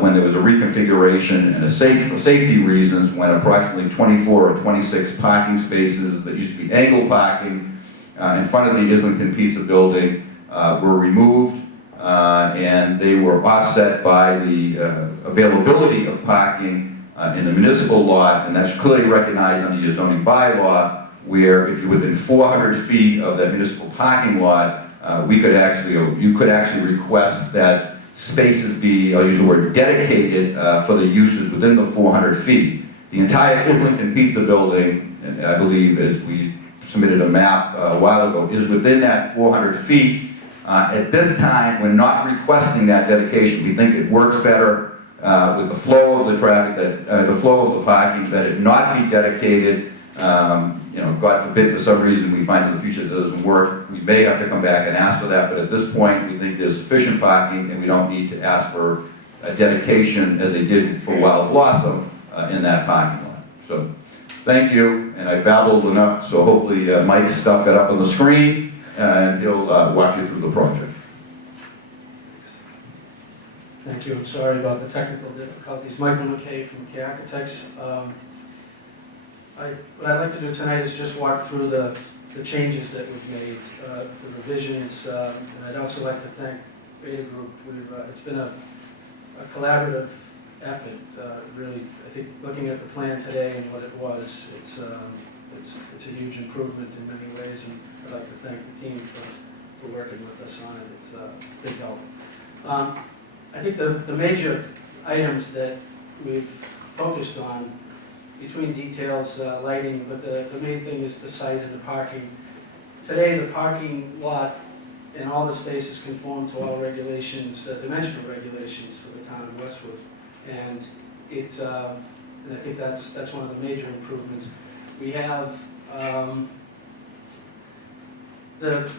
when there was a reconfiguration and for safety reasons, when approximately 24 or 26 parking spaces that used to be angle parking in front of the Islington Pizza building were removed, and they were offset by the availability of parking in the municipal lot, and that's clearly recognized under your zoning bylaw, where if you're within 400 feet of that municipal parking lot, you could actually request that spaces be, I'll use the word, dedicated for the uses within the 400 feet. The entire Islington Pizza building, and I believe as we submitted a map a while ago, is within that 400 feet. At this time, we're not requesting that dedication. We think it works better with the flow of the traffic, the flow of the parking, that it not be dedicated. God forbid for some reason we find in the future that doesn't work, we may have to come back and ask for that, but at this point we think there's sufficient parking and we don't need to ask for a dedication as they did for Wild Blossom in that parking lot. So thank you, and I babbled enough, so hopefully Mike's stuff got up on the screen and he'll walk you through the project. Thank you. I'm sorry about the technical difficulties. Michael McKay from McKay Architects. What I'd like to do tonight is just walk through the changes that we've made, the revisions, and I'd also like to thank Beta Group. It's been a collaborative effort, really. I think looking at the plan today and what it was, it's a huge improvement in many ways, and I'd like to thank the team for working with us on it. It's a big help. I think the major items that we've focused on, between details, lighting, but the main thing is the site and the parking. Today, the parking lot and all the spaces conform to all regulations, dimensional regulations for the town of Westwood. And and I think that's one of the major improvements. We have the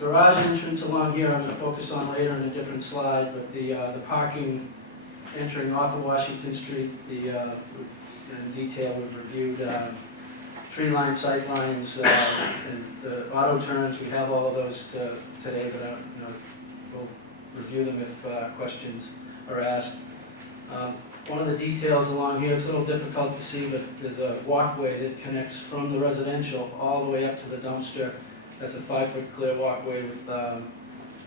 garage entrance along here, I'm going to focus on later in a different slide, but the parking entering off of Washington Street, in detail we've reviewed tree line, sight lines, and the auto turns. We have all of those today, but we'll review them if questions are asked. One of the details along here, it's a little difficult to see, but there's a walkway that connects from the residential all the way up to the dumpster. That's a 5-foot clear walkway with,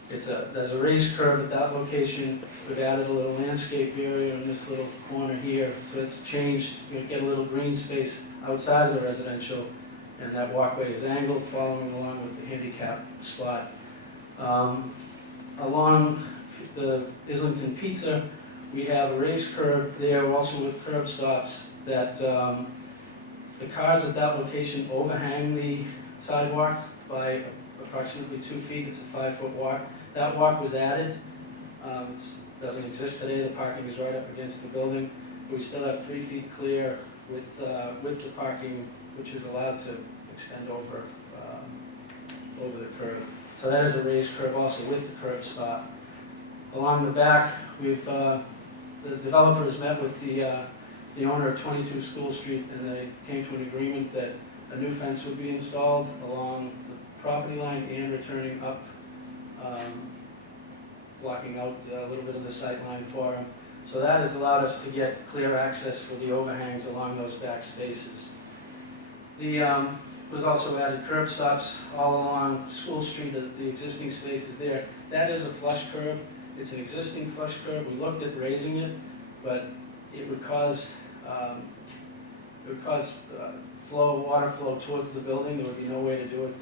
there's a raised curb at that location. We've added a little landscape area in this little corner here, so it's changed. You get a little green space outside of the residential, and that walkway is angled, following along with the handicap spot. Along the Islington Pizza, we have a raised curb there, also with curb stops, that the cars at that location overhang the sidewalk by approximately 2 feet. It's a 5-foot walk. That walk was added. It doesn't exist today. The parking is right up against the building. We still have 3 feet clear with the parking, which is allowed to extend over the curb. So that is a raised curb also with the curb stop. Along the back, the developer has met with the owner of 22 School Street, and they came to an agreement that a new fence would be installed along the property line and returning up, blocking out a little bit of the sight line for him. So that has allowed us to get clear access for the overhangs along those back spaces. Was also added curb stops all along School Street, the existing spaces there. That is a flush curb. It's an existing flush curb. We looked at raising it, but it would cause water flow towards the building. There would be no way to do it.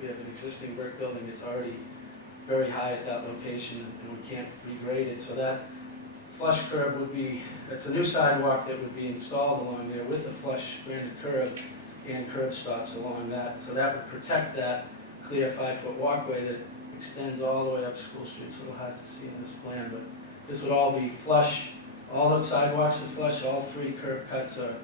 We have an existing brick building. It's already very high at that location, and we can't regrade it. So that flush curb would be, it's a new sidewalk that would be installed along there with a flush granite curb and curb stops along that. So that would protect that clear 5-foot walkway that extends all the way up School Street. It's a little hard to see in this plan, but this would all be flush. All the sidewalks are flush. All 3 curb cuts are,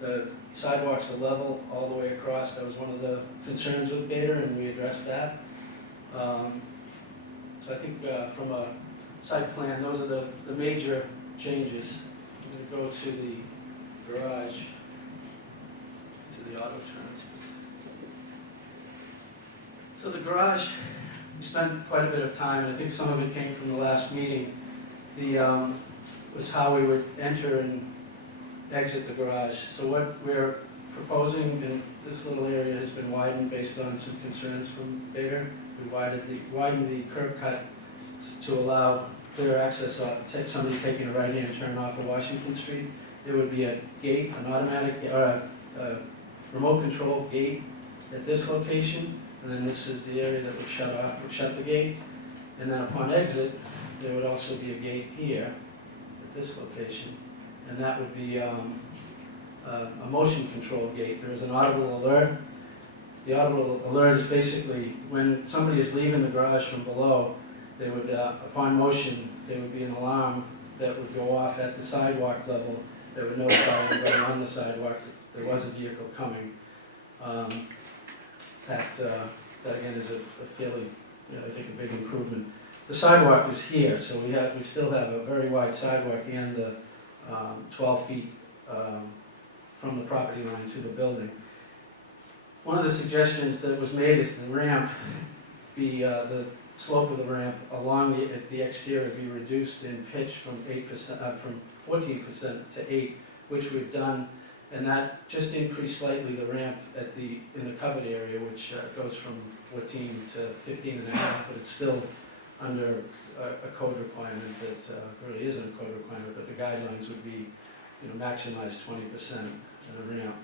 the sidewalks are level all the way across. That was one of the concerns with Beta, and we addressed that. So I think from a site plan, those are the major changes. I'm going to go to the garage, to the auto turns. So the garage, we spent quite a bit of time, and I think some of it came from the last meeting. Was how we would enter and exit the garage. So what we're proposing, and this little area has been widened based on some concerns from Bader. We widened the curb cut to allow clear access, somebody taking a right-hand turn off of Washington Street. There would be a gate, an automatic, or a remote control gate at this location, and then this is the area that would shut the gate. And then upon exit, there would also be a gate here at this location, and that would be a motion control gate. There is an audible alert. The audible alert is basically when somebody is leaving the garage from below, they would, upon motion, there would be an alarm that would go off at the sidewalk level that would notify everybody on the sidewalk that there was a vehicle coming. That again is a fairly, I think, a big improvement. The sidewalk is here, so we still have a very wide sidewalk and the 12 feet from the property line to the building. One of the suggestions that was made is the ramp the slope of the ramp along the exterior be reduced in pitch from 8%, from 14% to 8%, which we've done, and that just increased slightly the ramp in the covered area, which goes from 14 to 15.5, but it's still under a code requirement that really isn't a code requirement, but the guidelines would be, maximize 20% in a ramp.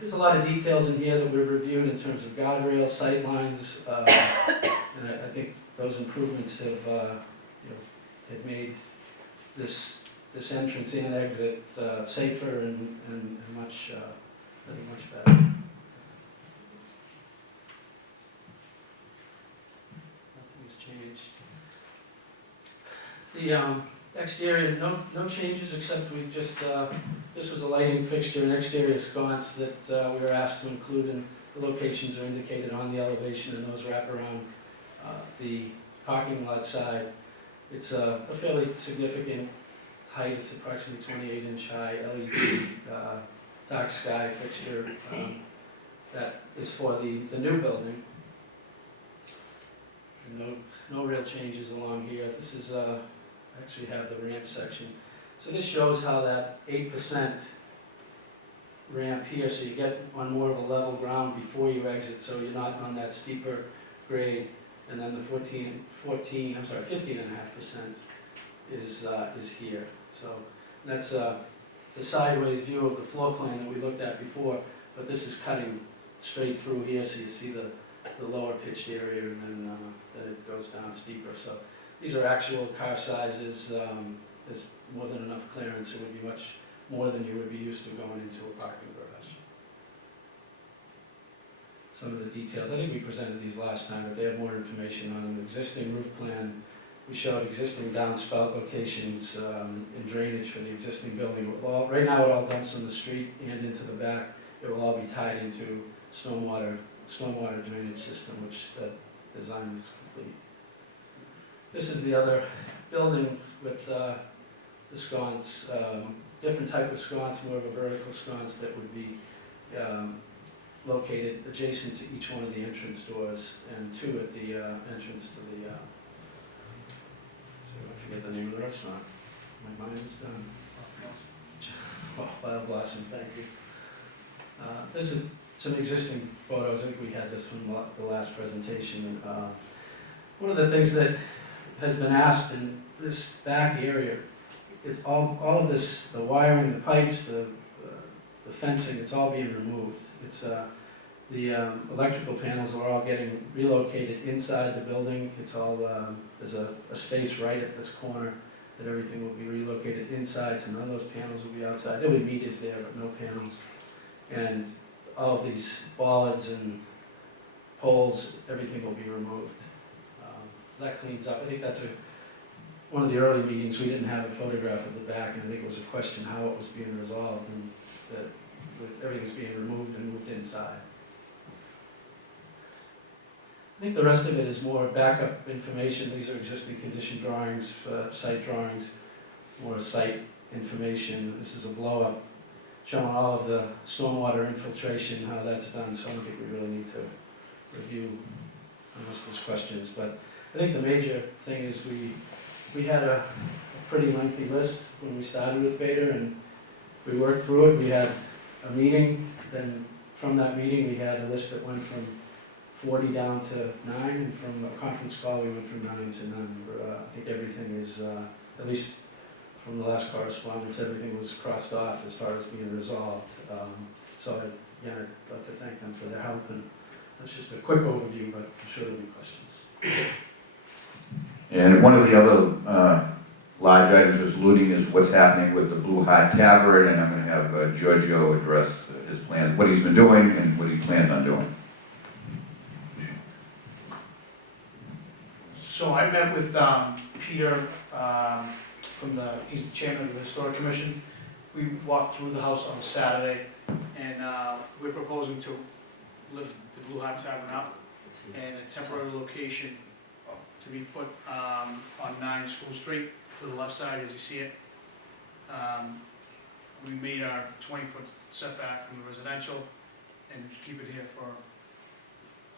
There's a lot of details in here that we've reviewed in terms of guardrails, sight lines, and I think those improvements have made this entrance and exit safer and much, I think, much better. Nothing's changed. The exterior, no changes except we just, this was a lighting fixture and exterior sconce that we were asked to include, and the locations are indicated on the elevation, and those wrap around the parking lot side. It's a fairly significant height. It's approximately 28-inch high LED dark sky fixture that is for the new building. And no real changes along here. This is actually have the ramp section. So this shows how that 8% ramp here, so you get on more of a level ground before you exit, so you're not on that steeper grade, and then the 15.5% is here. So that's it's a sideways view of the floor plan that we looked at before, but this is cutting straight through here, so you see the lower pitched area, and then it goes down steeper. So these are actual car sizes. There's more than enough clearance. It would be much more than you would be used to going into a parking garage. Some of the details, I think we presented these last time, but they have more information on an existing roof plan. We showed existing downspout locations and drainage for the existing building. Right now it all dumps on the street and into the back. It will all be tied into stormwater drainage system, which that design is complete. This is the other building with the sconce, different type of sconce, more of a vertical sconce that would be located adjacent to each one of the entrance doors, and two at the entrance to the, I forget the name of the restaurant. My mind is done. Wild Blossom, thank you. There's some existing photos. I think we had this from the last presentation. One of the things that has been asked in this back area is all of this, the wiring, the pipes, the fencing, it's all being removed. It's the electrical panels are all getting relocated inside the building. It's all, there's a space right at this corner that everything will be relocated inside, so none of those panels will be outside. There will be meters there, but no panels. And all of these bollards and poles, everything will be removed. So that cleans up. I think that's one of the early meetings, we didn't have a photograph of the back, and I think it was a question how it was being resolved, and that everything's being removed and moved inside. I think the rest of it is more backup information. These are existing condition drawings, site drawings, more site information. This is a blow-up showing all of the stormwater infiltration, how that's done, so I don't think we really need to review unless there's questions. But I think the major thing is we had a pretty lengthy list when we started with Beta, and we worked through it. We had a meeting, then from that meeting, we had a list that went from 40 down to 9, and from a conference call, we went from 9 to none. I think everything is, at least from the last correspondence, everything was crossed off as far as being resolved. So again, I'd like to thank them for their help, and that's just a quick overview, but I'm sure there'll be questions. And one of the other large items was looting is what's happening with the Blue Hat Tavern, and I'm going to have Giorgio address his plans, what he's been doing and what he plans on doing. So I met with Peter he's the chairman of the Historic Commission. We walked through the house on Saturday, and we're proposing to lift the Blue Hat Tavern up and a temporary location to be put on 9 School Street to the left side as you see it. We made our 20-foot setback from the residential and keep it here for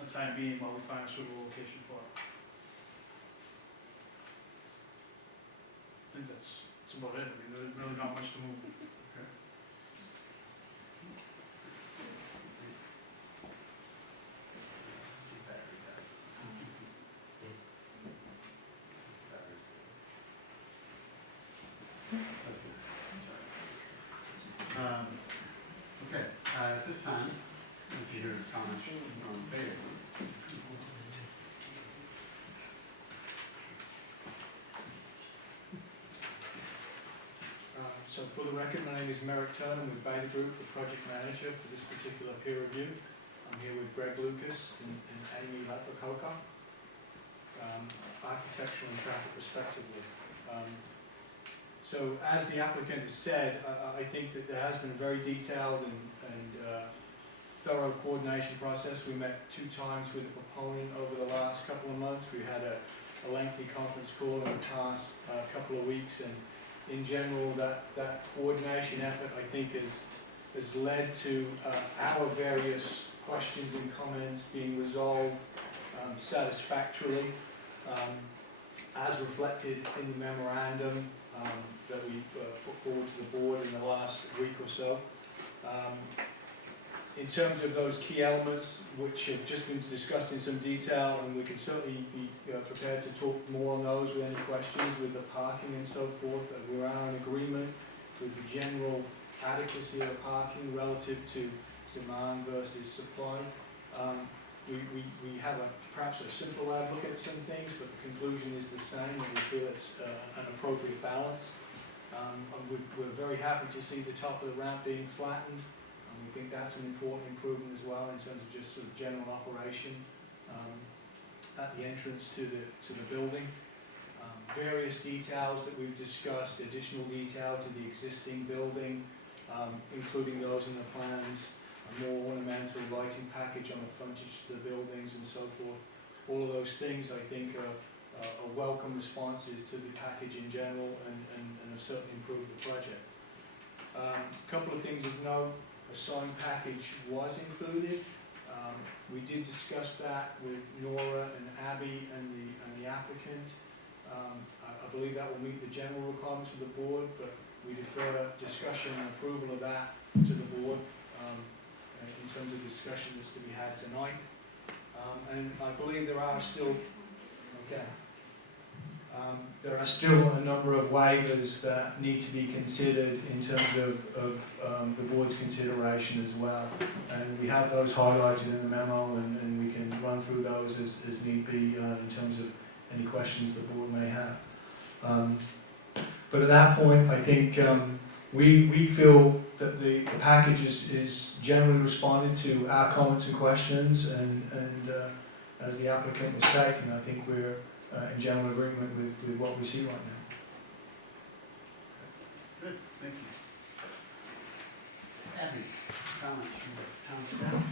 the time being while we find a suitable location for it. I think that's about it. I mean, there's really not much to move. Okay, at this time, Peter, comments on Beta. So for the record, my name is Merrick Turner. I'm with Beta Group, the project manager for this particular peer review. I'm here with Greg Lucas and Amy Latvacoca, architectural and traffic respectively. So as the applicant has said, I think that there has been a very detailed and thorough coordination process. We met 2 times with the proponent over the last couple of months. We had a lengthy conference call in the past couple of weeks, and in general, that coordination effort, I think, has led to our various questions and comments being resolved satisfactorily, as reflected in the memorandum that we put forward to the board in the last week or so. In terms of those key elements, which have just been discussed in some detail, and we can certainly be prepared to talk more on those with any questions with the parking and so forth. We are in agreement with the general adequacy of the parking relative to demand versus supply. We have perhaps a simple way of looking at some things, but the conclusion is the same, and we feel it's an appropriate balance. We're very happy to see the top of the ramp being flattened. We think that's an important improvement as well in terms of just sort of general operation at the entrance to the building. Various details that we've discussed, additional detail to the existing building, including those in the plans, a more ornamental lighting package on the frontage to the buildings and so forth. All of those things, I think, are welcome responses to the package in general and have certainly improved the project. A couple of things of note. A sign package was included. We did discuss that with Nora and Abby and the applicant. I believe that will meet the general requirements of the board, but we defer discussion and approval of that to the board in terms of discussion that's to be had tonight. And I believe there are still, there are still a number of waivers that need to be considered in terms of the board's consideration as well. And we have those highlighted in the memo, and we can run through those as need be in terms of any questions the board may have. But at that point, I think we feel that the package is generally responded to our comments and questions, and as the applicant was stating, I think we're in general agreement with what we see right now. Good, thank you. Abby, comments from the town staff?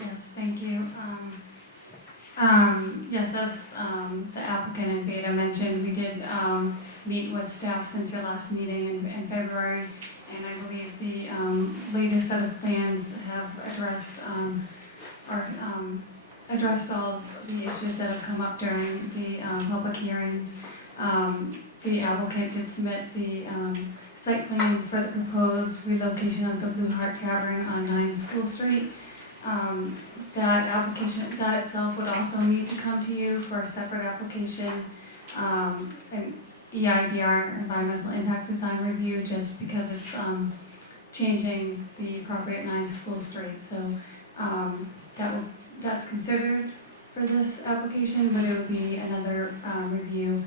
Yes, thank you. Yes, as the applicant and Beta mentioned, we did meet with staff since your last meeting in February, and I believe the set of plans have addressed, addressed all of the issues that have come up during the public hearings. The applicant did submit the site plan for the proposed relocation of the Blue Heart Tavern on 9 School Street. That application, that itself would also need to come to you for a separate application, an EIDR, Environmental Impact Design Review, just because it's changing the property at 9 School Street. So that's considered for this application, but it would be another review.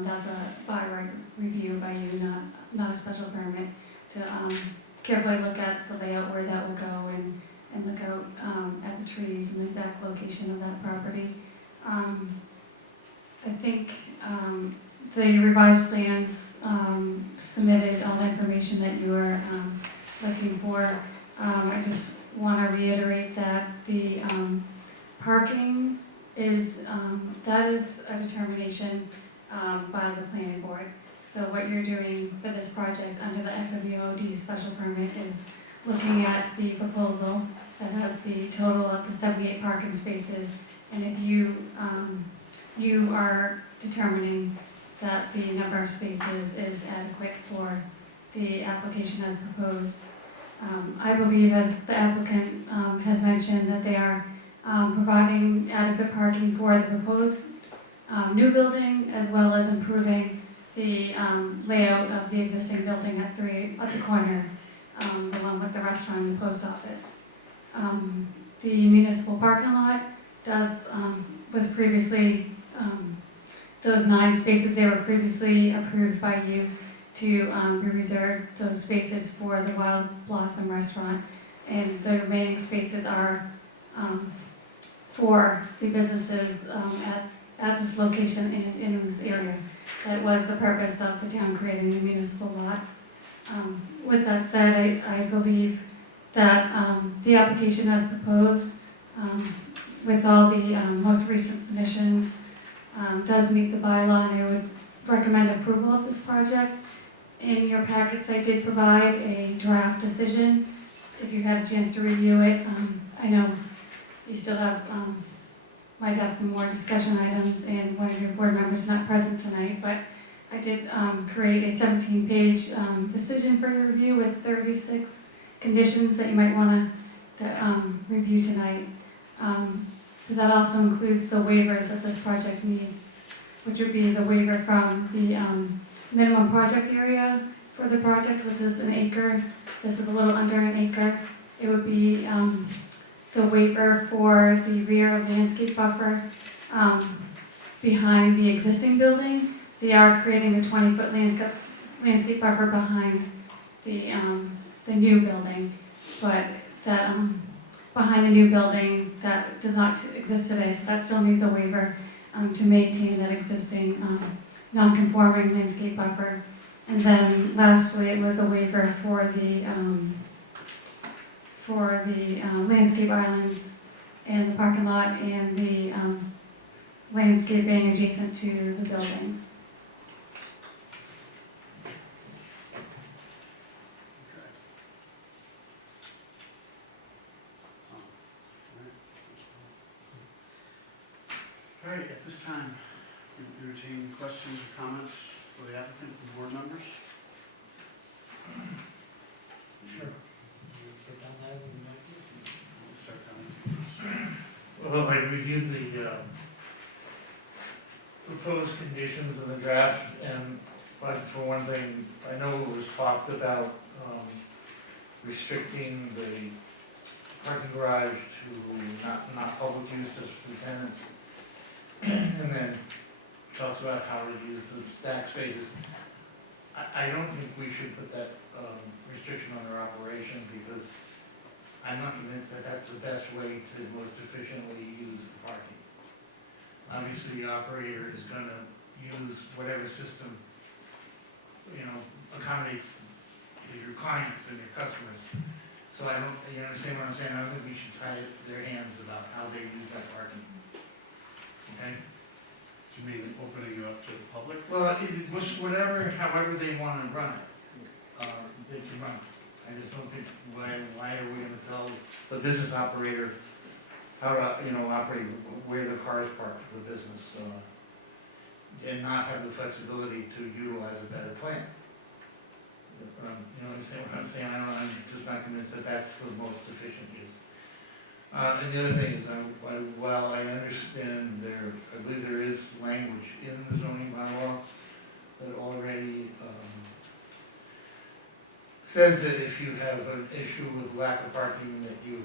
That's a by right review by you, not a special permit, to carefully look at the layout where that will go and look out at the trees and the exact location of that property. I think the revised plans submitted all the information that you were looking for. I just want to reiterate that the parking is, that is a determination by the planning board. So what you're doing for this project under the FMUOD special permit is looking at the proposal that has the total up to 78 parking spaces, and if you are determining that the number of spaces is adequate for the application as proposed. I believe, as the applicant has mentioned, that they are providing adequate parking for the proposed new building, as well as improving the layout of the existing building at the corner, the one with the restaurant and the post office. The municipal parking lot was previously, those 9 spaces, they were previously approved by you to be reserved, those spaces for the Wild Blossom Restaurant, and the remaining spaces are for the businesses at this location and in this area. That was the purpose of the town creating the municipal lot. With that said, I believe that the application as proposed, with all the most recent submissions, does meet the bylaw, and I would recommend approval of this project. In your packets, I did provide a draft decision. If you had a chance to review it, I know you still have, might have some more discussion items, and one of your board members not present tonight, but I did create a 17-page decision for your review with 36 conditions that you might want to review tonight. But that also includes the waivers that this project needs, which would be the waiver from the minimum project area for the project, which is an acre. This is a little under an acre. It would be the waiver for the rear landscape buffer behind the existing building. They are creating the 20-foot landscape buffer behind the new building, but that behind the new building that does not exist today, so that still needs a waiver to maintain that existing non-conforming landscape buffer. And then lastly, it was a waiver for the landscape islands and the parking lot and the landscaping adjacent to the buildings. All right, at this time, we entertain questions or comments for the applicant and board members. Sure. We'll start down here. Well, I reviewed the proposed conditions in the draft, and for one thing, I know it was talked about restricting the parking garage to not public use, just for tenants. And then talks about how to use the stack spaces. I don't think we should put that restriction on their operation, because I'm not convinced that that's the best way to most efficiently use the parking. Obviously, the operator is gonna use whatever system, accommodates your clients and your customers. So I don't, you understand what I'm saying? I don't think we should tie their hands about how they use that parking. Okay? Do you mean opening it up to the public? Well, it was whatever, however they want to run it, they can run it. I I just don't think, why are we gonna tell the business operator how to, you know, operate, where the car is parked for the business, and not have the flexibility to utilize a better plan? You know what I'm saying? I'm just not convinced that that's the most efficient use. And the other thing is, while I understand I believe there is language in the zoning bylaw that already says that if you have an issue with lack of parking, that you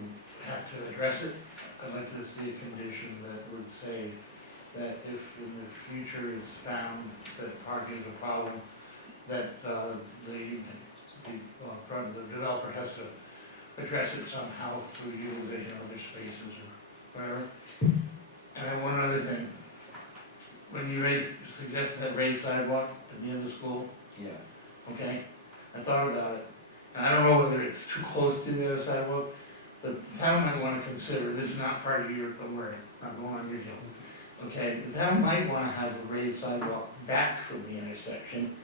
have to address it. I'd like to see a condition that would say that if in the future it's found that parking is a problem, that the developer has to address it somehow through utilization of other spaces or whatever. And then one other thing, when you suggested that raised sidewalk at the end of school, Yeah. okay, I thought about it. And I don't know whether it's too close to the other sidewalk, but the town might want to consider, this is not part of your, don't worry, I'm going on your hill. Okay, the town might want to have a raised sidewalk back from the intersection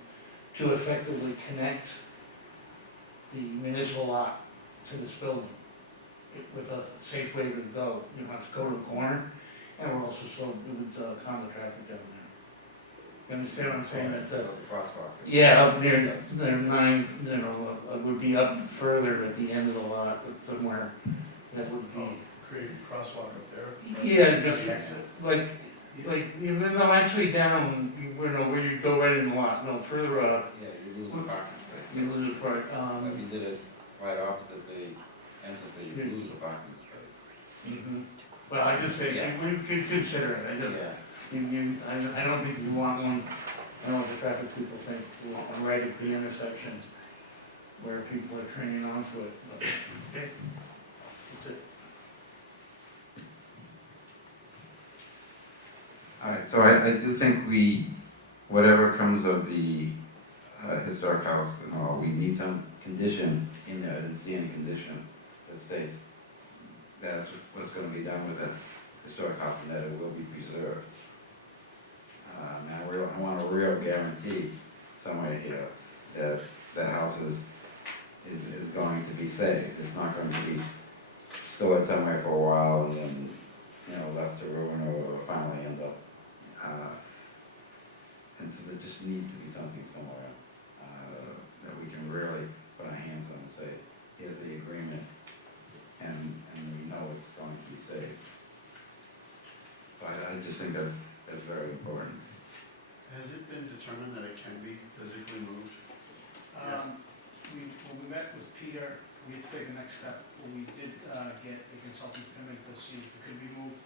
to effectively connect the municipal lot to this building with a safe way to go. You don't have to go to the corner, and we're also it would calm the traffic down there. You understand what I'm saying? That the crosswalk. Yeah, up near 9, you know, it would be up further at the end of the lot, somewhere that would be. Create a crosswalk up there. Yeah, just The exit. like, no, actually down, you know, where you go right in the lot, no, further up. Yeah, you lose the parking space. You lose the part, If you did it right opposite the entrance, you lose the parking space. Well, I just say, we could consider it, I just, I don't think you want one, I don't want the traffic people think, well, I'm right at the intersection where people are turning onto it, but, okay, that's it. All right, so I do think whatever comes of the historic house and all, we need some condition in there. I didn't see any condition that states that's what's gonna be done with the historic house and that it will be preserved. I want a real guarantee somewhere here that the house is going to be saved. It's not going to be stored somewhere for a while and then, you know, left to ruin or finally end up. And so there just needs to be something somewhere that we can really put our hands on and say, here's the agreement, and we know it's going to be saved. But I just think that's very important. Has it been determined that it can be physically moved? When we met with Peter, we had to take the next step. We did get a consultant to come in to see if it could be moved.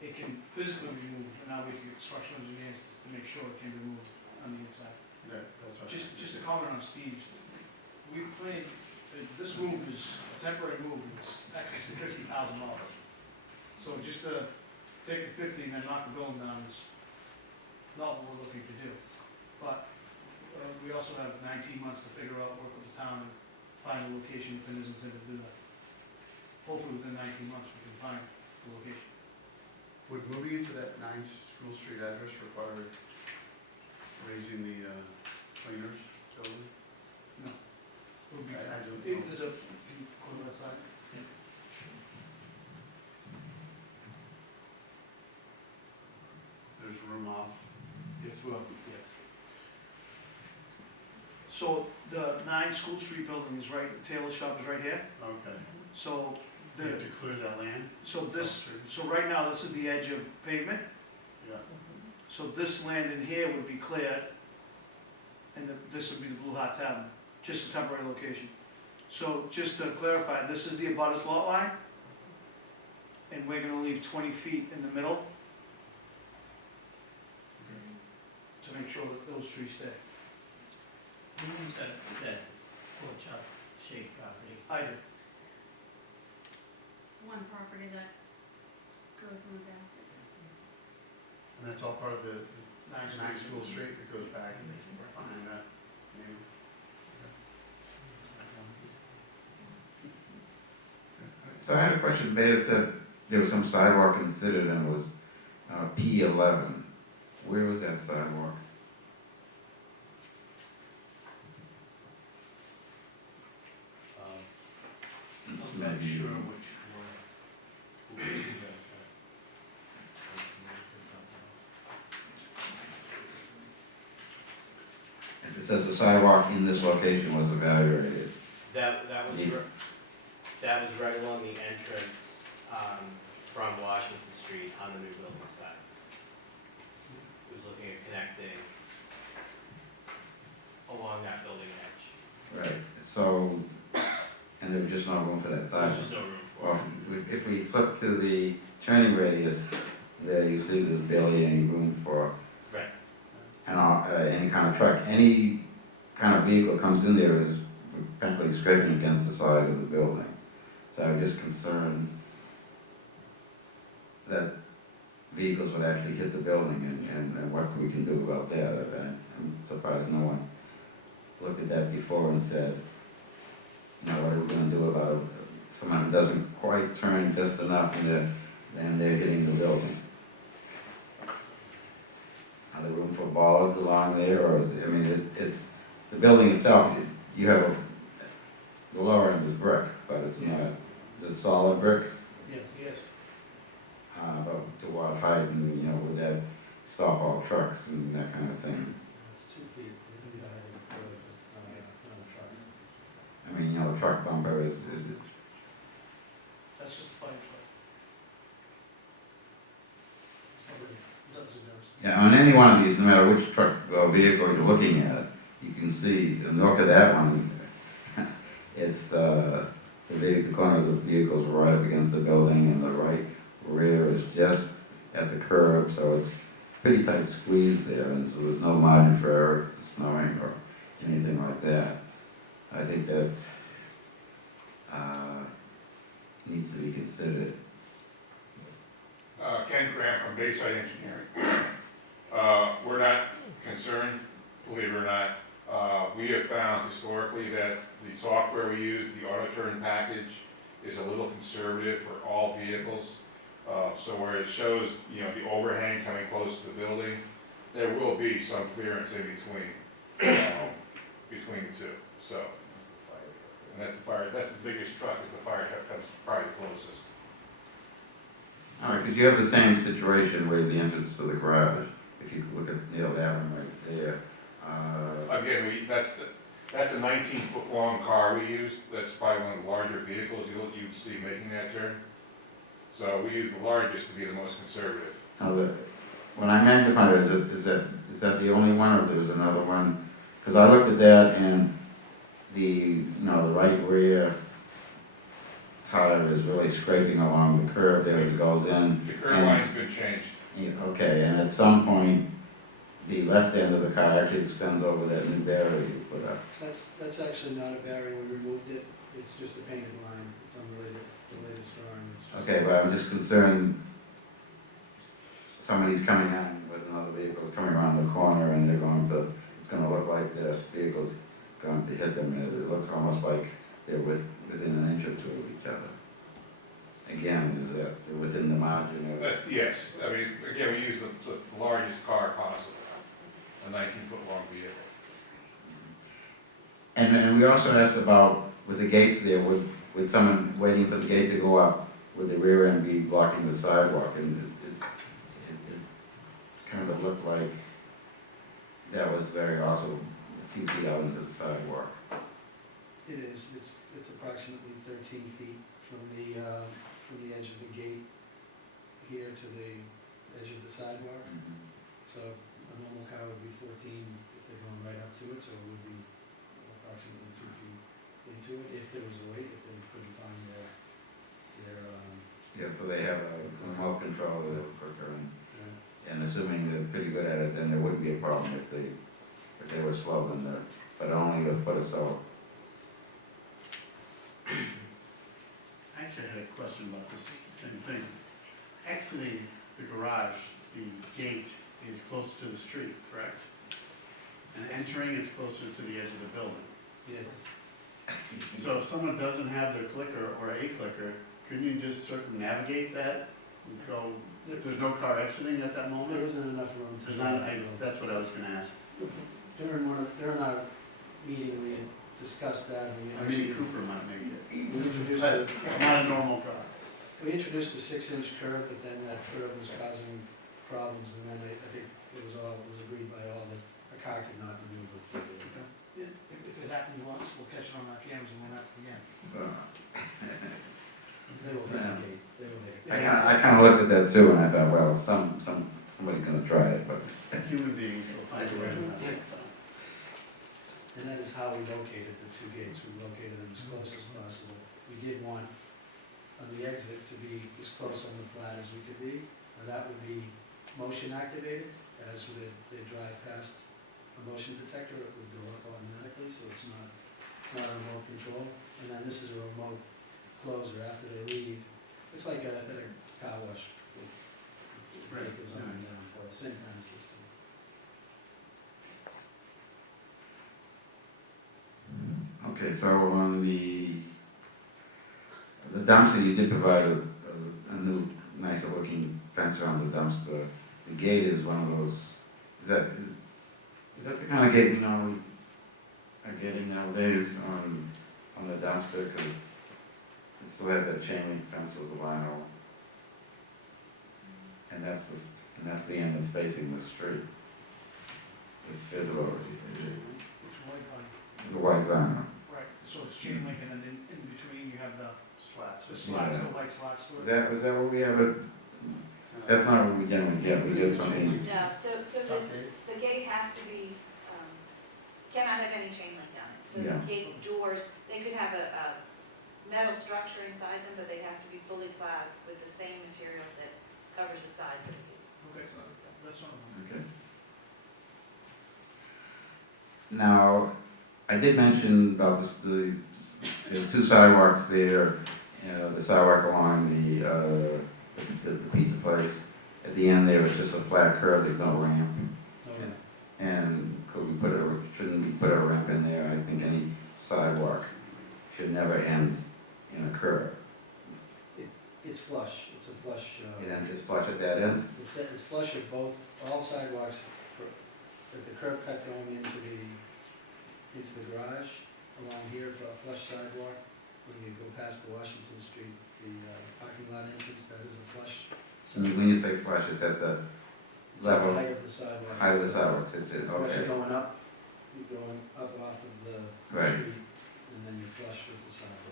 It can physically be moved, and now we have to get structural engineers to make sure it can be moved on the inside. Yeah, that's what. Just a comment on Steve's. We planned, this move is a temporary move, it's excess of $50,000. So just to take the 50 and then knock the building down is not what we're looking to do. But we also have 19 months to figure out, work with the town and find a location within Islington to do that. Hopefully within 19 months we can find the location. Would moving into that 9 School Street address require raising the cleaners building? No. It would be, I don't if know. there's a, can you go to that side? There's room off. Yes, well, yes. So the 9 School Street building is right, the tailor shop is right here. Okay. So You have to clear that land? So right now, this is the edge of pavement. Yeah. So this land in here would be cleared, and this would be the Blue Hot Tavern, just a temporary location. So just to clarify, this is the abutters lot line, and we're gonna leave 20 feet in the middle to make sure that those trees stay. Who owns that porch up shaped property? I do. It's one property that goes in the back. And that's all part of the 9 School Street that goes back behind that, maybe? So I had a question. Beta said there was some sidewalk considered and it was P11. Where was that sidewalk? just I'm not maybe. sure which one. Who you guys have. It says the sidewalk in this location was evaluated. That was, Yeah. that was right along the entrance, from Washington Street on the new building side. It was looking at connecting along that building edge. Right, so, and there was just no room for that There's sidewalk. just no room for Well, it. if we flip to the turning radius, there you see there's barely any room for Right. any kind of truck. Any kind of vehicle comes in there is practically scraping against the side of the building. So I'm just concerned that vehicles would actually hit the building and what we can do about that. I'm surprised no one looked at that before and said, you know, what are we gonna do about someone who doesn't quite turn just enough and they're hitting the building? Are there room for bollards along there, or is it, I mean, it's, the building itself, you have the lower end is brick, but it's not, is it solid brick? Yes, yes. But to what height, and, you know, would that stop all trucks and that kind of thing? It's 2 feet, maybe the height of the truck. I mean, you know, the truck bumper is That's just a fire truck. yeah, on any one of these, no matter which truck or vehicle you're looking at, you can see, and look at that one, it's, the corner of the vehicle's right up against the building, and the right rear is just at the curb, so it's pretty tight squeeze there, and so there's no margin for error if it's snowing or anything like that. I think that, needs to be considered. Ken Graham from Bayside Engineering. We're not concerned, believe it or not. We have found historically that the software we use, the AutoTurn package, is a little conservative for all vehicles. So where it shows, you know, the overhang coming close to the building, there will be some clearance in between the two. So, and that's the biggest truck, is the fire truck comes probably closest. All right, because you have the same situation where the entrance to the garage, if you look at Neil Avenue right there. Again, that's a 19-foot long car we used. That's probably one of the larger vehicles you'd see making that turn. So we use the largest to be the most conservative. Now, when I magnified it, is that the only one, or there's another one? Because I looked at that and the right rear tire is really scraping along the curb there as it goes in. The curb line's been changed. Yeah, okay, and at some point, the left end of the car actually extends over that new barrier you put up. That's actually not a barrier, we removed it, it's just a painted line, it's unrelated, the latest drawing, it's just. Okay, but I'm just concerned, somebody's coming in with another vehicle's coming around the corner and it's gonna look like the vehicle's going to hit them, and it looks almost like they're within an inch or two of each other. Again, is that within the margin of? Yes, I mean, again, we use the largest car possible, a 19-foot long vehicle. And we also asked about, with the gates there, would someone waiting for the gate to go up, would the rear end be blocking the sidewalk? And it kind of looked like that was also a few feet out into the sidewalk. It is, it's approximately 13 feet from the edge of the gate here to the edge of the sidewalk. So a normal car would be 14 if they're going right up to it, so it would be approximately 2 feet into it, if there was a wait, if they couldn't find their Yeah, so they have a remote control a little quicker, and assuming they're pretty good at it, then there wouldn't be a problem if they were slow, but only a foot or so. I actually had a question about this same thing. Exiting the garage, the gate is closer to the street, correct? And entering is closer to the edge of the building. Yes. So if someone doesn't have their clicker or a clicker, couldn't you just circumnavigate that and go, if there's no car exiting at that moment? There isn't enough room to. There's not, that's what I was gonna ask. During our meeting, we had discussed that, and we Mini actually, Cooper might make it. we introduced But a, not a normal car. we introduced a 6-inch curve, but then that curve was causing problems, and then I think it was agreed by all that a car could not maneuver through it. Yeah, if it happened once, we'll catch it on our cameras and won't happen again. They will vacate, they will vacate. I kind of looked at that too, and I thought, well, somebody's gonna try it, but. Human beings will find a way to mess it. And that is how we located the two gates. We located them as close as possible. We did want on the exit to be as close on the flat as we could be. Now that would be motion activated. As they drive past a motion detector, it would go up automatically, so it's not a remote control. And then this is a remote closer after they leave. It's like a car wash with breakers on and down for the same kind of system. Okay, so on the dumpster, you did provide a new, nicer looking fence around the dumpster. The gate is one of those, is that the kind of gate we normally are getting nowadays on the dumpster? Because it still has that chain link fence with the vinyl. And that's the end that's facing the street. It's visible. It's white line. It's a white vinyl. Right, so it's chain link, and then in between you have the Slats. slats, Yeah. the white slats to Is it. that what we have? That's not what we generally get. We get something. No, so the gate has to be, cannot have any chain link on it. So Yeah. the gate doors, they could have a metal structure inside them, but they have to be fully clad with the same material that covers the sides of the gate. Okay, that's one of them. Okay. Now, I did mention about the two sidewalks there, the sidewalk along the pizza place. At the end there was just a flat curve, there's no ramp. And shouldn't we put a ramp in there? I think any sidewalk should never end in a curve. It's flush, it's a flush. It ends just flush at that end? It's flush at all sidewalks, at the curb cut going into the garage. Along here, it's a flush sidewalk. When you go past the Washington Street, the parking lot entrance, that is a flush. When you say flush, it's at the It's the level? height of the sidewalk. Height of the sidewalks, it's just, Flush okay. going up, you're going up off of the Right. street, and then you flush with the sidewalk.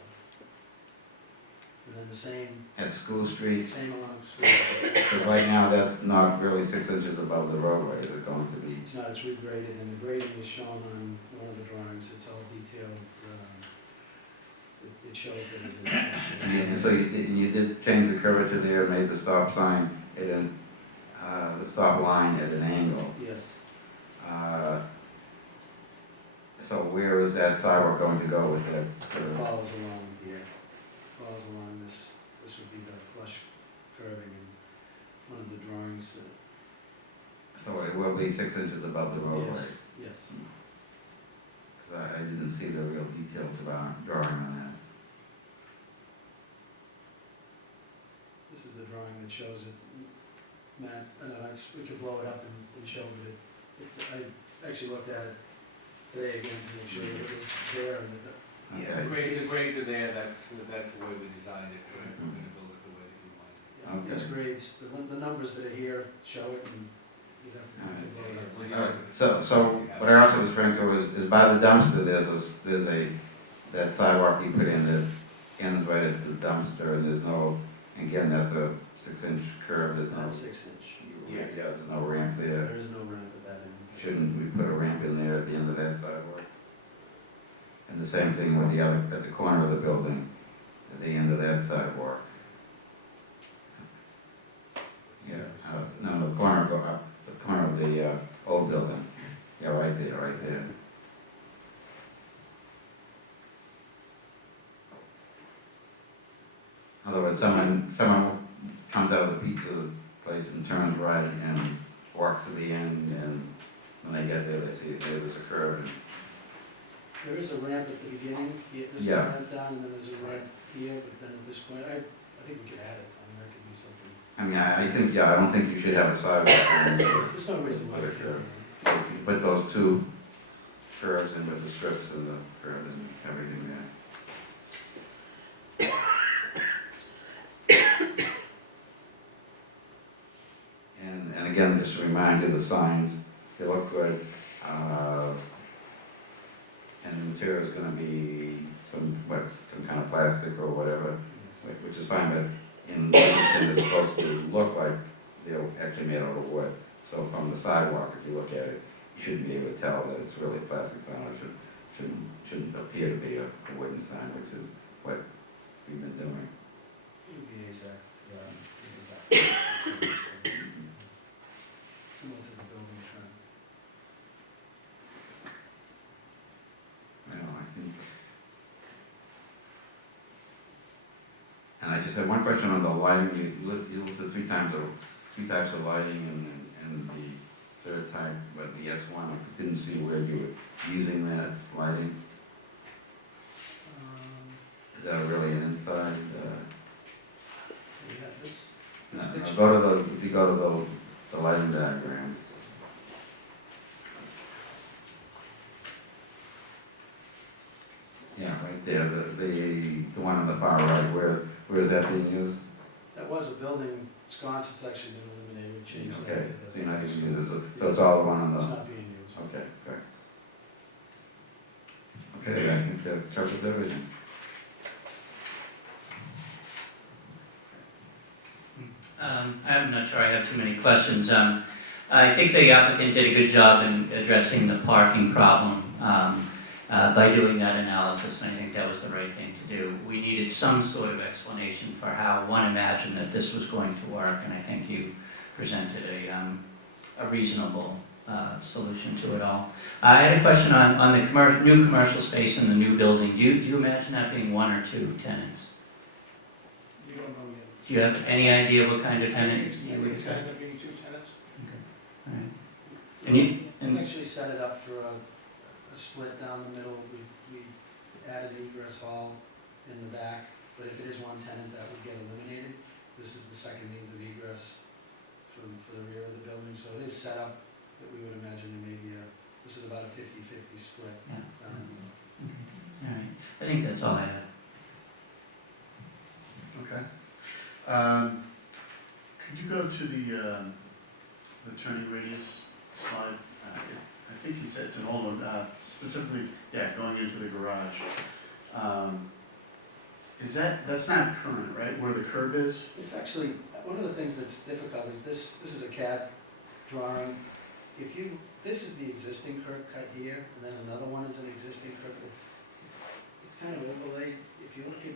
And then the same At School Street, along School. because right now that's not really 6 inches above the roadway, is it going to be? It's not, it's regraded, and the grading is shown on one of the drawings, it's all detailed, it shows that it is. And so you did change the curvature there, made the stop sign at the stop line at an angle. Yes. So where is that sidewalk going to go with that? It follows along here, follows along this would be the flush curving in one of the drawings. So it will be 6 inches above the roadway? Yes. Because I didn't see the real detailed drawing on that. This is the drawing that shows it, Matt, we could blow it up and show it. I actually looked at it today again to make sure that it was there and that. Yeah, the grades are there, that's the way we designed it, we're gonna build it the way that we wanted. Okay. These grades, the numbers that are here show it, and you'd have to blow it up. So what I also was referring to is by the dumpster, there's that sidewalk you put in that ends right at the dumpster, and there's no, again, that's a 6-inch curve, there's no. Not 6 inch. Yeah, there's no ramp there. There is no ramp at that end. Shouldn't we put a ramp in there at the end of that sidewalk? And the same thing with at the corner of the building, at the end of that sidewalk. Yeah, no, the corner of the old building. Yeah, right there. Otherwise, someone comes out of the pizza place and turns right and walks to the end, and when they get there, they see there's a curve. And There is a ramp at the beginning, this is Yeah. ramp down, and then there's a ramp here, but then at this point, I think we could add it, that could be something. I mean, I don't think you should have a sidewalk. There's no reason why we Put a curve. can't. So if you put those two curves in with the strips and the curves and everything there. And again, just a reminder, the signs, they look good. And the material is gonna be some kind of plastic or whatever, which is fine, but in Washington, it's supposed to look like they're actually made out of wood. So from the sidewalk, if you look at it, you shouldn't be able to tell that it's really a plastic sign. It shouldn't appear to be a wooden sign, which is what we've been doing. Similar to the building trend. Well, I think. And I just had one question on the lighting. You listed three types of lighting, and the third type, but the S1, I didn't see where you were using that lighting. Is that really an inside? We have this No, fixture. if you go to the lighting diagrams. Yeah, right there, the one on the far right, where is that being used? That was a building sconce, it's actually been eliminated, we changed that. Okay, to so you're not the- even using it, so it's all the one on It's the, not being used. okay, good. Okay, I think that covers everything. I'm not sure I have too many questions. I think the applicant did a good job in addressing the parking problem by doing that analysis, and I think that was the right thing to do. We needed some sort of explanation for how one imagined that this was going to work, and I think you presented a reasonable solution to it all. I had a question on the new commercial space in the new building. Do you imagine that being one or two tenants? You don't know yet. Do you have any idea what kind of tenant It's you would it's expect? going to be two tenants. All right. And you, We actually set it up for a split down the middle. We added an egress hall in the back, but if it is one tenant, that would get eliminated. This is the second means of egress for the rear of the building, so it is set up that we would imagine there may be this is about a 50-50 split. Yeah. All right, I think that's all I have. Okay. Could you go to the turning radius slide? I think you said it's an old one, specifically, yeah, going into the garage. That's not current, right, where the curb is? It's actually, one of the things that's difficult is this is a CAD drawing. This is the existing curb cut here, and then another one is an existing curb. It's kind of overlaid. If you look at,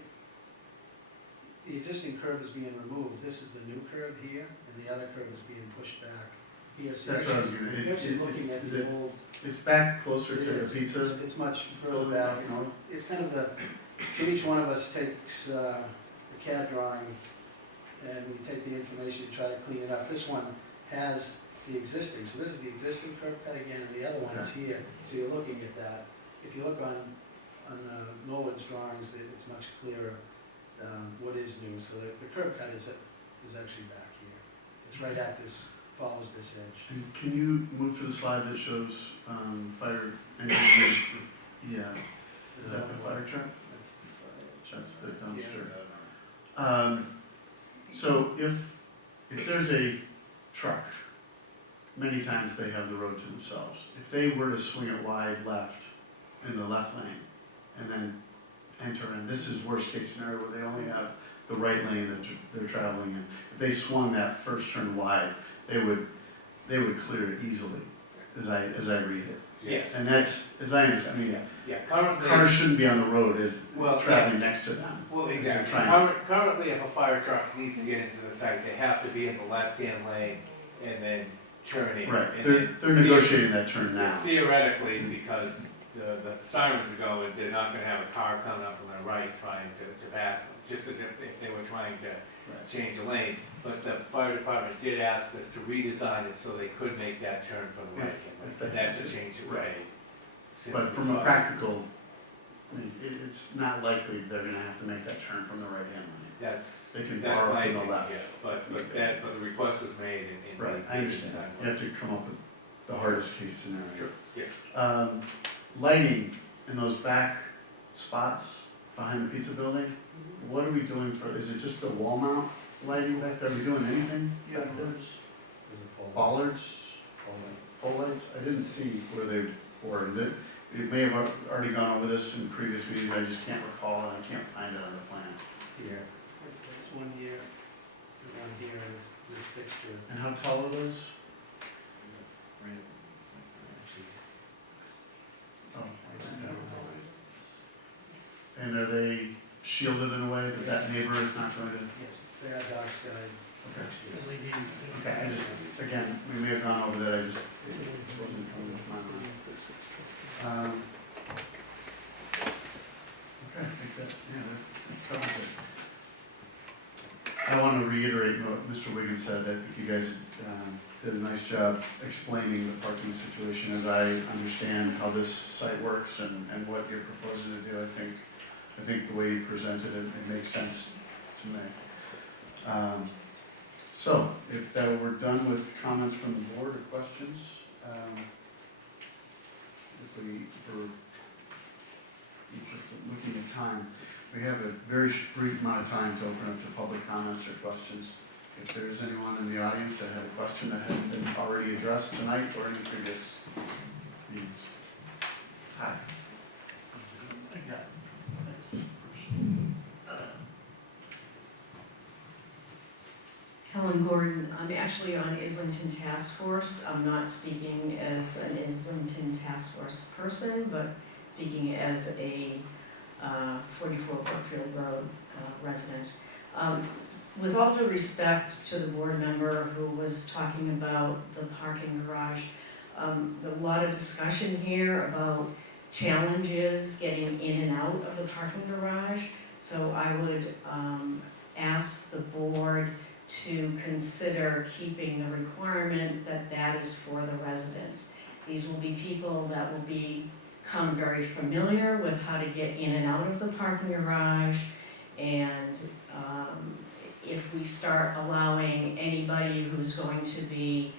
the existing curb is being removed, this is the new curb here, and the other curb is being pushed back here. So That's what I was you're gonna, actually looking at the old. it's back closer to It the is. pizza? It's much further back, you know, it's kind of so each one of us takes a CAD drawing, and we take the information and try to clean it up. This one has the existing, so this is the existing curb cut again, and the other one is here, so you're looking at that. If you look on Norwood's drawings, it's much clearer what is new, so the curb cut is actually back here. It's right at this, follows this edge. And can you move to the slide that shows fire engineering? Yeah, is that the fire truck? That's the dumpster. So if there's a truck, many times they have the road to themselves. If they were to swing it wide left in the left lane and then enter in, this is worst case scenario where they only have the right lane that they're traveling in. If they swung that first turn wide, they would clear it easily, as I read it. Yes. And that's, as I understand, I mean, Yeah, currently. cars shouldn't be on the road as Well, traveling next to them. Well, They're exactly. trying- Currently, if a fire truck needs to get into the site, they have to be in the left-hand lane and then turning. Right, And they're negotiating that turn now. Theoretically, because the sirens go, they're not gonna have a car coming up from the right trying to pass them, just as if they were trying to change a lane. But the fire department did ask us to redesign it so they could make that turn from the right. And that's a change of way. since But we from a saw it. practical, I mean, it's not likely they're gonna have to make that turn from the right hand lane. They can That's borrow my from the opinion, left. yes, but the request was made in. Right, I understand. You have to come up with the hardest case scenario. Sure, yes. lighting in those back spots behind the pizza building, what are we doing for, is it just the wall mount lighting back there? Are we doing anything back there? Bollards? Pole lights? I didn't see where they were. We may have already gone over this in previous meetings, I just can't recall and I can't find it on the plan. Here. It's 1 year, around here, and this fixture. And how tall are those? Oh, and are they shielded in a way that that neighbor is not going to? Yes, they are dark sky. Okay. Okay, I just, again, we may have gone over that, I just, it wasn't coming to my mind. Okay, I think that, yeah, that covers it. I want to reiterate what Mr. Wiggins said. I think you guys did a nice job explaining the parking situation as I understand how this site works and what you're proposing to do. I think the way you presented it, it makes sense to me. So, if we're done with comments from the board or questions, if we're looking at time, we have a very brief amount of time to open up to public comments or questions. If there's anyone in the audience that had a question that hadn't been already addressed tonight or in previous meetings. Hi. I got it. Thanks. Helen Gordon, I'm actually on Islington Task Force. I'm not speaking as an Islington Task Force person, but speaking as a 44 Brookfield Road resident. With all due respect to the board member who was talking about the parking garage, a lot of discussion here about challenges getting in and out of the parking garage. So I would ask the board to consider keeping the requirement that that is for the residents. These will be people that will become very familiar with how to get in and out of the parking garage, and if we start allowing anybody who's going to be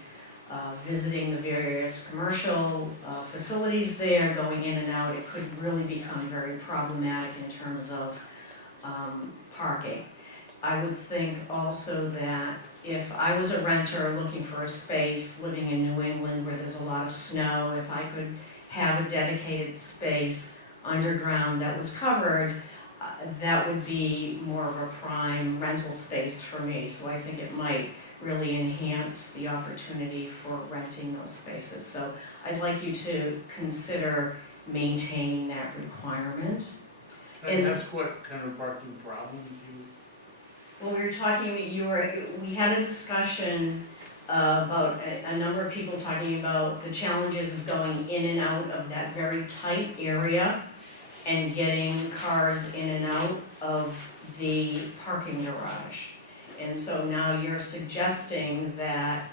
visiting the various commercial facilities there, going in and out, it could really become very problematic in terms of parking. I would think also that if I was a renter looking for a space, living in New England where there's a lot of snow, if I could have a dedicated space underground that was covered, that would be more of a prime rental space for me. So I think it might really enhance the opportunity for renting those spaces. So I'd like you to consider maintaining that requirement. And that's what kind of parking problems you? Well, we were talking, we had a discussion about a number of people talking about the challenges of going in and out of that very tight area and getting cars in and out of the parking garage. And so now you're suggesting that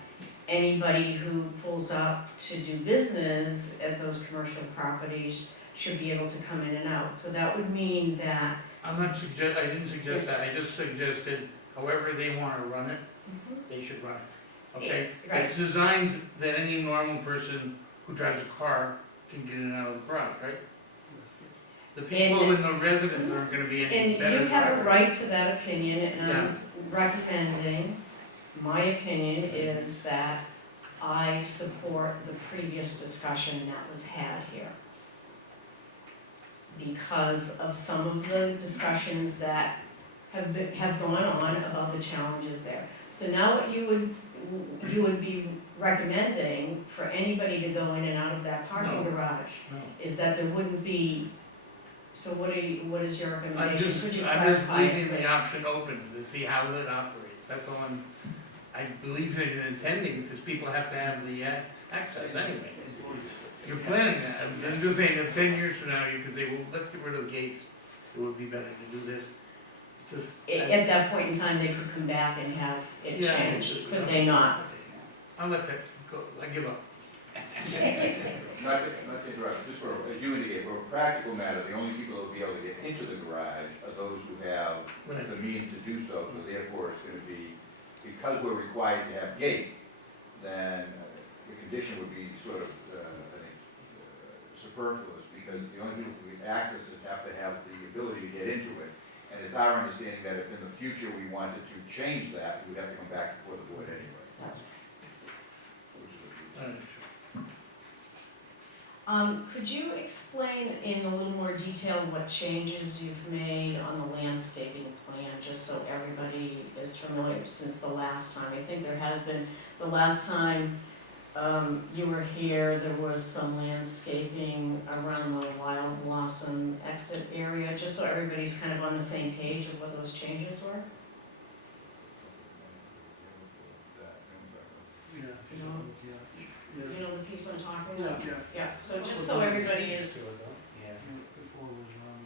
anybody who pulls up to do business at those commercial properties should be able to come in and out. So that would mean that I didn't suggest that, I just suggested however they wanna run it, they should run it, okay? Right. It's designed that any normal person who drives a car can get in and out of the garage, right? The people in the residents aren't gonna be any And better you have a drivers. right to that opinion, and I'm recommending, my opinion is that I support the previous discussion that was had here. Because of some of the discussions that have gone on about the challenges there. So now what you would be recommending for anybody to go in and out of that parking garage No. is that there wouldn't be, so what is your I'm recommendation? just, Could you I'm just clarify leaving the this? option open to see how it operates, that's all I believe that you're intending, because people have to have the access anyway. You're planning that, I'm just saying that 10 years from now, you could say, well, let's get rid of the gates, it would be better to do this. Just, At that point in time, they could come back and have it Yeah. changed, could they not? I'll let that go, I give up. Not to interrupt, just as you indicate, for a practical matter, the only people that will be able to get into the garage are those who have Right. the means to do so, so therefore it's gonna be, because we're required to have gate, then the condition would be sort of, I think, superfluous, because the only people who can access it have to have the ability to get into it. And it's our understanding that if in the future we wanted to change that, we would have to come back before the board anyway. That's Which is what we- Could you explain in a little more detail what changes you've made on the landscaping plan, just so everybody is familiar since the last time? I think there has been, the last time you were here, there was some landscaping around the Wild Blossom exit area, just so everybody's kind of on the same page of what those changes were? Yeah. You know the piece I'm talking about? Yeah. Yeah, so just so everybody is, Yeah. Before it was wrong,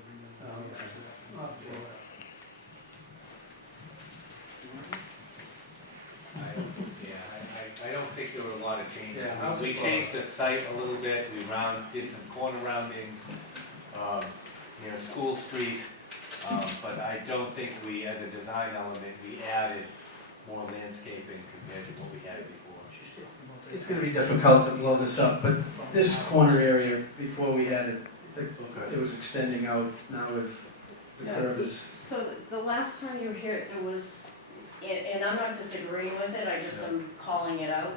I don't think there were a lot of changes. Yeah, I'll We just changed the site a little bit, we did some corner roundings, near School Street, but I don't think we, as a design element, we added more landscaping compared to what we had before. It's gonna be difficult to blow this up, but this corner area, before we had it was extending out, now with the Yeah. curve is. so the last time you were here, there was, and I'm not disagreeing with it, I just am calling it out,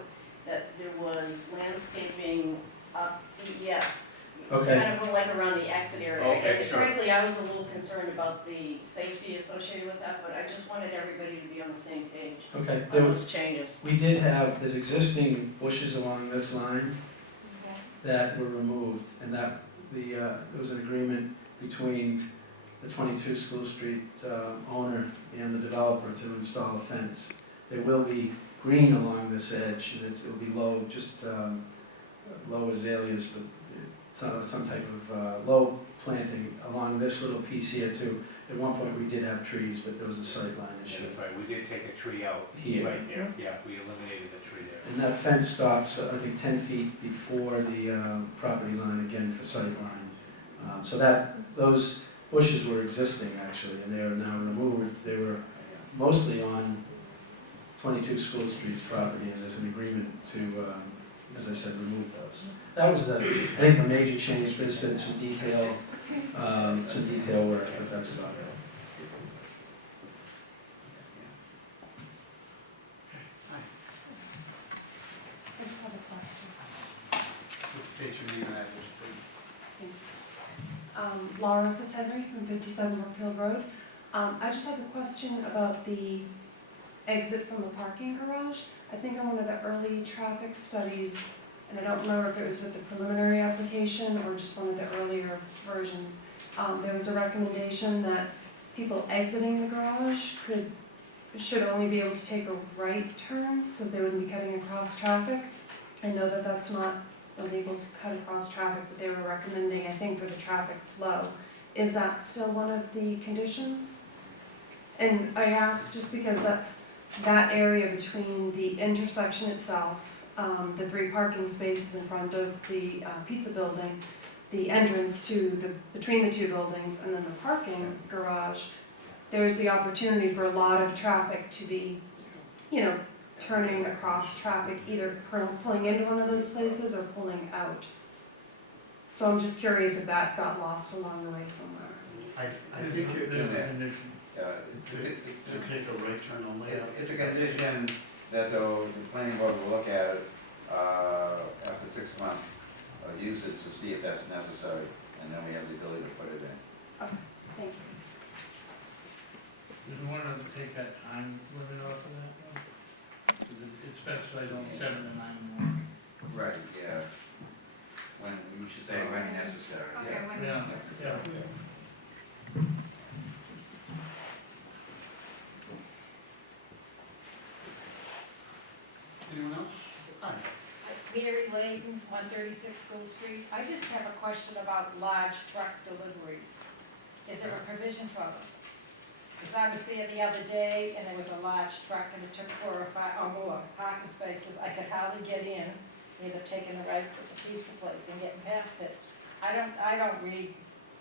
that there was landscaping up, yes. Okay. Kind of like around the exit area. Okay, And sure. frankly, I was a little concerned about the safety associated with that, but I just wanted everybody to be on the same page Okay, on there those was, changes. we did have, there's existing bushes along this line Okay. that were removed, and that, there was an agreement between the 22 School Street owner and the developer to install a fence. There will be green along this edge, and it'll be low, just low azaleas, but some type of low planting along this little piece here too. At one point, we did have trees, but there was a sightline issue. That's right, we did take a tree out Here. right there, yeah, we eliminated the tree there. And that fence stops, I think, 10 feet before the property line, again, for sightline. So those bushes were existing, actually, and they are now removed. They were mostly on 22 School Street's property, and there's an agreement to, as I said, remove those. That was I think, the major change. There's been some detail work, but that's about it. I just have a question. State your name and address, please. Laura Fitzhenry from 57 Brookfield Road. I just have a question about the exit from the parking garage. I think on one of the early traffic studies, and I don't remember if it was with the preliminary application or just one of the earlier versions, there was a recommendation that people exiting the garage should only be able to take a right turn, so they wouldn't be cutting across traffic. I know that that's not illegal to cut across traffic, but they were recommending, I think, for the traffic flow. Is that still one of the conditions? And I ask just because that's that area between the intersection itself, the 3 parking spaces in front of the pizza building, the entrance to between the 2 buildings, and then the parking garage, there's the opportunity for a lot of traffic to be, turning across traffic, either pulling into one of those places or pulling out. So I'm just curious if that got lost along the way somewhere. I think you're Yeah. to take a right turn only. It's a condition that the planning board will look at it after 6 months, use it to see if that's necessary, and then we have the ability to put it in. Okay, thank you. Did we want to take that time limit off of that one? Because it specifies only 7 to 9 months. Right, yeah. When, you should say when necessary, Okay, yeah. when Yeah, necessary. yeah. Anyone else? Hi. Mary Layton, 136 School Street. I just have a question about large truck deliveries. Is there a provision for them? Because I was there the other day and there was a large truck and it took 4 or 5 or more parking spaces. I could hardly get in, either taking the right to the pizza place and getting past it. I don't read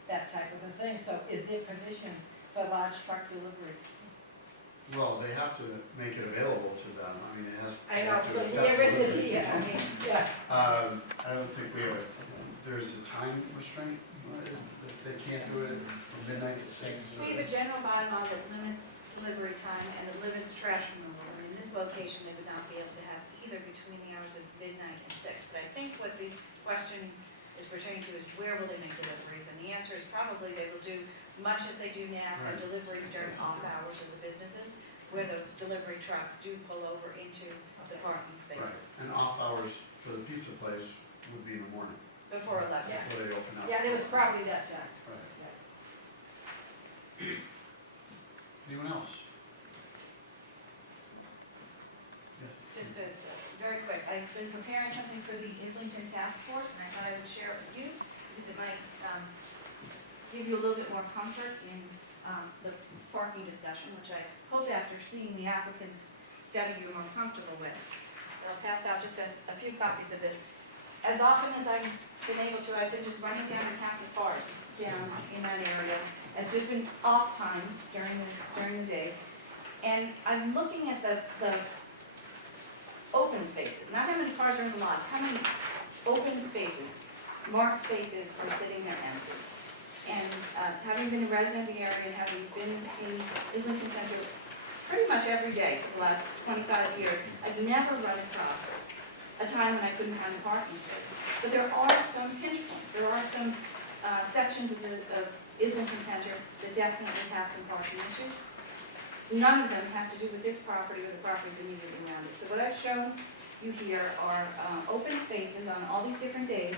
that type of a thing, so is there provision for large truck deliveries? Well, they have to make it available to them, I mean, it has. I they know, have to so accept where is it deliveries. here? I mean, yeah. I don't think we have, there's a time restraint They can't do it from midnight to 6? We have a general bylaw that limits delivery time and it limits trash removal. And in this location, they would not be able to have either between the hours of midnight and 6. But I think what the question is pertaining to is where will they make deliveries? And the answer is probably they will do much as they do now, Right. deliveries during off hours of the businesses, where those delivery trucks do pull over into the parking Right, spaces. and off hours for the pizza place would be in the morning, Before 11, yeah. before they open up. Yeah, there was probably that time. Right. Anyone else? Yes. Just a, very quick, I've been preparing something for the Islington Task Force, and I thought I would share it with you, because it might give you a little bit more comfort in the parking discussion, which I hope after seeing the applicant's study you're more comfortable with. I'll pass out just a few copies of this. As often as I've been able to, I've been just running down and counting cars down in that area at different off times during the days. And I'm looking at the open spaces, not how many cars are in the lots, how many open spaces, marked spaces are sitting there empty. And having been a resident of the area and having been in Islington Center pretty much every day for the last 25 years, I've never run across a time when I couldn't find a parking space. But there are some pinch points. There are some sections of Islington Center that definitely have some parking issues. None of them have to do with this property or the properties immediately around it. So what I've shown you here are open spaces on all these different days.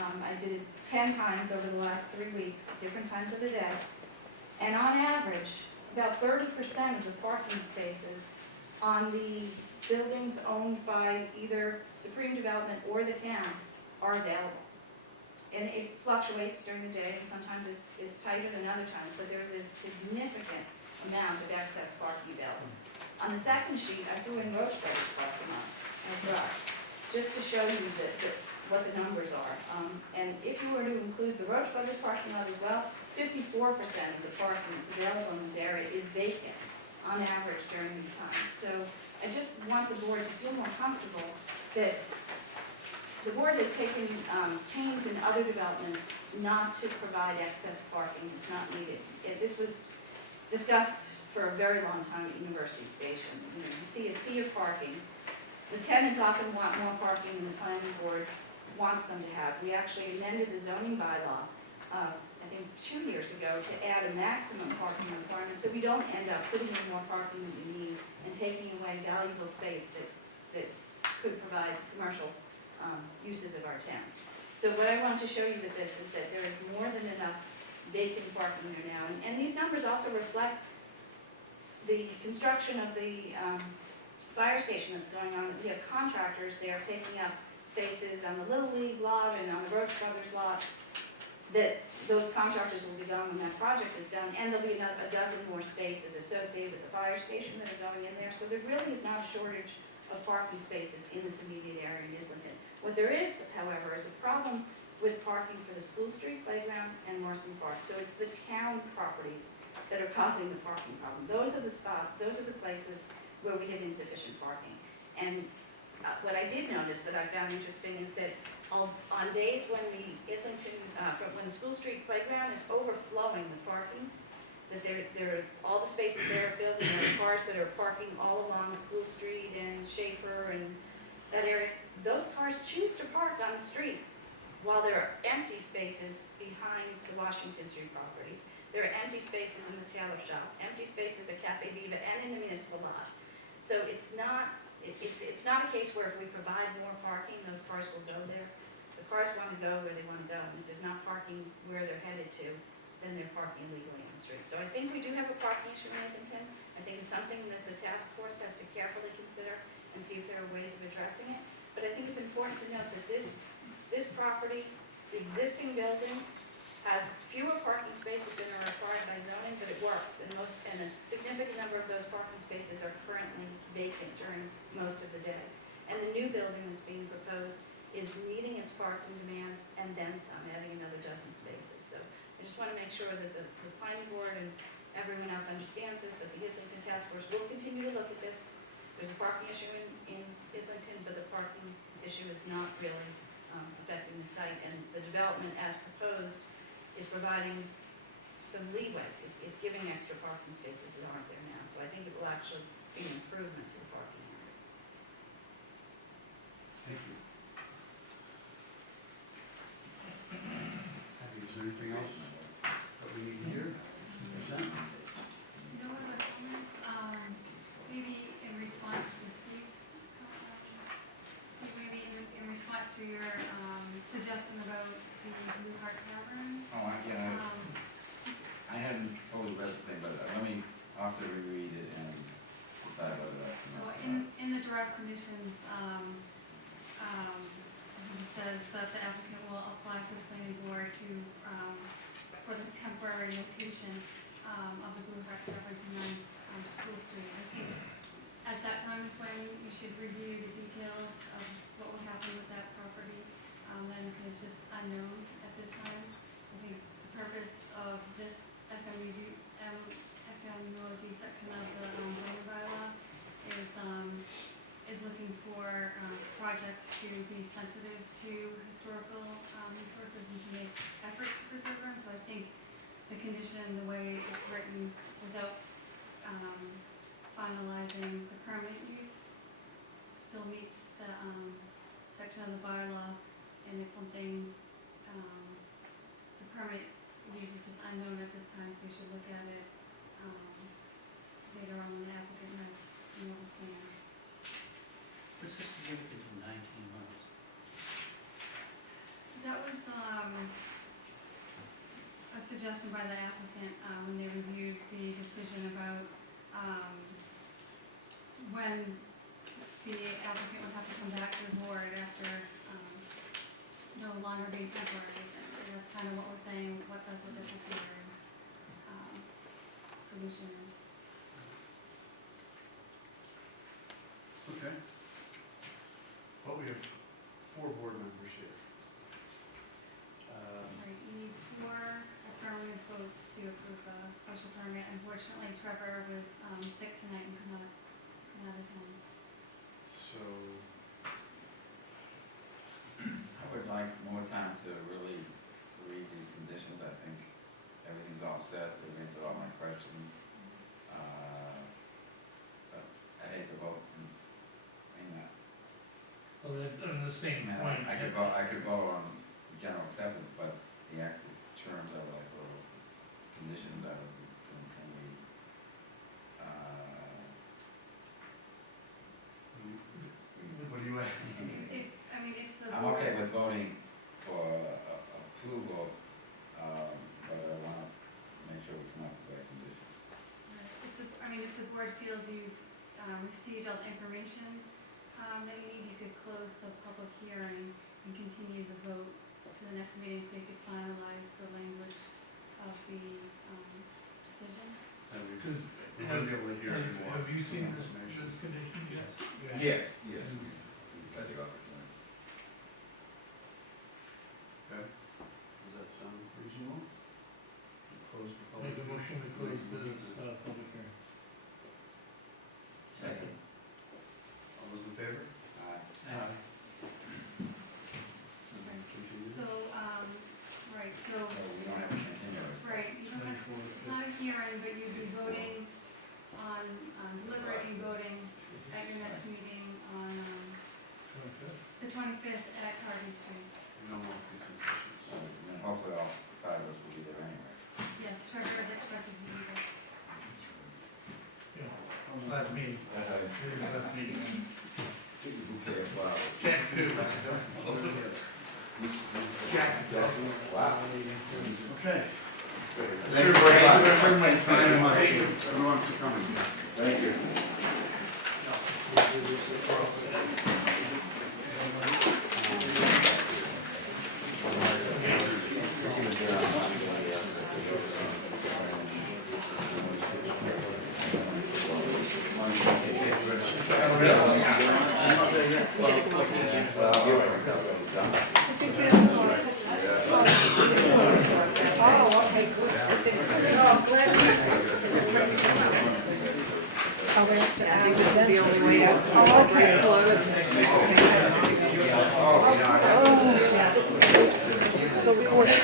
I did it 10 times over the last 3 weeks, different times of the day. And on average, about 30% of the parking spaces on the buildings owned by either Supreme Development or the town are available. And it fluctuates during the day, and sometimes it's tighter than other times, but there's a significant amount of excess parking available. On the second sheet, I threw in Roach Brothers parking lot as well, just to show you what the numbers are. And if you were to include the Roach Brothers parking lot as well, 54% of the parking that's available in this area is vacant on average during these times. So I just want the board to feel more comfortable that the board has taken pains in other developments not to provide excess parking. It's not needed. This was discussed for a very long time at University Station. You see a sea of parking. The tenants often want more parking than the planning board wants them to have. We actually amended the zoning bylaw, I think 2 years ago, to add a maximum parking requirement, so we don't end up putting in more parking than we need and taking away valuable space that could provide commercial uses of our town. So what I want to show you with this is that there is more than enough vacant parking there now. And these numbers also reflect the construction of the fire station that's going on. We have contractors there taking up spaces on the Little League lot and on the Roach Brothers lot, that those contractors will be gone when that project is done, and there'll be a dozen more spaces associated with the fire station that are going in there. So there really is not a shortage of parking spaces in this immediate area in Islington. What there is, however, is a problem with parking for the School Street Playground and Morrison Park. So it's the town properties that are causing the parking problem. Those are the spots, those are the places where we have insufficient parking. And what I did notice that I found interesting is that on days when the when the School Street Playground is overflowing with parking, that all the spaces there are filled, and there are cars that are parking all along School Street and Schaefer and that area. Those cars choose to park on the street while there are empty spaces behind the Washington Street properties. There are empty spaces in the Taylor Shop, empty spaces at Cafe Diva and in the municipal lot. So it's not a case where if we provide more parking, those cars will go there. The cars want to go where they want to go, and if there's not parking where they're headed to, then they're parking legally on the street. So I think we do have a parking issue in Islington. I think it's something that the task force has to carefully consider and see if there are ways of addressing it. But I think it's important to note that this property, the existing building, has fewer parking spaces than are required by zoning, but it works. And a significant number of those parking spaces are currently vacant during most of the day. And the new building that's being proposed is meeting its parking demand and then some, adding another dozen spaces. So I just want to make sure that the planning board and everyone else understands this, that the Islington Task Force will continue to look at this. There's a parking issue in Islington, but the parking issue is not really affecting the site. And the development as proposed is providing some leeway. It's giving extra parking spaces that aren't there now, so I think it will actually be an improvement to the parking area. Thank you. Abby, is there anything else that we need to hear? No other comments, maybe in response to Steve's, Steve, maybe in response to your, suggestion about the Blue Heart Tavern. Oh, I hadn't totally read the thing, but I'll have to reread it and decide whether I can. So in the direct conditions, it says that the applicant will apply to the planning board to, for the temporary location, of the Blue Heart Tavern to 9 School Street. I think at that time is when you should review the details of what will happen with that property. Then it's just unknown at this time. I think the purpose of this FMUD section of the zoning bylaw is looking for projects to be sensitive to historical resources and to make efforts to preserve them. So I think the condition, the way it's written, without finalizing the permit use, still meets the section of the bylaw, and it's something, the permit use is just unknown at this time, so we should look at it later on when the applicant has more plan. This is significant in 19 months. That was a suggestion by the applicant when they reviewed the decision about when the applicant would have to come back to the board after no longer being temporary. And that's kind of what we're saying, that's what the temporary solution is. Okay. Well, we have 4 board members here. Right, you need 4 affirmative votes to approve a special permit. Unfortunately, Trevor was sick tonight and could not attend. So, I would like more time to really read these conditions. I think everything's all set, they've answered all my questions. But I hate to vote, Well, on the same point. I could vote on general acceptance, but the actual terms of it, or conditions of it, can we, what do you want? If the I'm board. okay with voting for approval, but I want to make sure we come up with the right conditions. If the board feels you've received all the information that you need, you could close the public hearing and continue the vote to the next meeting so you could finalize the language of the decision. Because We wouldn't be able to hear anymore. have you seen this condition? Yes. Yes. I think I'll return. Okay. Does that sound reasonable? Close the public. Make a motion to close the public hearing. Second. All those in favor? Aye. And then continue. So, right, so, So we don't have to continue it. right, you don't have, it's not a hearing, but you'd be voting on, deliberating voting at your next meeting on, the 25th at Carvey Street. No more presentations. So then hopefully all 5 of us will be there anyway. Yes, Trevor is expected to be there. Last meeting. Last meeting. Bouquet of flowers. Jack too. Wow. Okay. Thank you very much. Thank you everyone for coming. Thank you. I think this is the only way out. Oh, okay. Oops, still recording.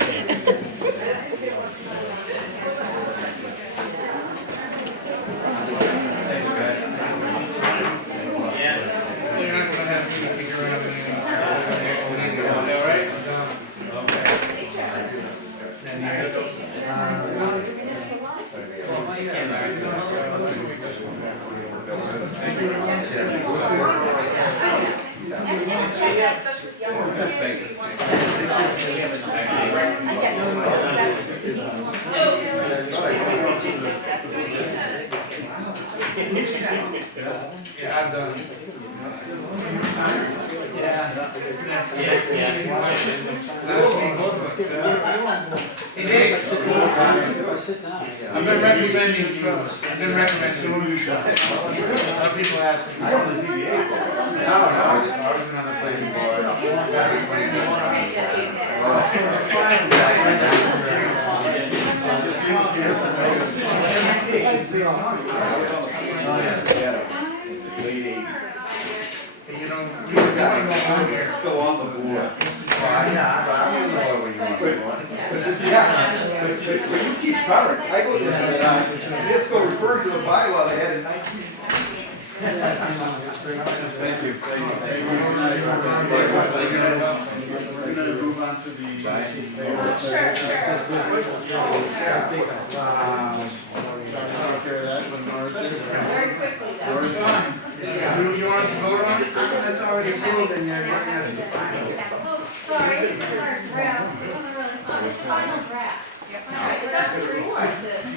And it's like that, especially with younger kids, you want to I get it. Yeah, I'm done. Hey, Dave. I've been recommending Trust. I've been recommending. A lot of people ask me. No, I was on the planning board. You know, we got to go on here, still on the board. But you keep covering, I go to the NISCO referring to a bylaw they had in 19. Thank you. We're gonna move on to the. Very quickly though. You want us to vote on it? That's already approved in there. Oh, sorry, it's just our draft. It wasn't really fun. It's final draft. It's up to the board to.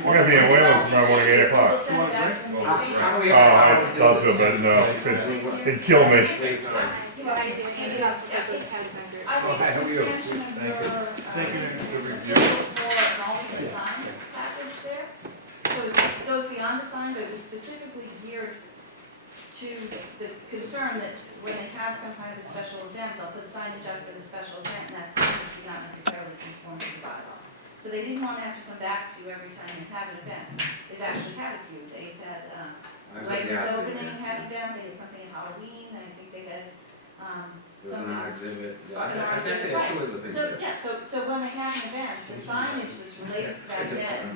We're gonna be in Wales tomorrow morning, 8 o'clock. We'll send it back to them and change it. Oh, I'll do it, but no, it'd kill me. I think it's an extension of your, report and all the design package there. So it goes beyond the sign, but it's specifically geared to the concern that when they have some kind of a special event, they'll put signage up for the special event, and that's not necessarily conform to the bylaw. So they didn't want to have to come back to you every time you have an event. They've actually had a few. They've had, Lighter's opening had an event, they had something at Halloween, I think they had, There's an something. art exhibit. An I art think they exhibit, have two of the things. So, yeah, so when they have an event, the signage that's related to that event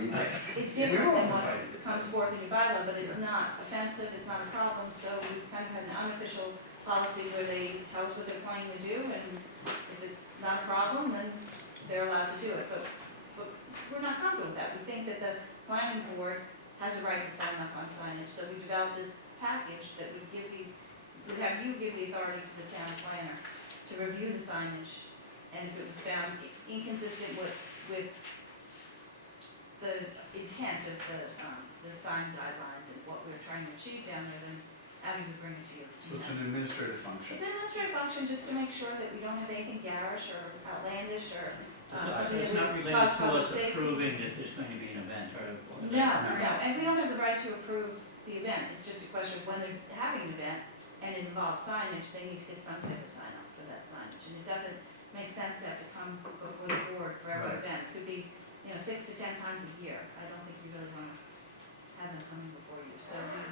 is different than what comes forth in your bylaw, but it's not offensive, it's not a problem, so we kind of had an unofficial policy where they tell us what they're planning to do, and if it's not a problem, then they're allowed to do it, but we're not comfortable with that. We think that the planning board has a right to sign off on signage, so we developed this package that would have you give the authority to the town planner to review the signage, and if it was found inconsistent with the intent of the sign guidelines and what we're trying to achieve down there, then having to bring it to you. So it's an administrative function. It's an administrative function just to make sure that we don't have anything garish or outlandish or So something it's that not would related cause to public us safety. approving that there's going to be an event or. No, and we don't have the right to approve the event, it's just a question of when they're having an event and it involves signage, they need to get some type of sign off for that signage. And it doesn't make sense to have to come before the board for every Right. event, it could be, 6 to 10 times a year. I don't think you really want to have them coming before you, so we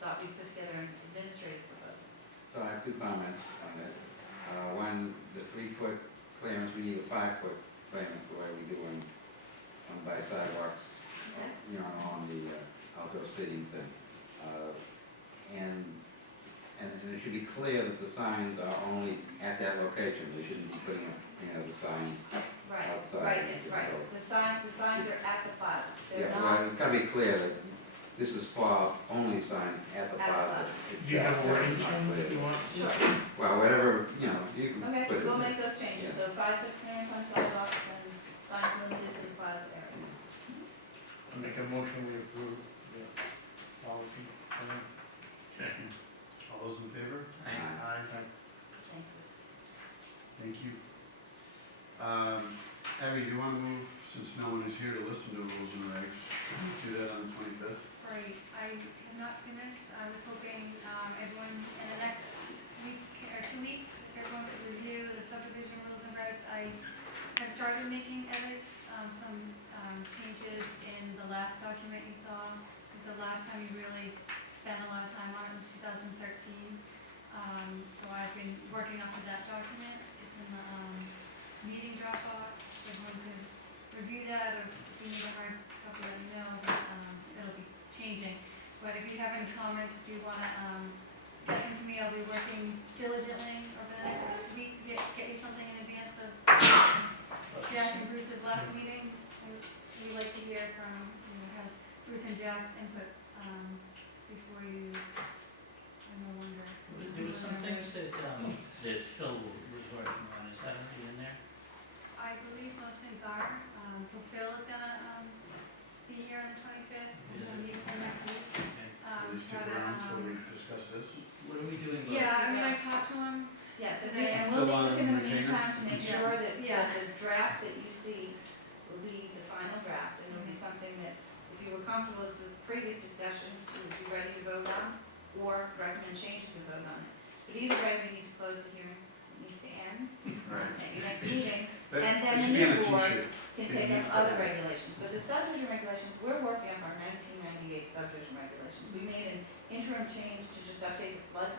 thought we'd put together an administrative proposal. So I have two comments on that. One, the 3-foot clearance, we need a 5-foot clearance the way we do by sidewalks, on the outdoor seating thing. And it should be clear that the signs are only at that location. They shouldn't be putting up, the signs outside. Right. The signs are at the plaza. They're Yeah, not. well, it's gotta be clear that this is for only signs at the At the plaza. plaza. itself. Do you have a wording It's not change clear. that you want? Sure. Well, whatever, you can Okay, put it. we'll make those changes. Yeah. So 5-foot clearance on sidewalks and signs limited to the plaza area. I make a motion, we approve the policy. Second. All those in favor? Aye. Aye. Thank you. Thank you. Abby, do you want to move, since no one is here to listen to rules and regs, do that on the 25th? Right, I have not finished. I was hoping everyone in the next week or 2 weeks, everyone could review the subdivision rules and regs. I have started making edits, some changes in the last document you saw. The last time you really spent a lot of time on it was 2013. So I've been working up to that document. It's in the meeting Dropbox. Everyone can review that, or if you need a hard copy, let me know, but it'll be changing. But if you have any comments, if you want to get them to me, I'll be working diligently over the next week to get you something in advance of Jack and Bruce's last meeting. We like to hear from, have Bruce and Jack's input, before you, I no longer. There was some things that Phil was working on, is that in there? I believe most things are, so Phil is gonna, be here on the 25th, we're gonna meet with him next week. Will you stick try to, around until we discuss this? What are we doing? Yeah, I mean, I talked to him. Yes, and Today. and Still we'll on meet with him in the retainer? meantime to make Yeah. sure that Yeah. the draft that you see will be the final draft, and it'll be something that, if you were comfortable with the previous discussions, you would be ready to vote on, or recommend changes and vote on it. But either way, we need to close the hearing, it needs to end at your next meeting, and then That should the be on new a board t-shirt. can It take needs up to other end. regulations. But the subdivision regulations, we're working on our 1998 subdivision regulations. We made an interim change to just update the flood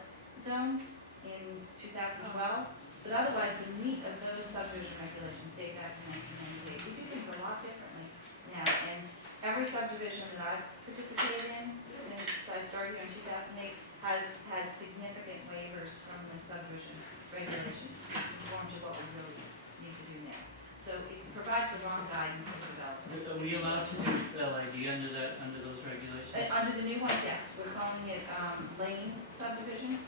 zones in 2012, but otherwise, the meat of those subdivision regulations date back to 1998. We do things a lot differently now, and every subdivision that I've participated in since I started here in 2008 has had significant waivers from the subdivision regulations, conform to what we really need to do now. So it provides the wrong guidance to developers. Are we allowed to do LID under those regulations? Under the new ones, yes, we're calling it lane subdivision.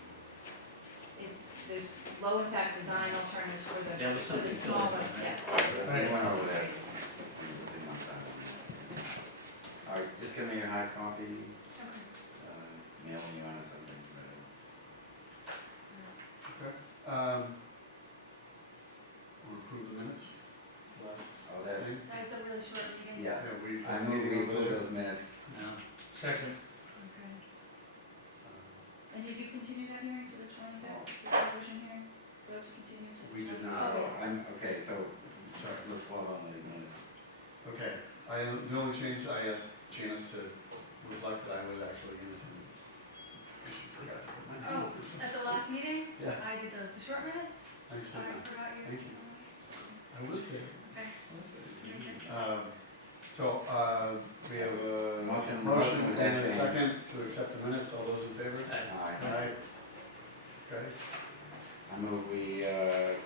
There's low impact design alternatives for the, That was for the something Phil smaller, had done, right? yes. We went over that. All right, just give me your hard copy, mailing you on or something. We'll approve the minutes, last Oh, that, thing. That was a really short meeting. yeah, Yeah, we. I move we approve those minutes. No. Second. Okay. And did you continue that hearing to the 25th, the subdivision hearing? Vote to continue to the 25th? We did not. Oh, Yes. okay, so, Sorry. let's vote on the minutes. Okay, the only change I asked Janice to reflect that I was actually in attendance. She forgot to put my name. Oh, at the last meeting? Yeah. I did those, the short minutes? Thanks for I that. forgot you. Thank you. I was there. Okay. We have a Motion motion with and a that second to accept the minutes, all those in favor? Aye. Aye. Okay, I move we,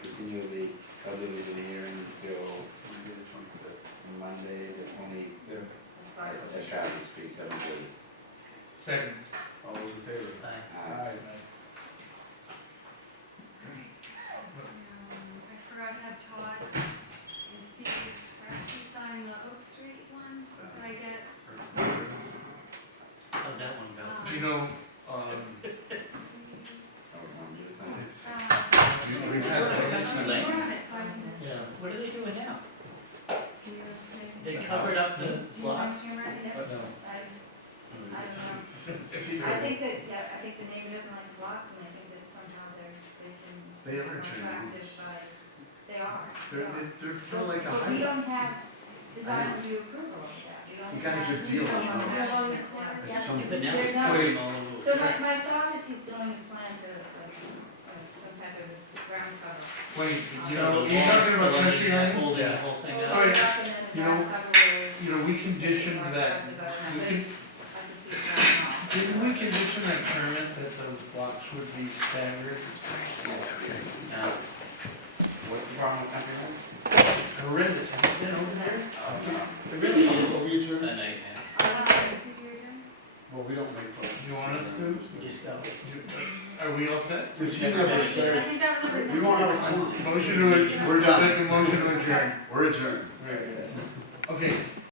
continue the subdivision hearing till Monday the 25th. Monday, the 25th, Five. at Shapley Street, 7:30. Second. All those in favor? Aye. I forgot to have Todd and Steve, we're actually signing the Oak Street one, did I get? How'd that one go? You know, Oh, want me to sign it? We've had We're one. on it, so I can. Yeah, what are they doing now? Do you, They covered up the do you want blocks? to camera? But no. I don't know. Secret. I think that, yeah, I think the neighbor doesn't like blocks, and I think that somehow they can. They are become changing attractive rules. by, they are. They're feel like a But we highway. don't have design review approval of that. We don't You got a have- good deal on Yeah, those. well, yeah, It's yeah. some- But now There's it's not- putting all over. So my thought is he's going to plan to, some type of ground cover. wait, So you know, the you're talking about walls country are line? holding the whole thing Well, up. Alright, up and then the you know, ground cover will- You know, we conditioned that, we can, I can see it going on. didn't we condition that permit that those blocks would be staggered? No. What's the problem with country line? It's horrendous, have you been over there? It really Will we is adjourn? a nightmare. Did you adjourn? Well, we don't make motions. You want us to? Just go. Are we all set? Because he never I says, think that was number we won't have a nine. quorum. Motion to, We're done. make a motion to adjourn. We're adjourned. Okay,